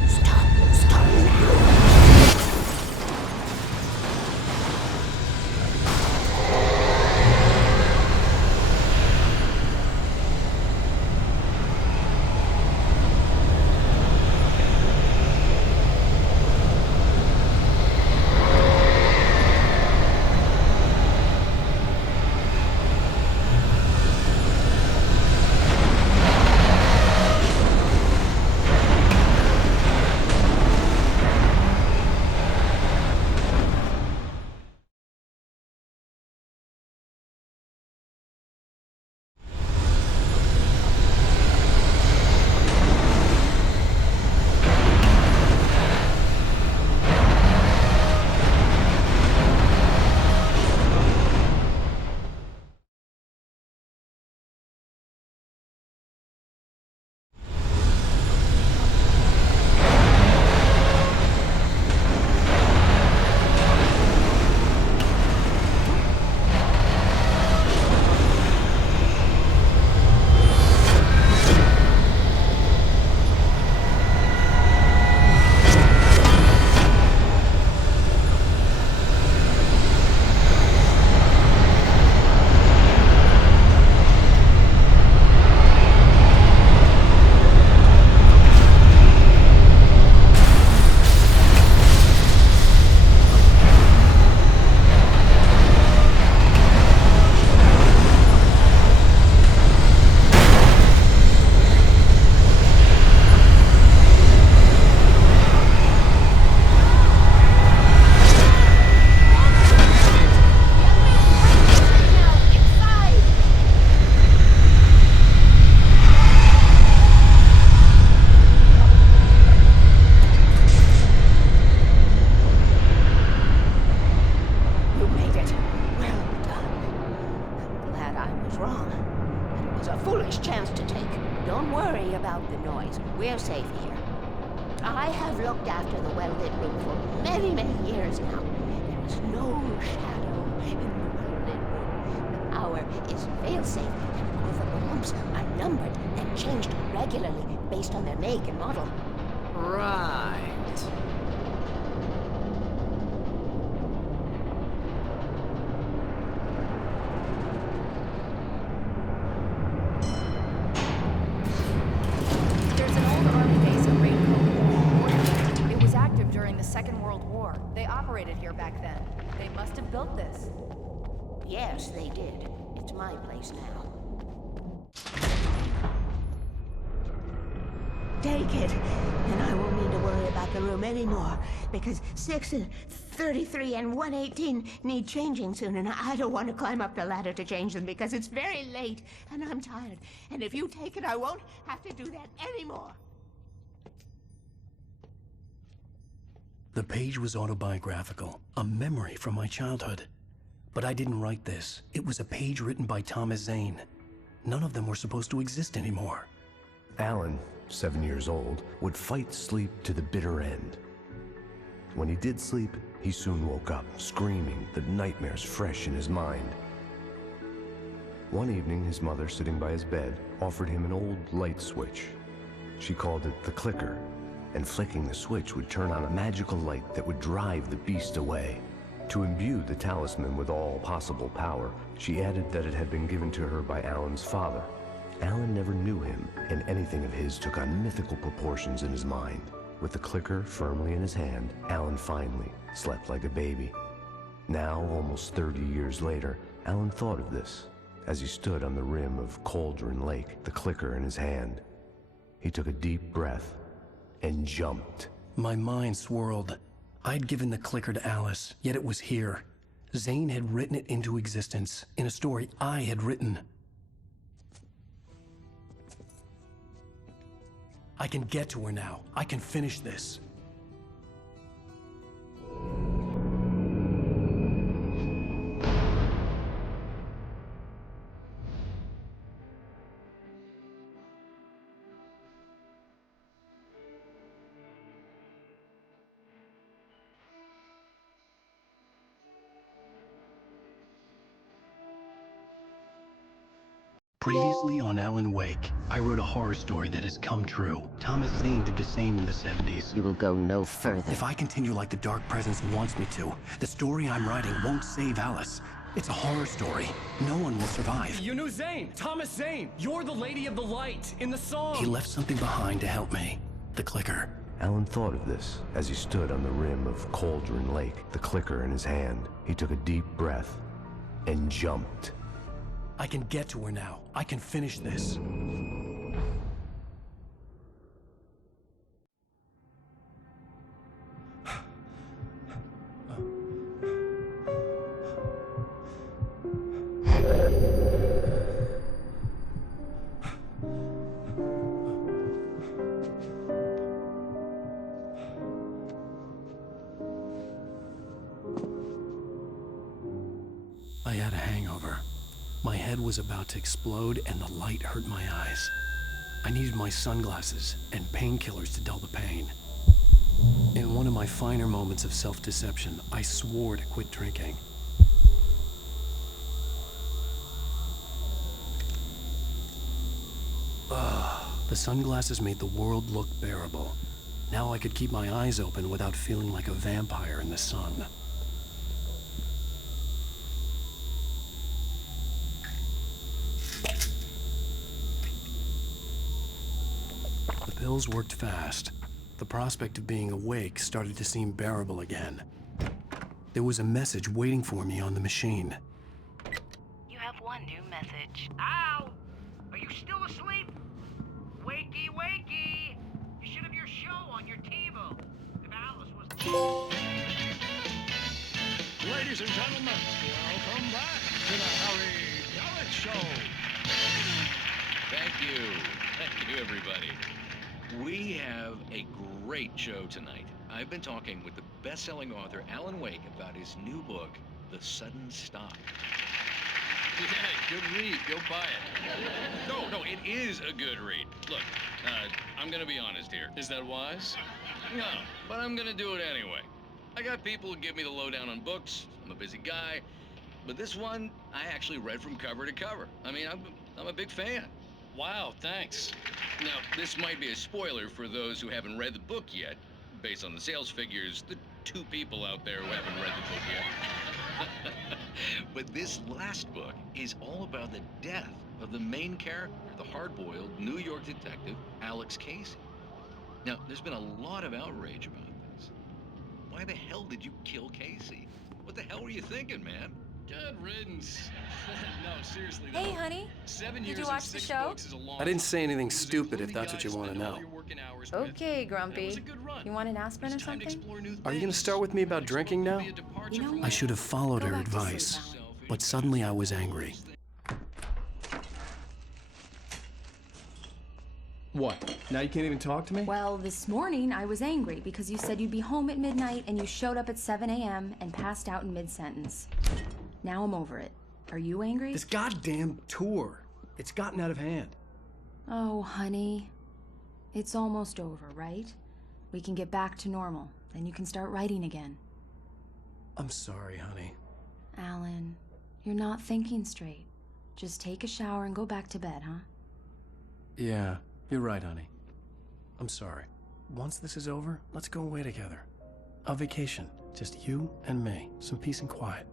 Stop now. We're safe here. I have looked after the well-lit room for many, many years now. There is no shadow in the well-lit room. The power is fail-safe, and movable lumps are numbered and changed regularly based on their make and model. Right. Second World War. They operated here back then. They must have built this. Yes, they did. It's my place now. Take it, and I will meet need to worry about the room anymore, because 6 and 33 and 118 need changing soon, and I don't want to climb up the ladder to change them because it's very late, and I'm tired. And if you take it, I won't have to do that anymore. The page was autobiographical, a memory from my childhood. But I didn't write this. It was a page written by Thomas Zane. None of them were supposed to exist anymore. Alan, 7 years old, would fight sleep to the bitter end. When he did sleep, he soon woke up, screaming, the nightmares fresh in his mind. One evening, his mother, sitting by his bed, offered him an old light switch. She called it the clicker, and flicking the switch would turn on a magical light that would drive the beast away. To imbue the talisman with all possible power, she added that it had been given to her by Alan's father. Alan never knew him, and anything of his took on mythical proportions in his mind. With the clicker firmly in his hand, Alan finally slept like a baby. Now, almost 30 years later, Alan thought of this as he stood on the rim of Cauldron Lake, the clicker in his hand. He took a deep breath and jumped. My mind swirled. I'd given the clicker to Alice, yet it was here. Zane had written it into existence, in a story I had written. I can get to her now. I can finish this. Previously on Alan Wake, I wrote a horror story that has come true. Thomas Zane did the same in the 70s. You will go no further. If I continue like the Dark Presence wants me to, the story I'm writing won't save Alice. It's a horror story. No one will survive. You knew Zane! Thomas Zane! You're the Lady of the Light in the song! He left something behind to help me. The clicker. Alan thought of this as he stood on the rim of Cauldron Lake, the clicker in his hand. He took a deep breath and jumped. I can get to her now. I can finish this. I had a hangover. My head was about to explode and the light hurt my eyes. I needed my sunglasses and painkillers to dull the pain. In one of my finer moments of self-deception, I swore to quit drinking. The sunglasses made the world look bearable. Now I could keep my eyes open without feeling like a vampire in the sun. The pills worked fast. The prospect of being awake started to seem bearable again. There was a message waiting for me on the machine. You have one new message. Ow! Are you still asleep? Wakey, wakey! You should have your show on your TiVo. If Alice was... Ladies and gentlemen, welcome back to the Harry Gallet Show. Thank you. Thank you, everybody. We have a great show tonight. I've been talking with the best-selling author Alan Wake about his new book, The Sudden Stop. Yeah, good read. Go buy it. No, it is a good read. Look, I'm gonna be honest here. Is that wise? No, but I'm gonna do it anyway. I got people who give me the lowdown on books. I'm a busy guy. But this one, I actually read from cover to cover. I mean, I'm a big fan. Wow, thanks. Now, this might be a spoiler for those who haven't read the book yet. Based on the sales figures, the 2 people out there who haven't read the book yet. But this last book is all about the death of the main character, the hard-boiled New York detective, Alex Casey. Now, there's been a lot of outrage about this. Why the hell did you kill Casey? What the hell were you thinking, man? Good riddance. No, seriously though. Hey, honey. 7 Did years you and watch the 6 show? books is a long I didn't say anything time. stupid if that's what you want to know. working hours Okay, with. Grumpy. It was a good run. You want an aspirin or It's time to something? explore new Are you gonna things. start with me about drinking now? You know I what? should have followed Go her back to sleep, advice, Alan. but suddenly I was angry. What? Now you can't even talk to me? Well, this morning I was angry because you said you'd be home at midnight and you showed up at 7 a.m. and passed out in mid-sentence. Now I'm over it. Are you angry? This goddamn tour. It's gotten out of hand. Oh, honey. It's almost over, right? We can get back to normal. Then you can start writing again. I'm sorry, honey. Alan, you're not thinking straight. Just take a shower and go back to bed, huh? Yeah, you're right, honey. I'm sorry. Once this is over, let's go away together. A vacation. Just you and me. Some peace and quiet.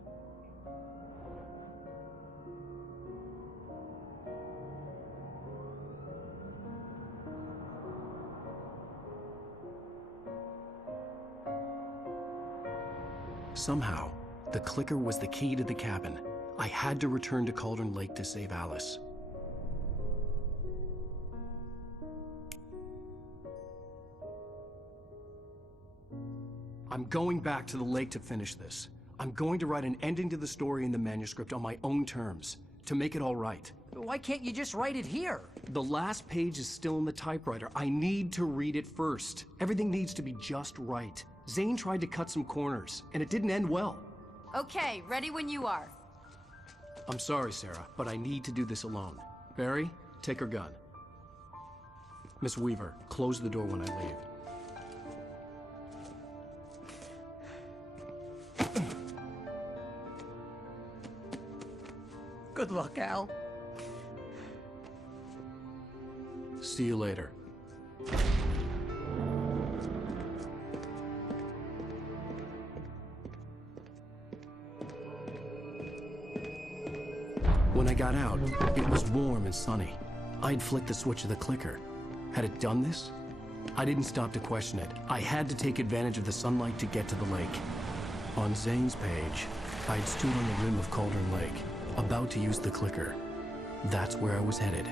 Somehow, the clicker was the key to the cabin. I had to return to Cauldron Lake to save Alice. I'm going back to the lake to finish this. I'm going to write an ending to the story in the manuscript on my own terms, to make it all right. Why can't you just write it here? The last page is still in the typewriter. I need to read it first. Everything needs to be just right. Zane tried to cut some corners, and it didn't end well. Okay, ready when you are. I'm sorry, Sarah, but I need to do this alone. Barry, take her gun. Miss Weaver, close the door when I leave. Good luck, Al. See you later. When I got out, it was warm and sunny. I'd flicked the switch of the clicker. Had it done this? I didn't stop to question it. I had to take advantage of the sunlight to get to the lake. On Zane's page, I'd stood on the rim of Cauldron Lake, about to use the clicker. That's where I was headed.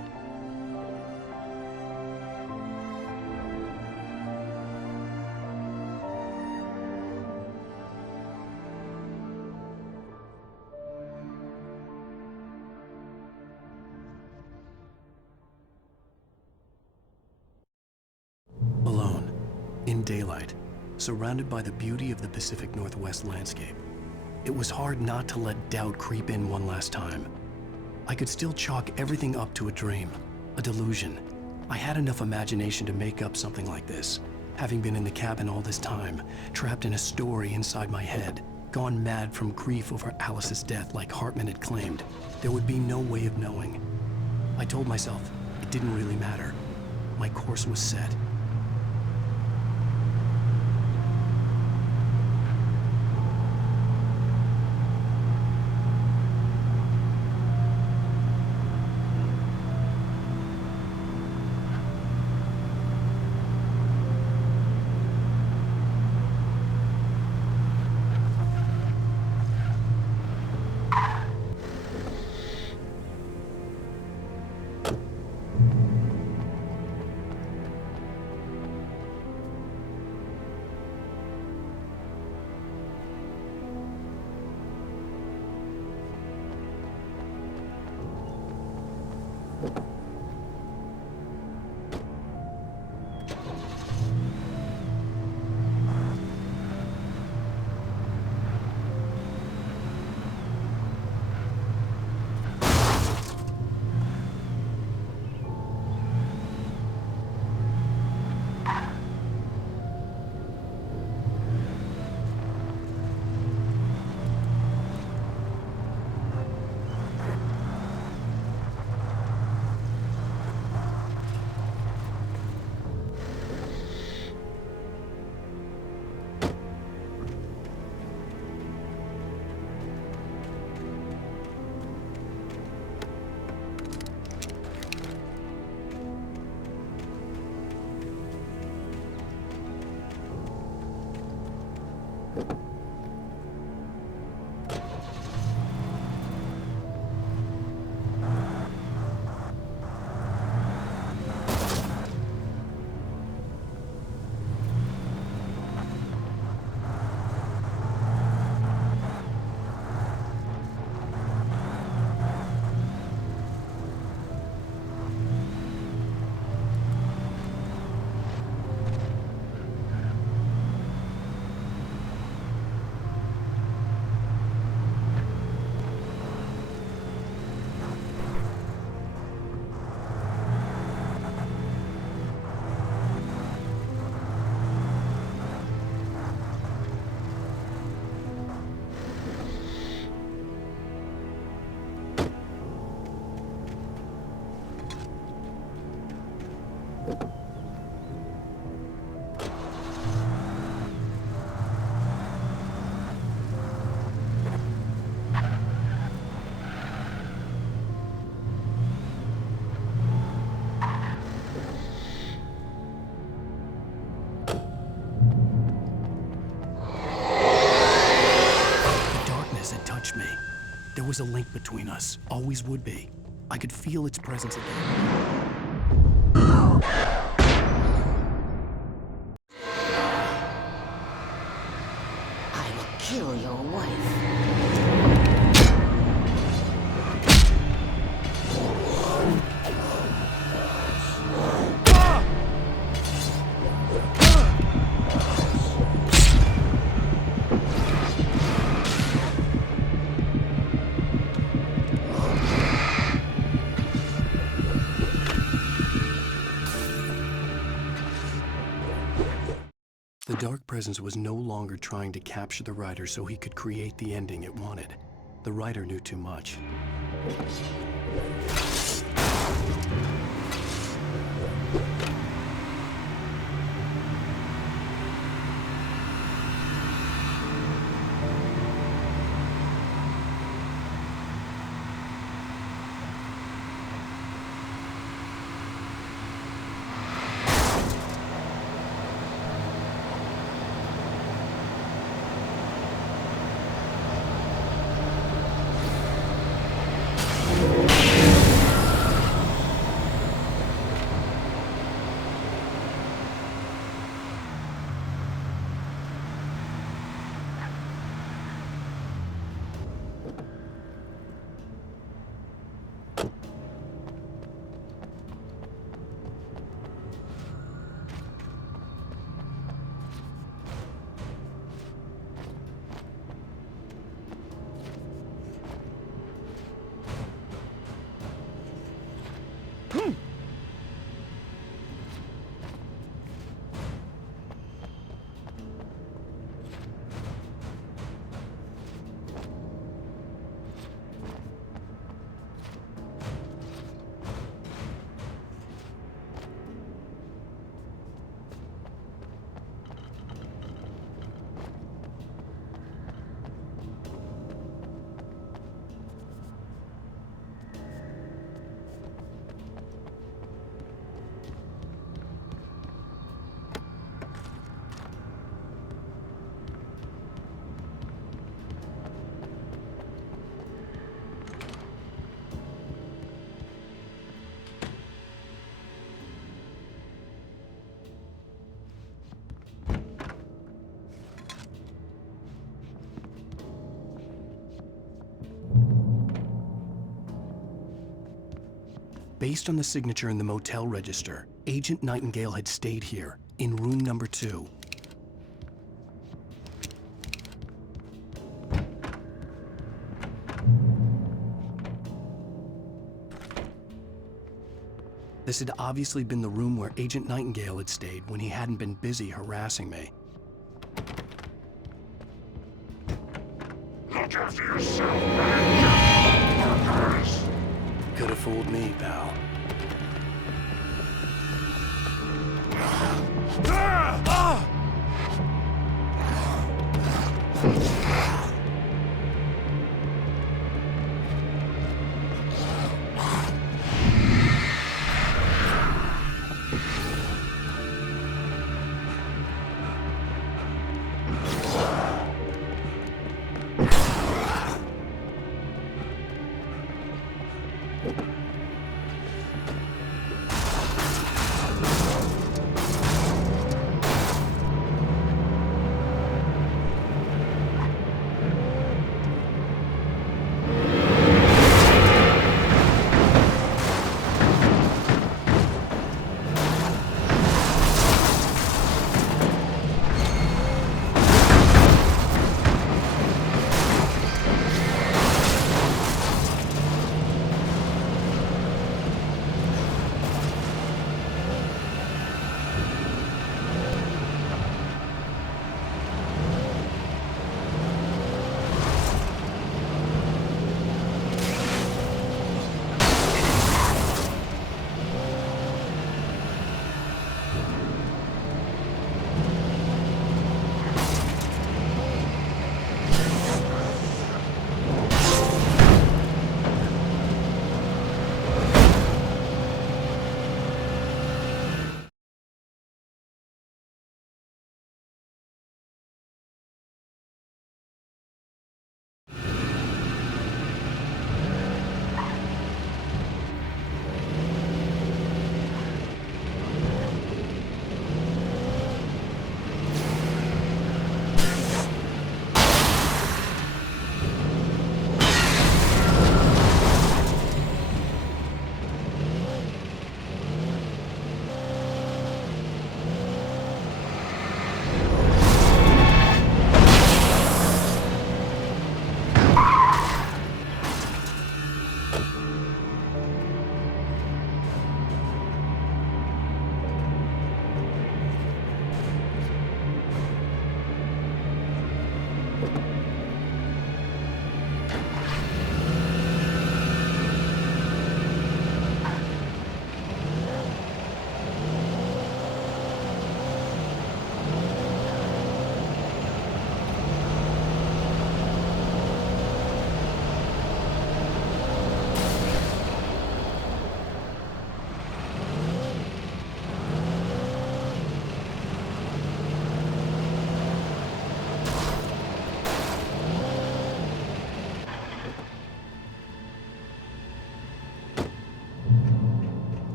Alone, in daylight, surrounded by the beauty of the Pacific Northwest landscape. It was hard not to let doubt creep in one last time. I could still chalk everything up to a dream, a delusion. I had enough imagination to make up something like this, having been in the cabin all this time, trapped in a story inside my head, gone mad from grief over Alice's death like Hartman had claimed. There would be no way of knowing. I told myself it didn't really matter. My course was set. There was a link between us, always would be. I could feel its presence again. I will kill your wife. The dark presence was no longer trying to capture the writer so he could create the ending it wanted. The writer knew too much. Based on the signature in the motel register, Agent Nightingale had stayed here, in room number 2. This had obviously been the room where Agent Nightingale had stayed when he hadn't been busy harassing me. Look after yourself, man. Could have fooled me, pal.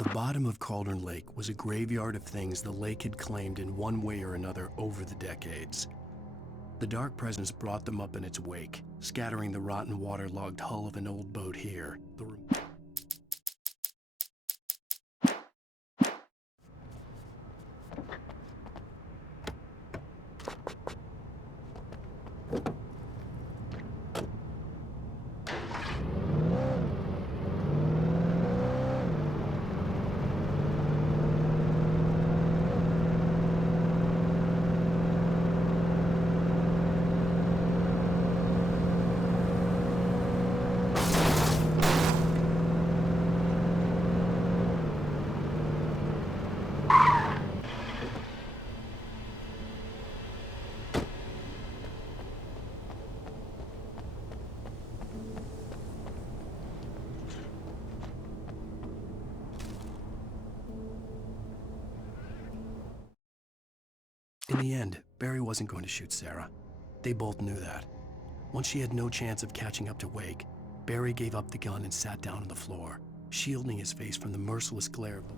The bottom of Cauldron Lake was a graveyard of things the lake had claimed in one way or another over the decades. The dark presence brought them up in its wake, scattering the rotten waterlogged hull of an old boat here. In the end, Barry wasn't going to shoot Sarah. They both knew that. Once she had no chance of catching up to Wake, Barry gave up the gun and sat down on the floor, shielding his face from the merciless glare of the...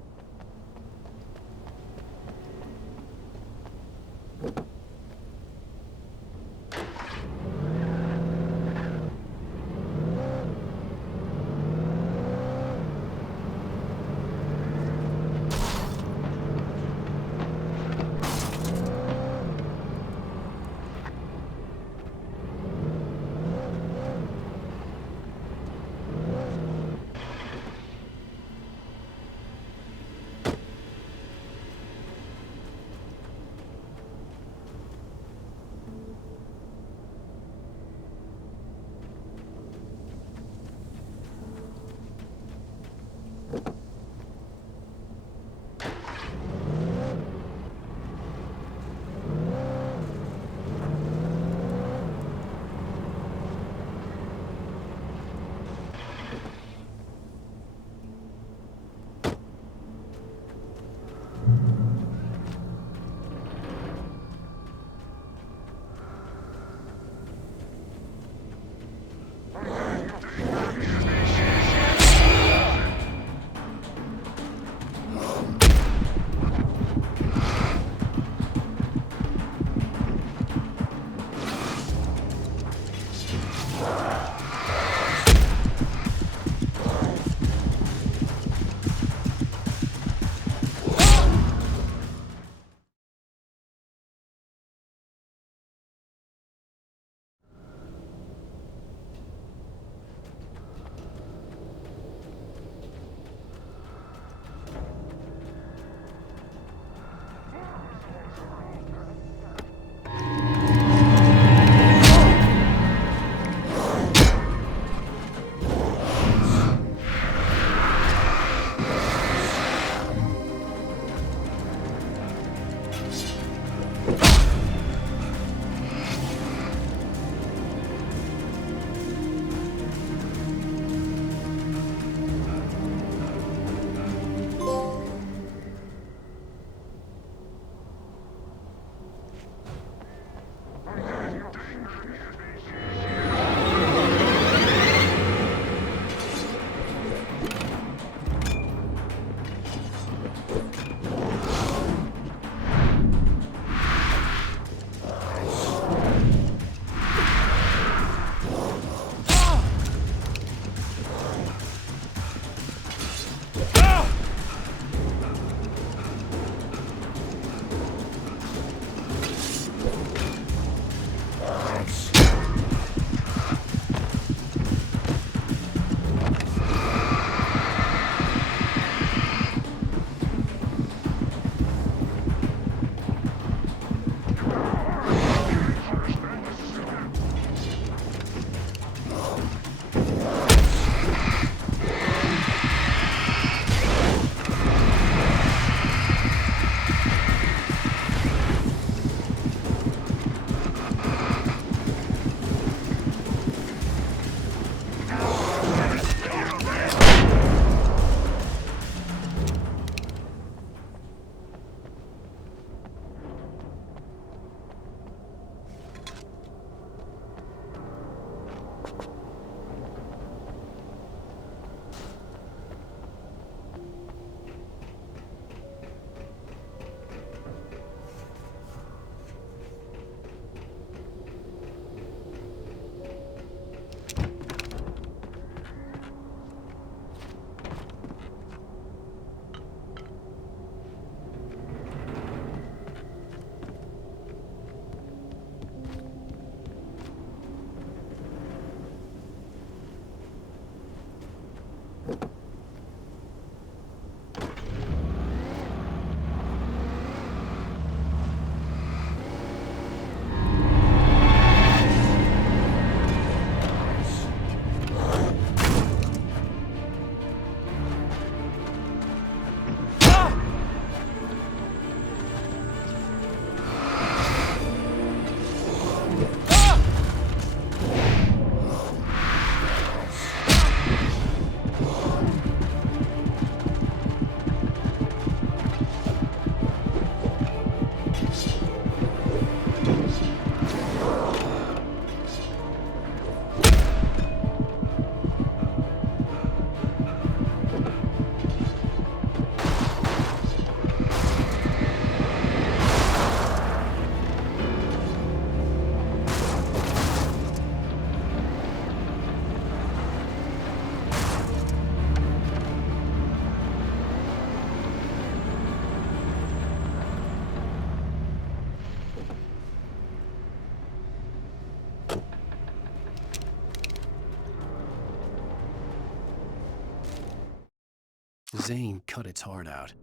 Zane cut its heart out,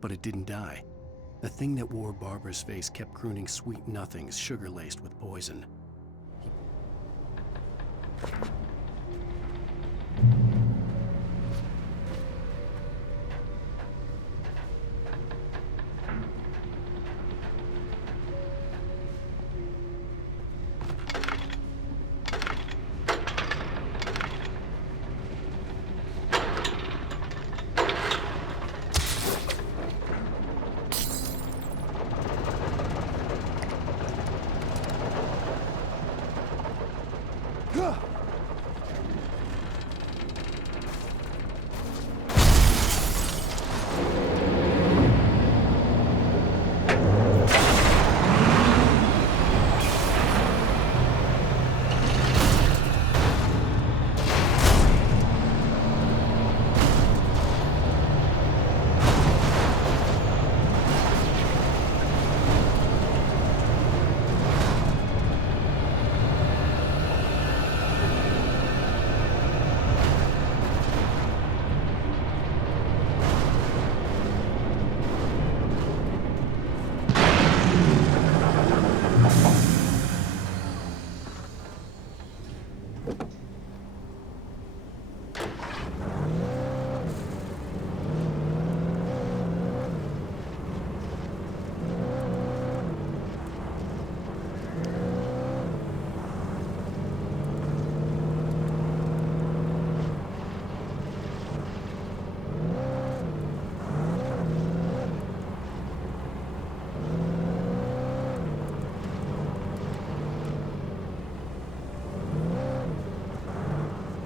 but it didn't die. The thing that wore Barbara's face kept crooning sweet nothings sugar-laced with poison.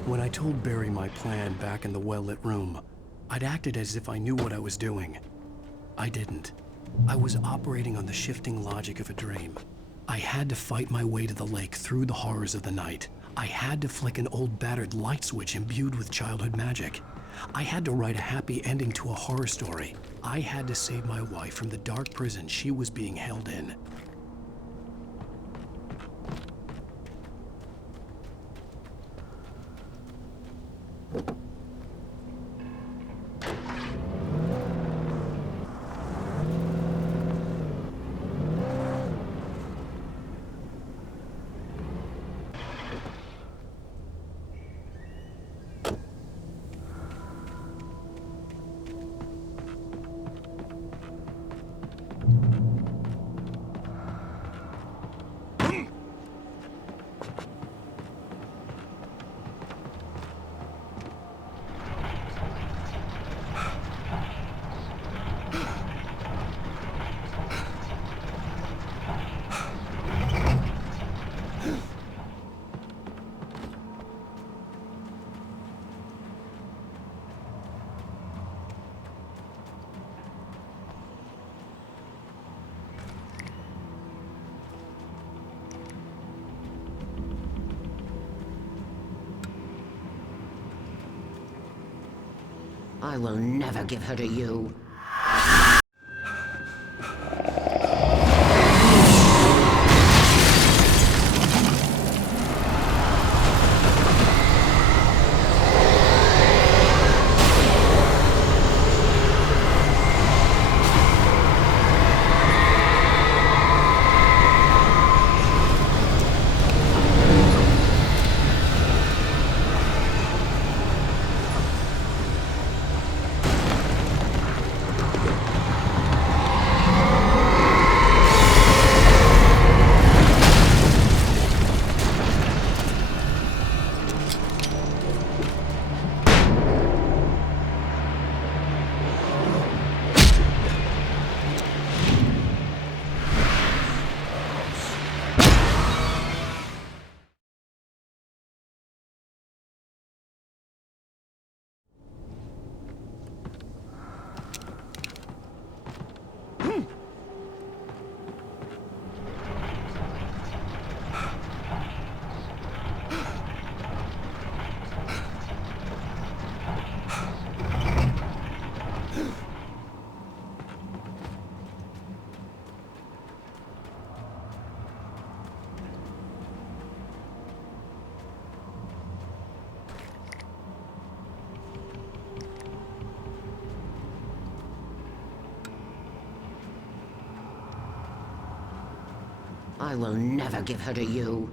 When I told Barry my plan back in the well-lit room, I'd acted as if I knew what I was doing. I didn't. I was operating on the shifting logic of a dream. I had to fight my way to the lake through the horrors of the night. I had to flick an old battered light switch imbued with childhood magic. I had to write a happy ending to a horror story. I had to save my wife from the dark prison she was being held in. I will never give her to you. I will never give her to you.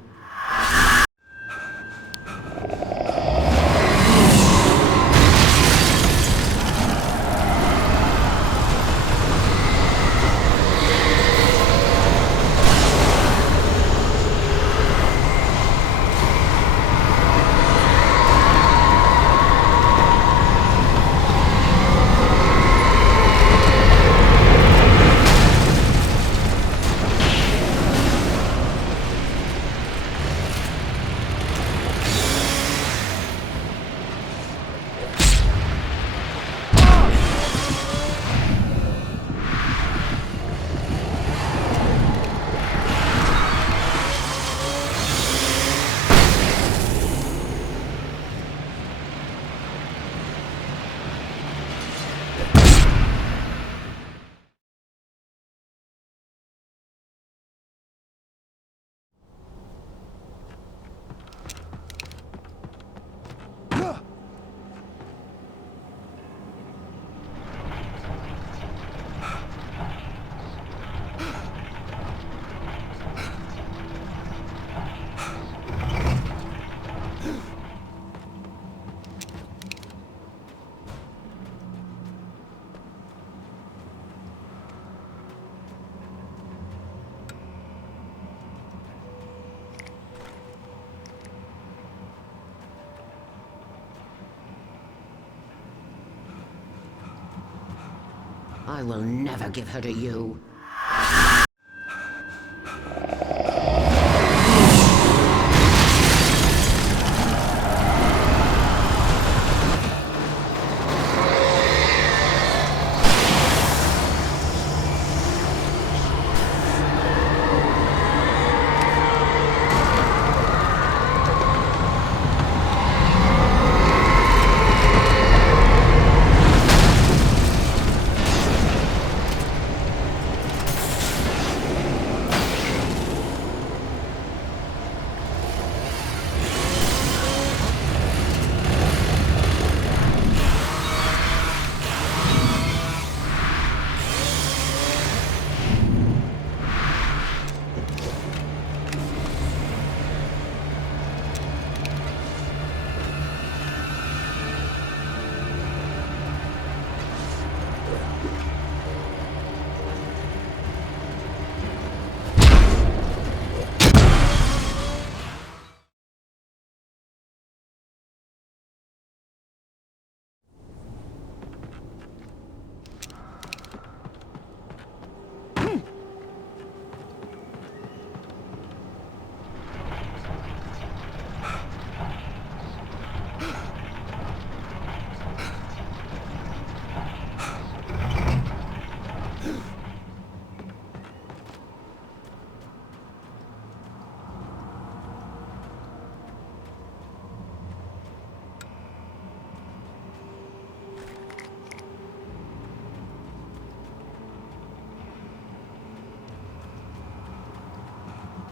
I will never give her to you.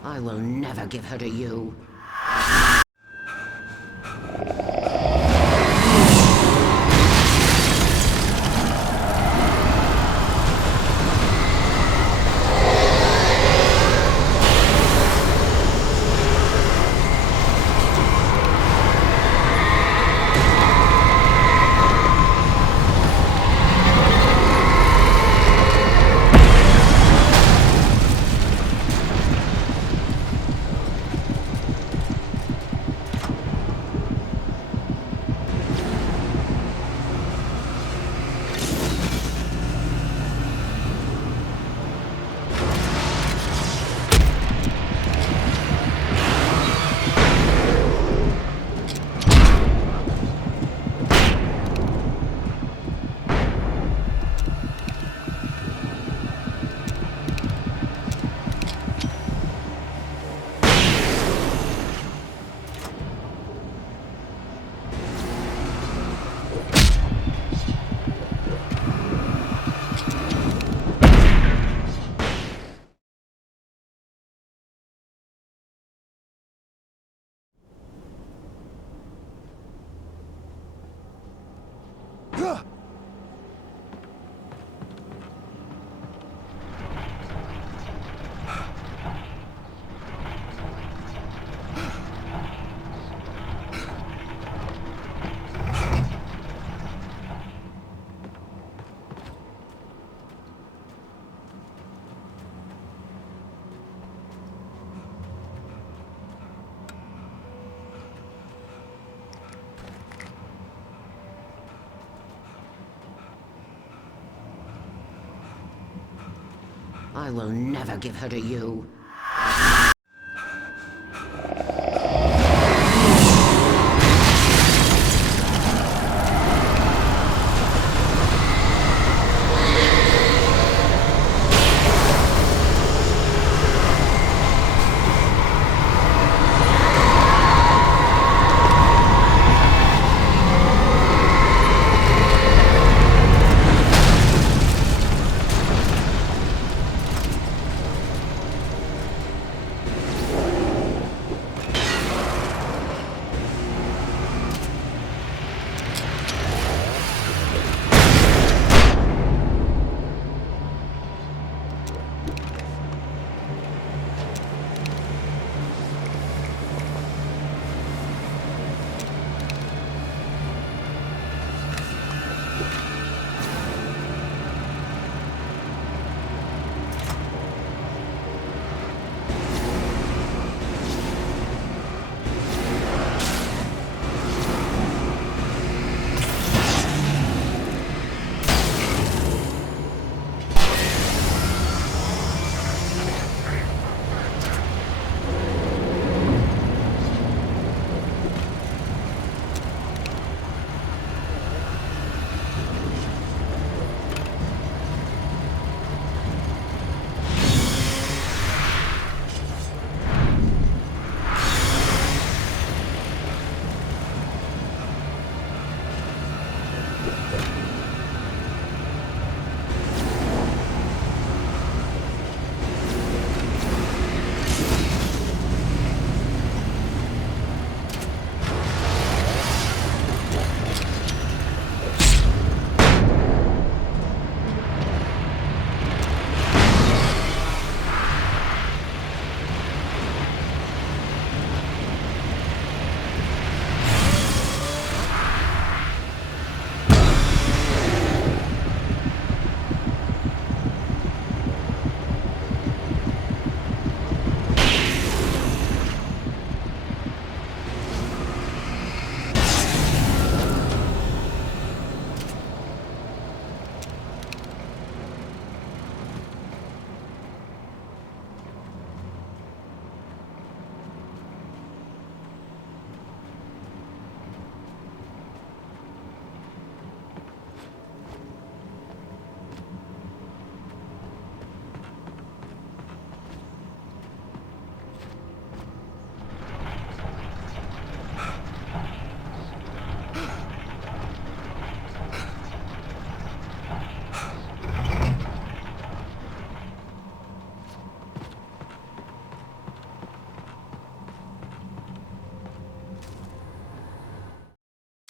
I will never give her to you. I will never give her to you.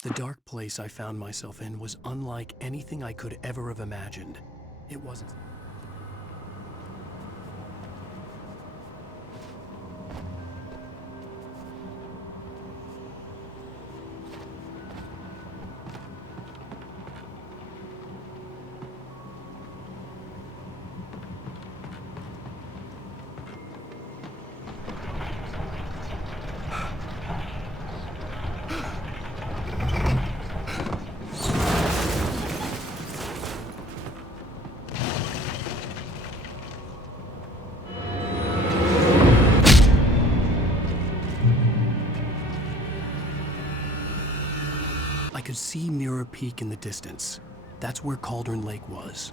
The dark place I found myself in was unlike anything I could ever have imagined. It wasn't... I could see Mirror Peak in the distance. That's where Cauldron Lake was.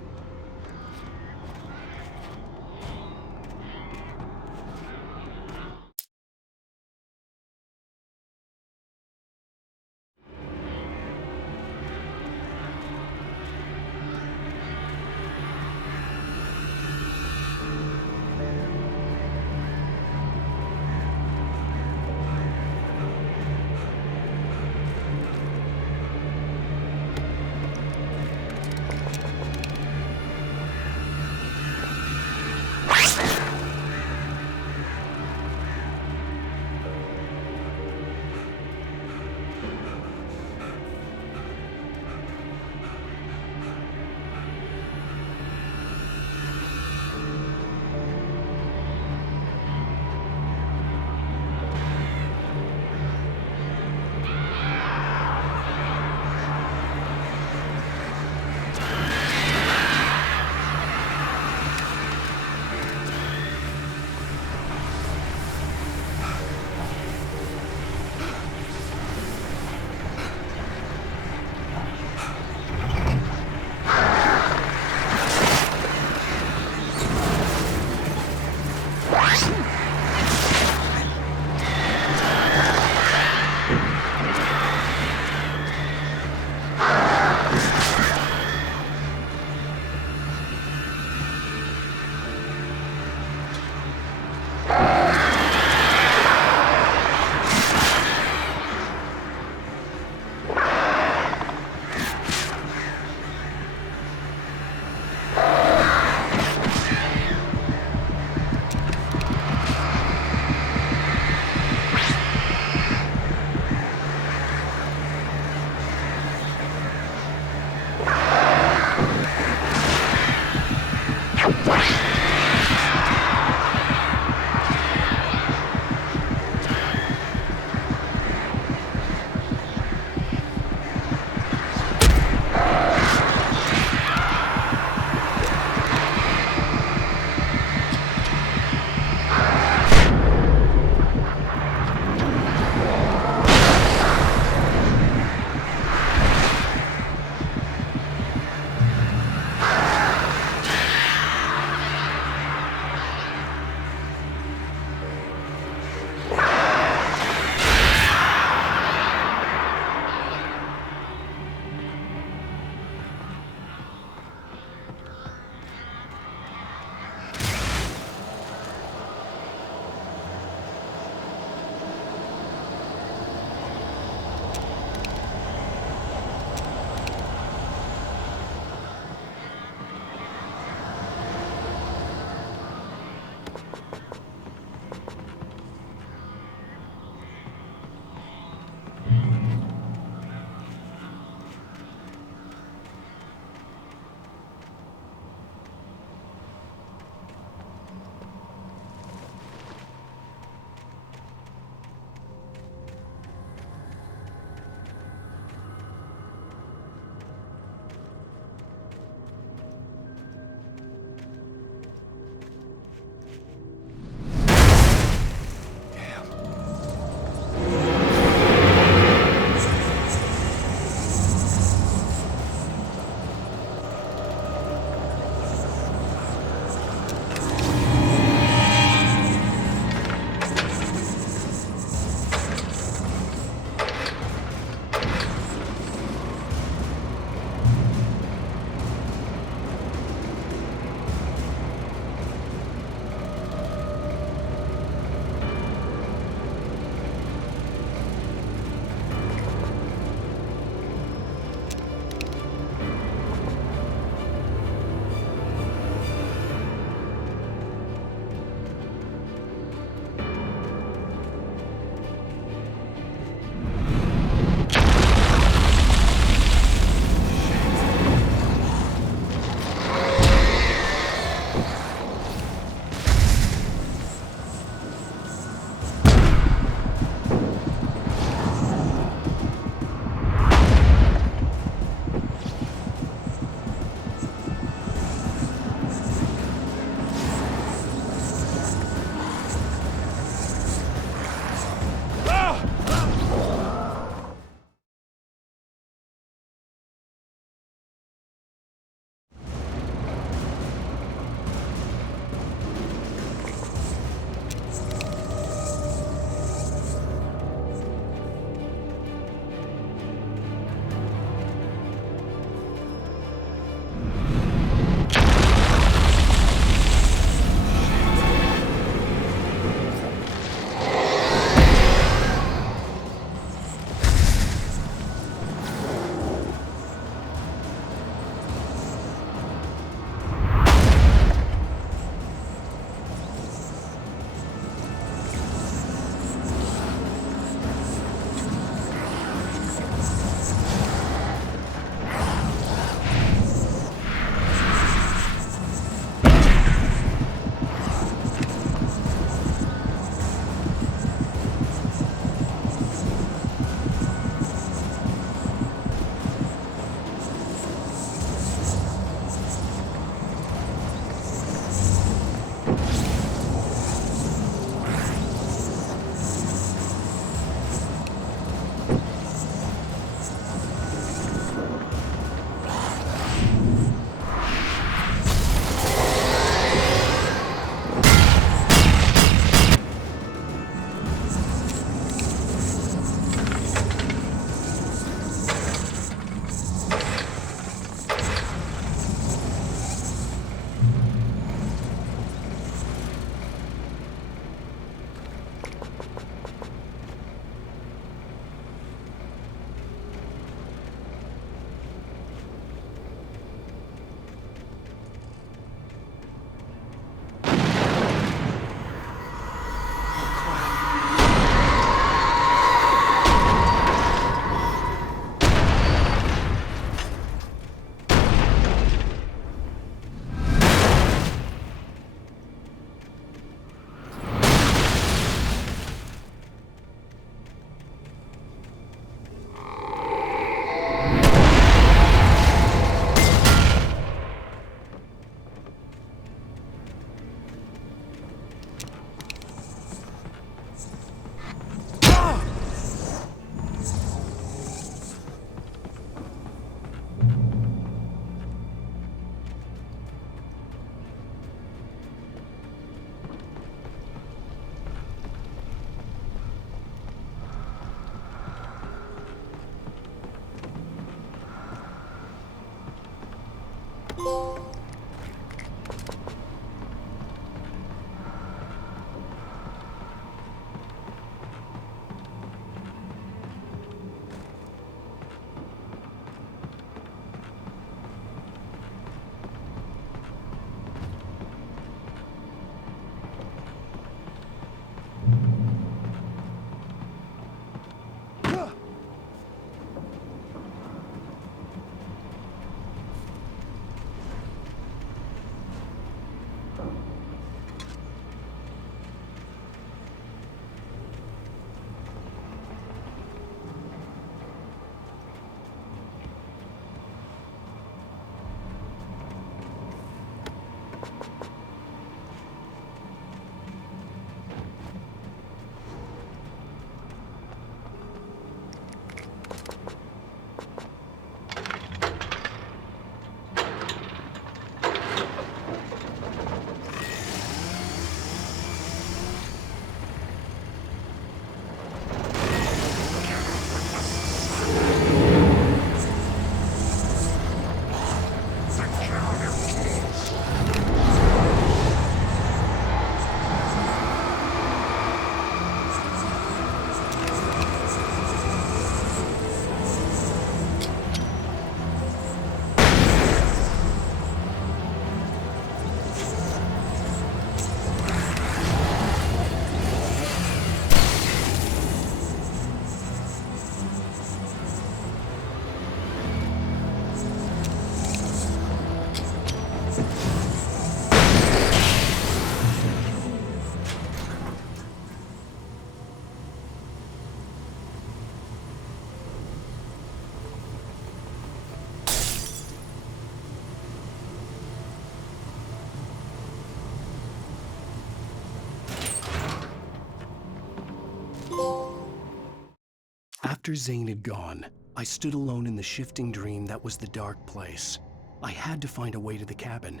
After Zane had gone, I stood alone in the shifting dream that was the dark place. I had to find a way to the cabin.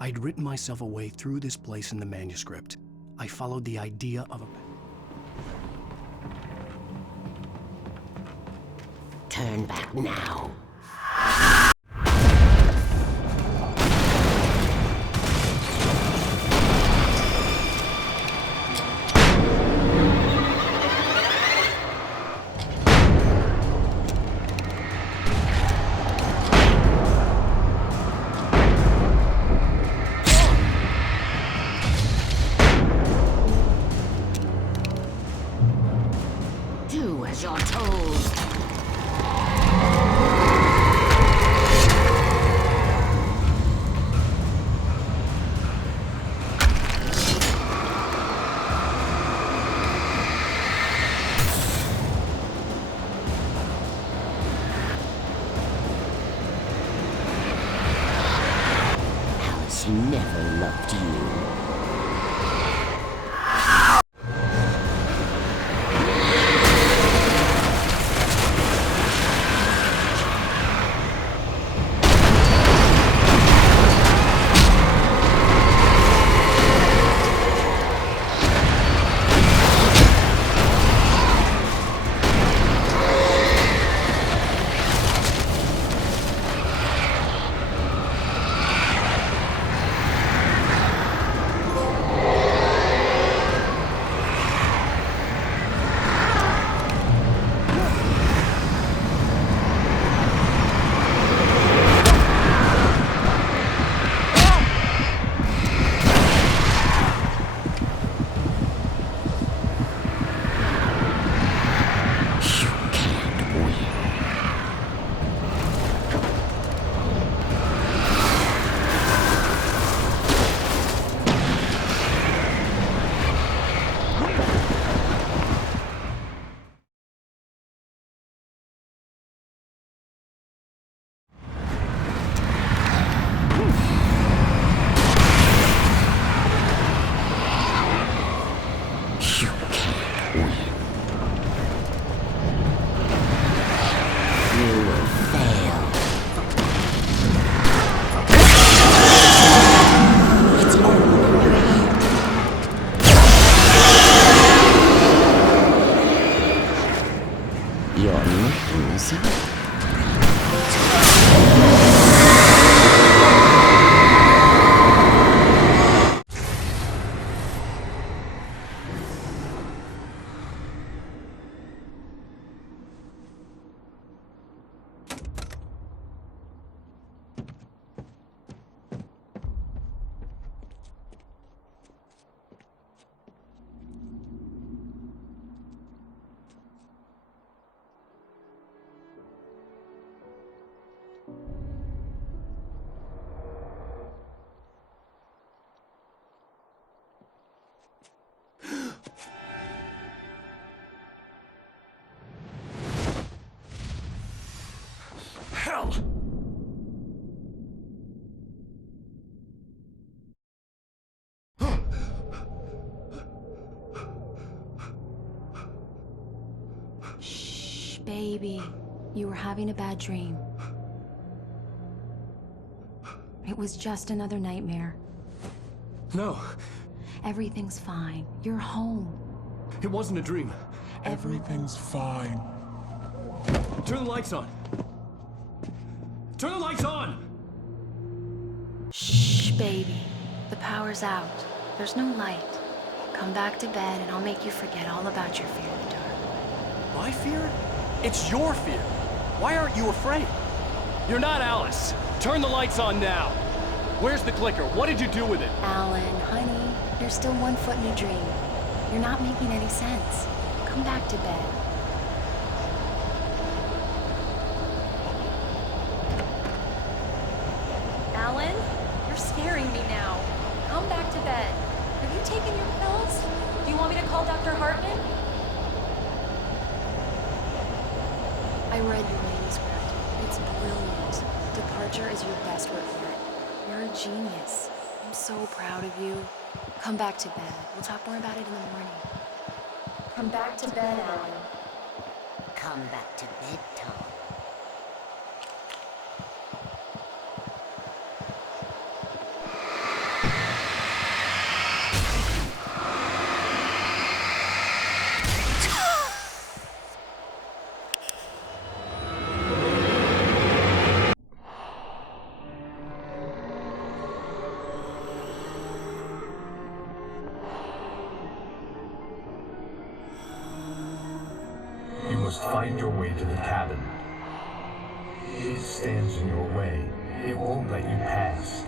I'd written myself a way through this place in the manuscript. I followed the idea of a... Turn back now. Do as you're told. Alice never loved you. baby. You were having a bad dream. It was just another nightmare. No. Everything's fine. You're home. It wasn't a dream. Everything's fine. Turn the lights on. Turn the lights on! Shh, baby. The power's out. There's no light. Come back to bed and I'll make you forget all about your fear of the dark. My fear? It's your fear. Why aren't you afraid? You're not Alice. Turn the lights on now. Where's the clicker? What did you do with it? Alan, honey, you're still 1 foot in a dream. You're not making any sense. Come back to bed. Alan, you're scaring me now. Come back to bed. Have you taken your pills? Do you want me to call Dr. Hartman? I read your manuscript. It's brilliant. Departure is your best work yet. You're a genius. I'm so proud of you. Come back to bed. We'll talk more about it in the morning. Come back to bed, Alan. Come back to bed, Tom. You must find your way to the cabin. It stands in your way. It won't let you pass.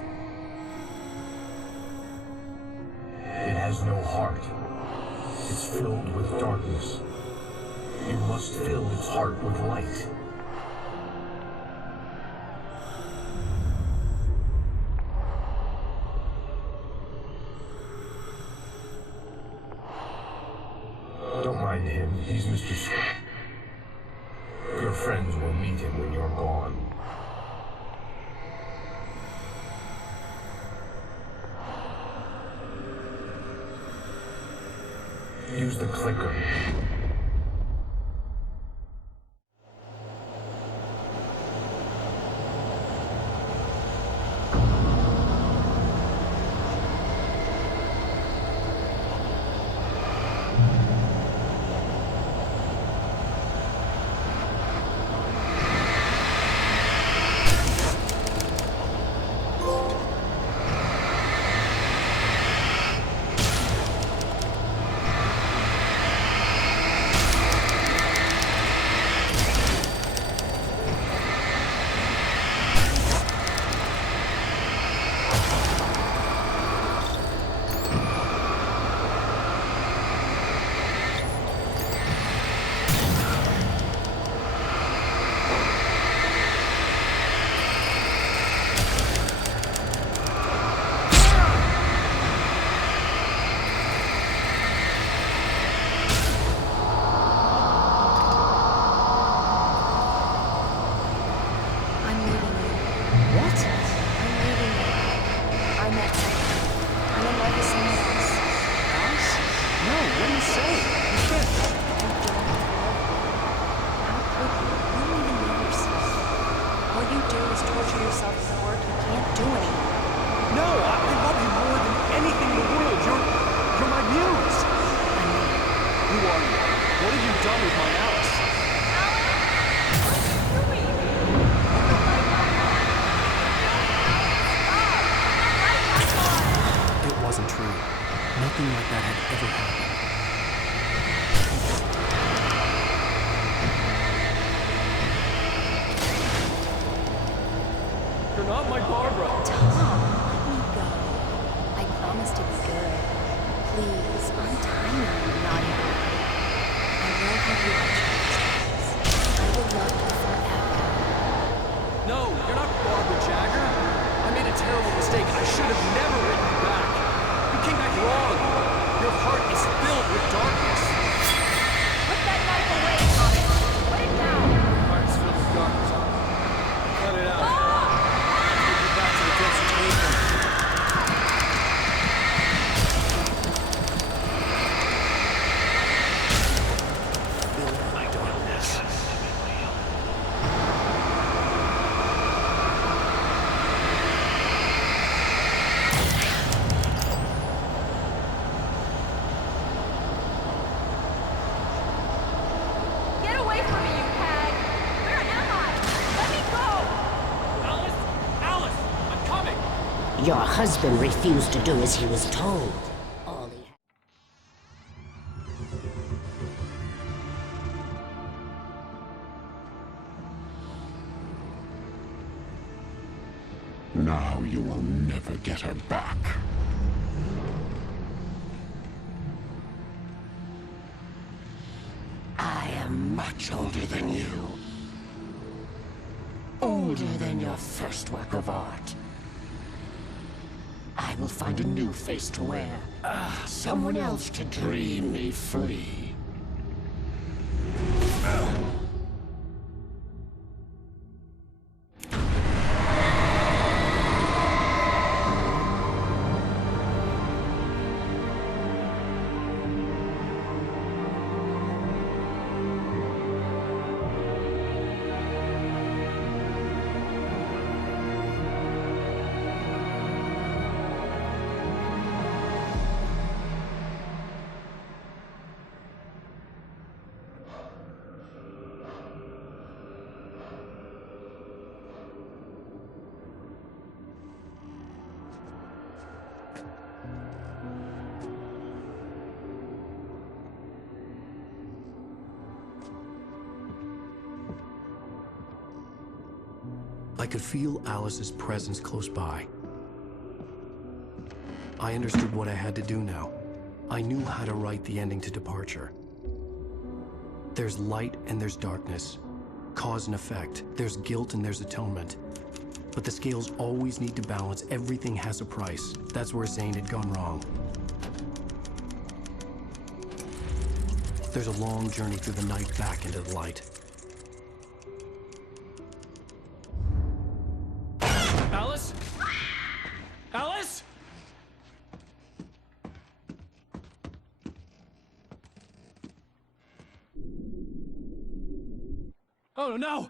It has no heart. It's filled with darkness. You must fill its heart with light. Don't mind him. He's Mr. Your friends will meet him when you're gone. Use the clicker. Nothing like that had ever happened. You're not my Barbara. Tom, let me go. I promise to be good. Please, untie me, you naughty boy. I will have you at your I will love you forever. No, you're not Barbara Jagger. I made a terrible mistake. I should have never written you back. You came back wrong. Your heart is filled with darkness. Put that knife away, Tommy. Put it down. Your heart is filled with darkness. Cut it out. Take you back to the depths you came from. Filled with darkness. Your husband refused to do as he was told. All he Now you will never get her back. I am much older than you. Older than your first work of art. I will find a new face to wear. Someone else to dream me free. I could feel Alice's presence close by. I understood what I had to do now. I knew how to write the ending to Departure. There's light and there's darkness. Cause and effect. There's guilt and there's atonement. But the scales always need to balance. Everything has a price. That's where Zane had gone wrong. There's a long journey through the night back into the light. Alice? Alice? Oh no!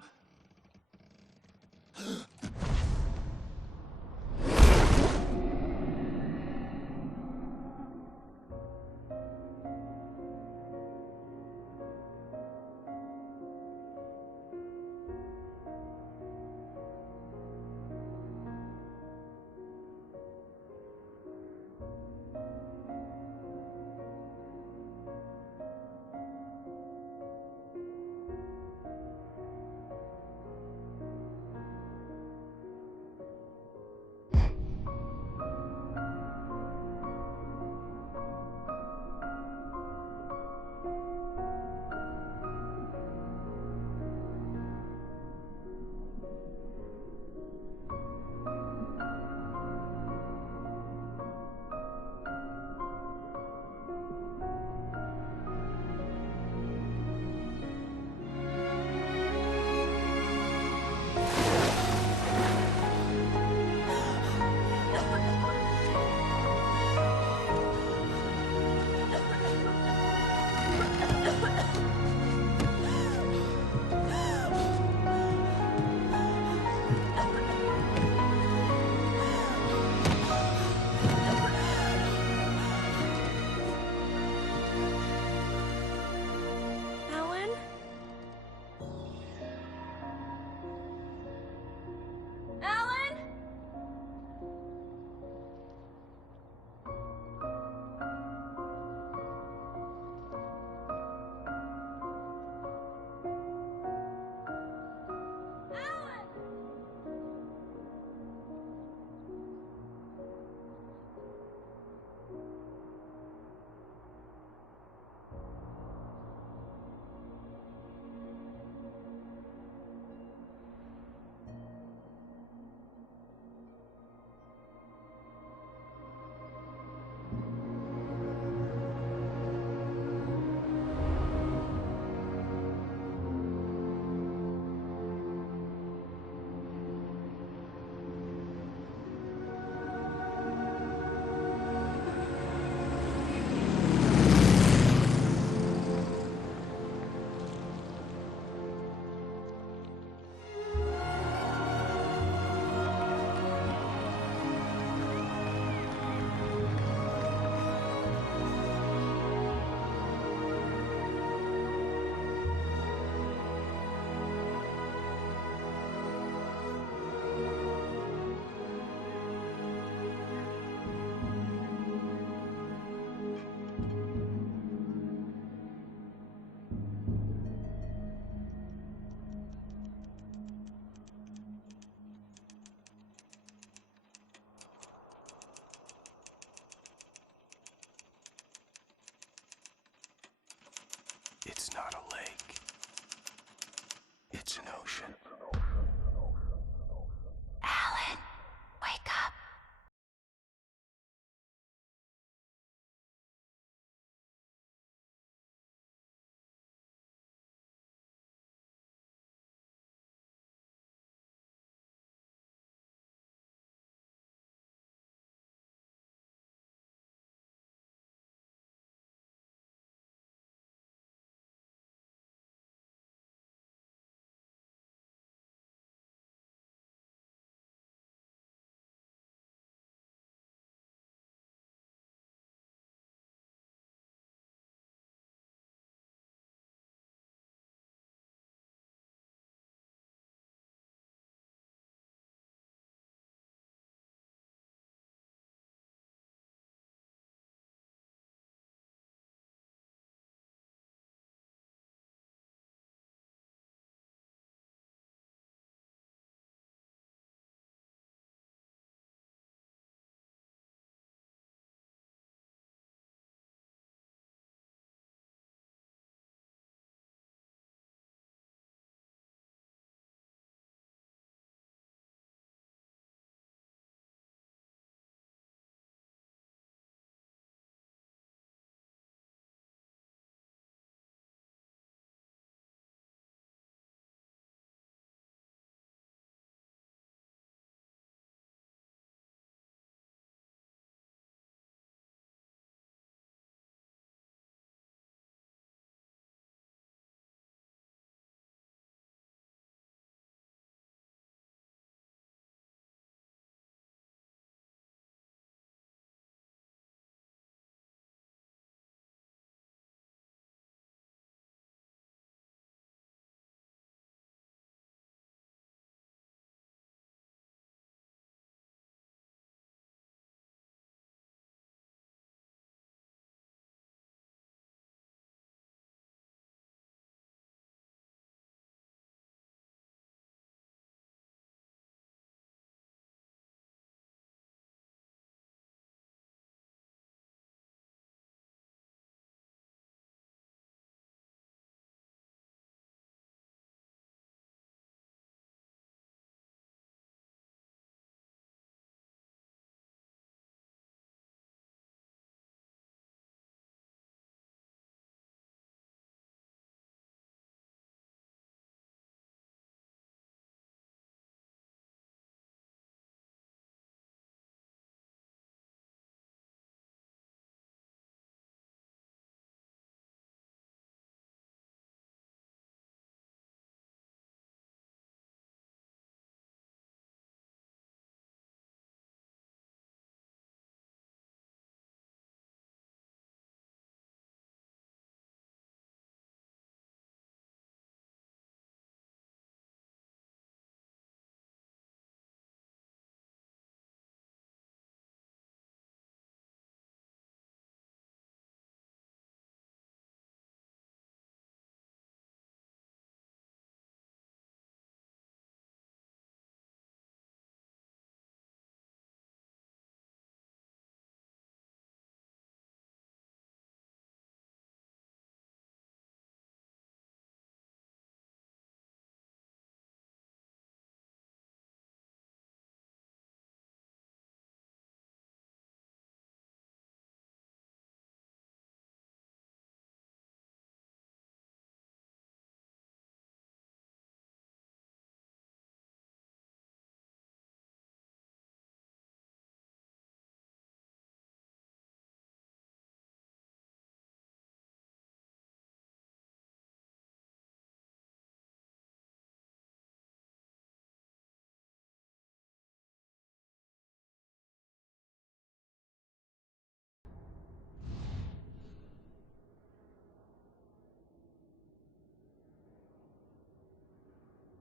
It's not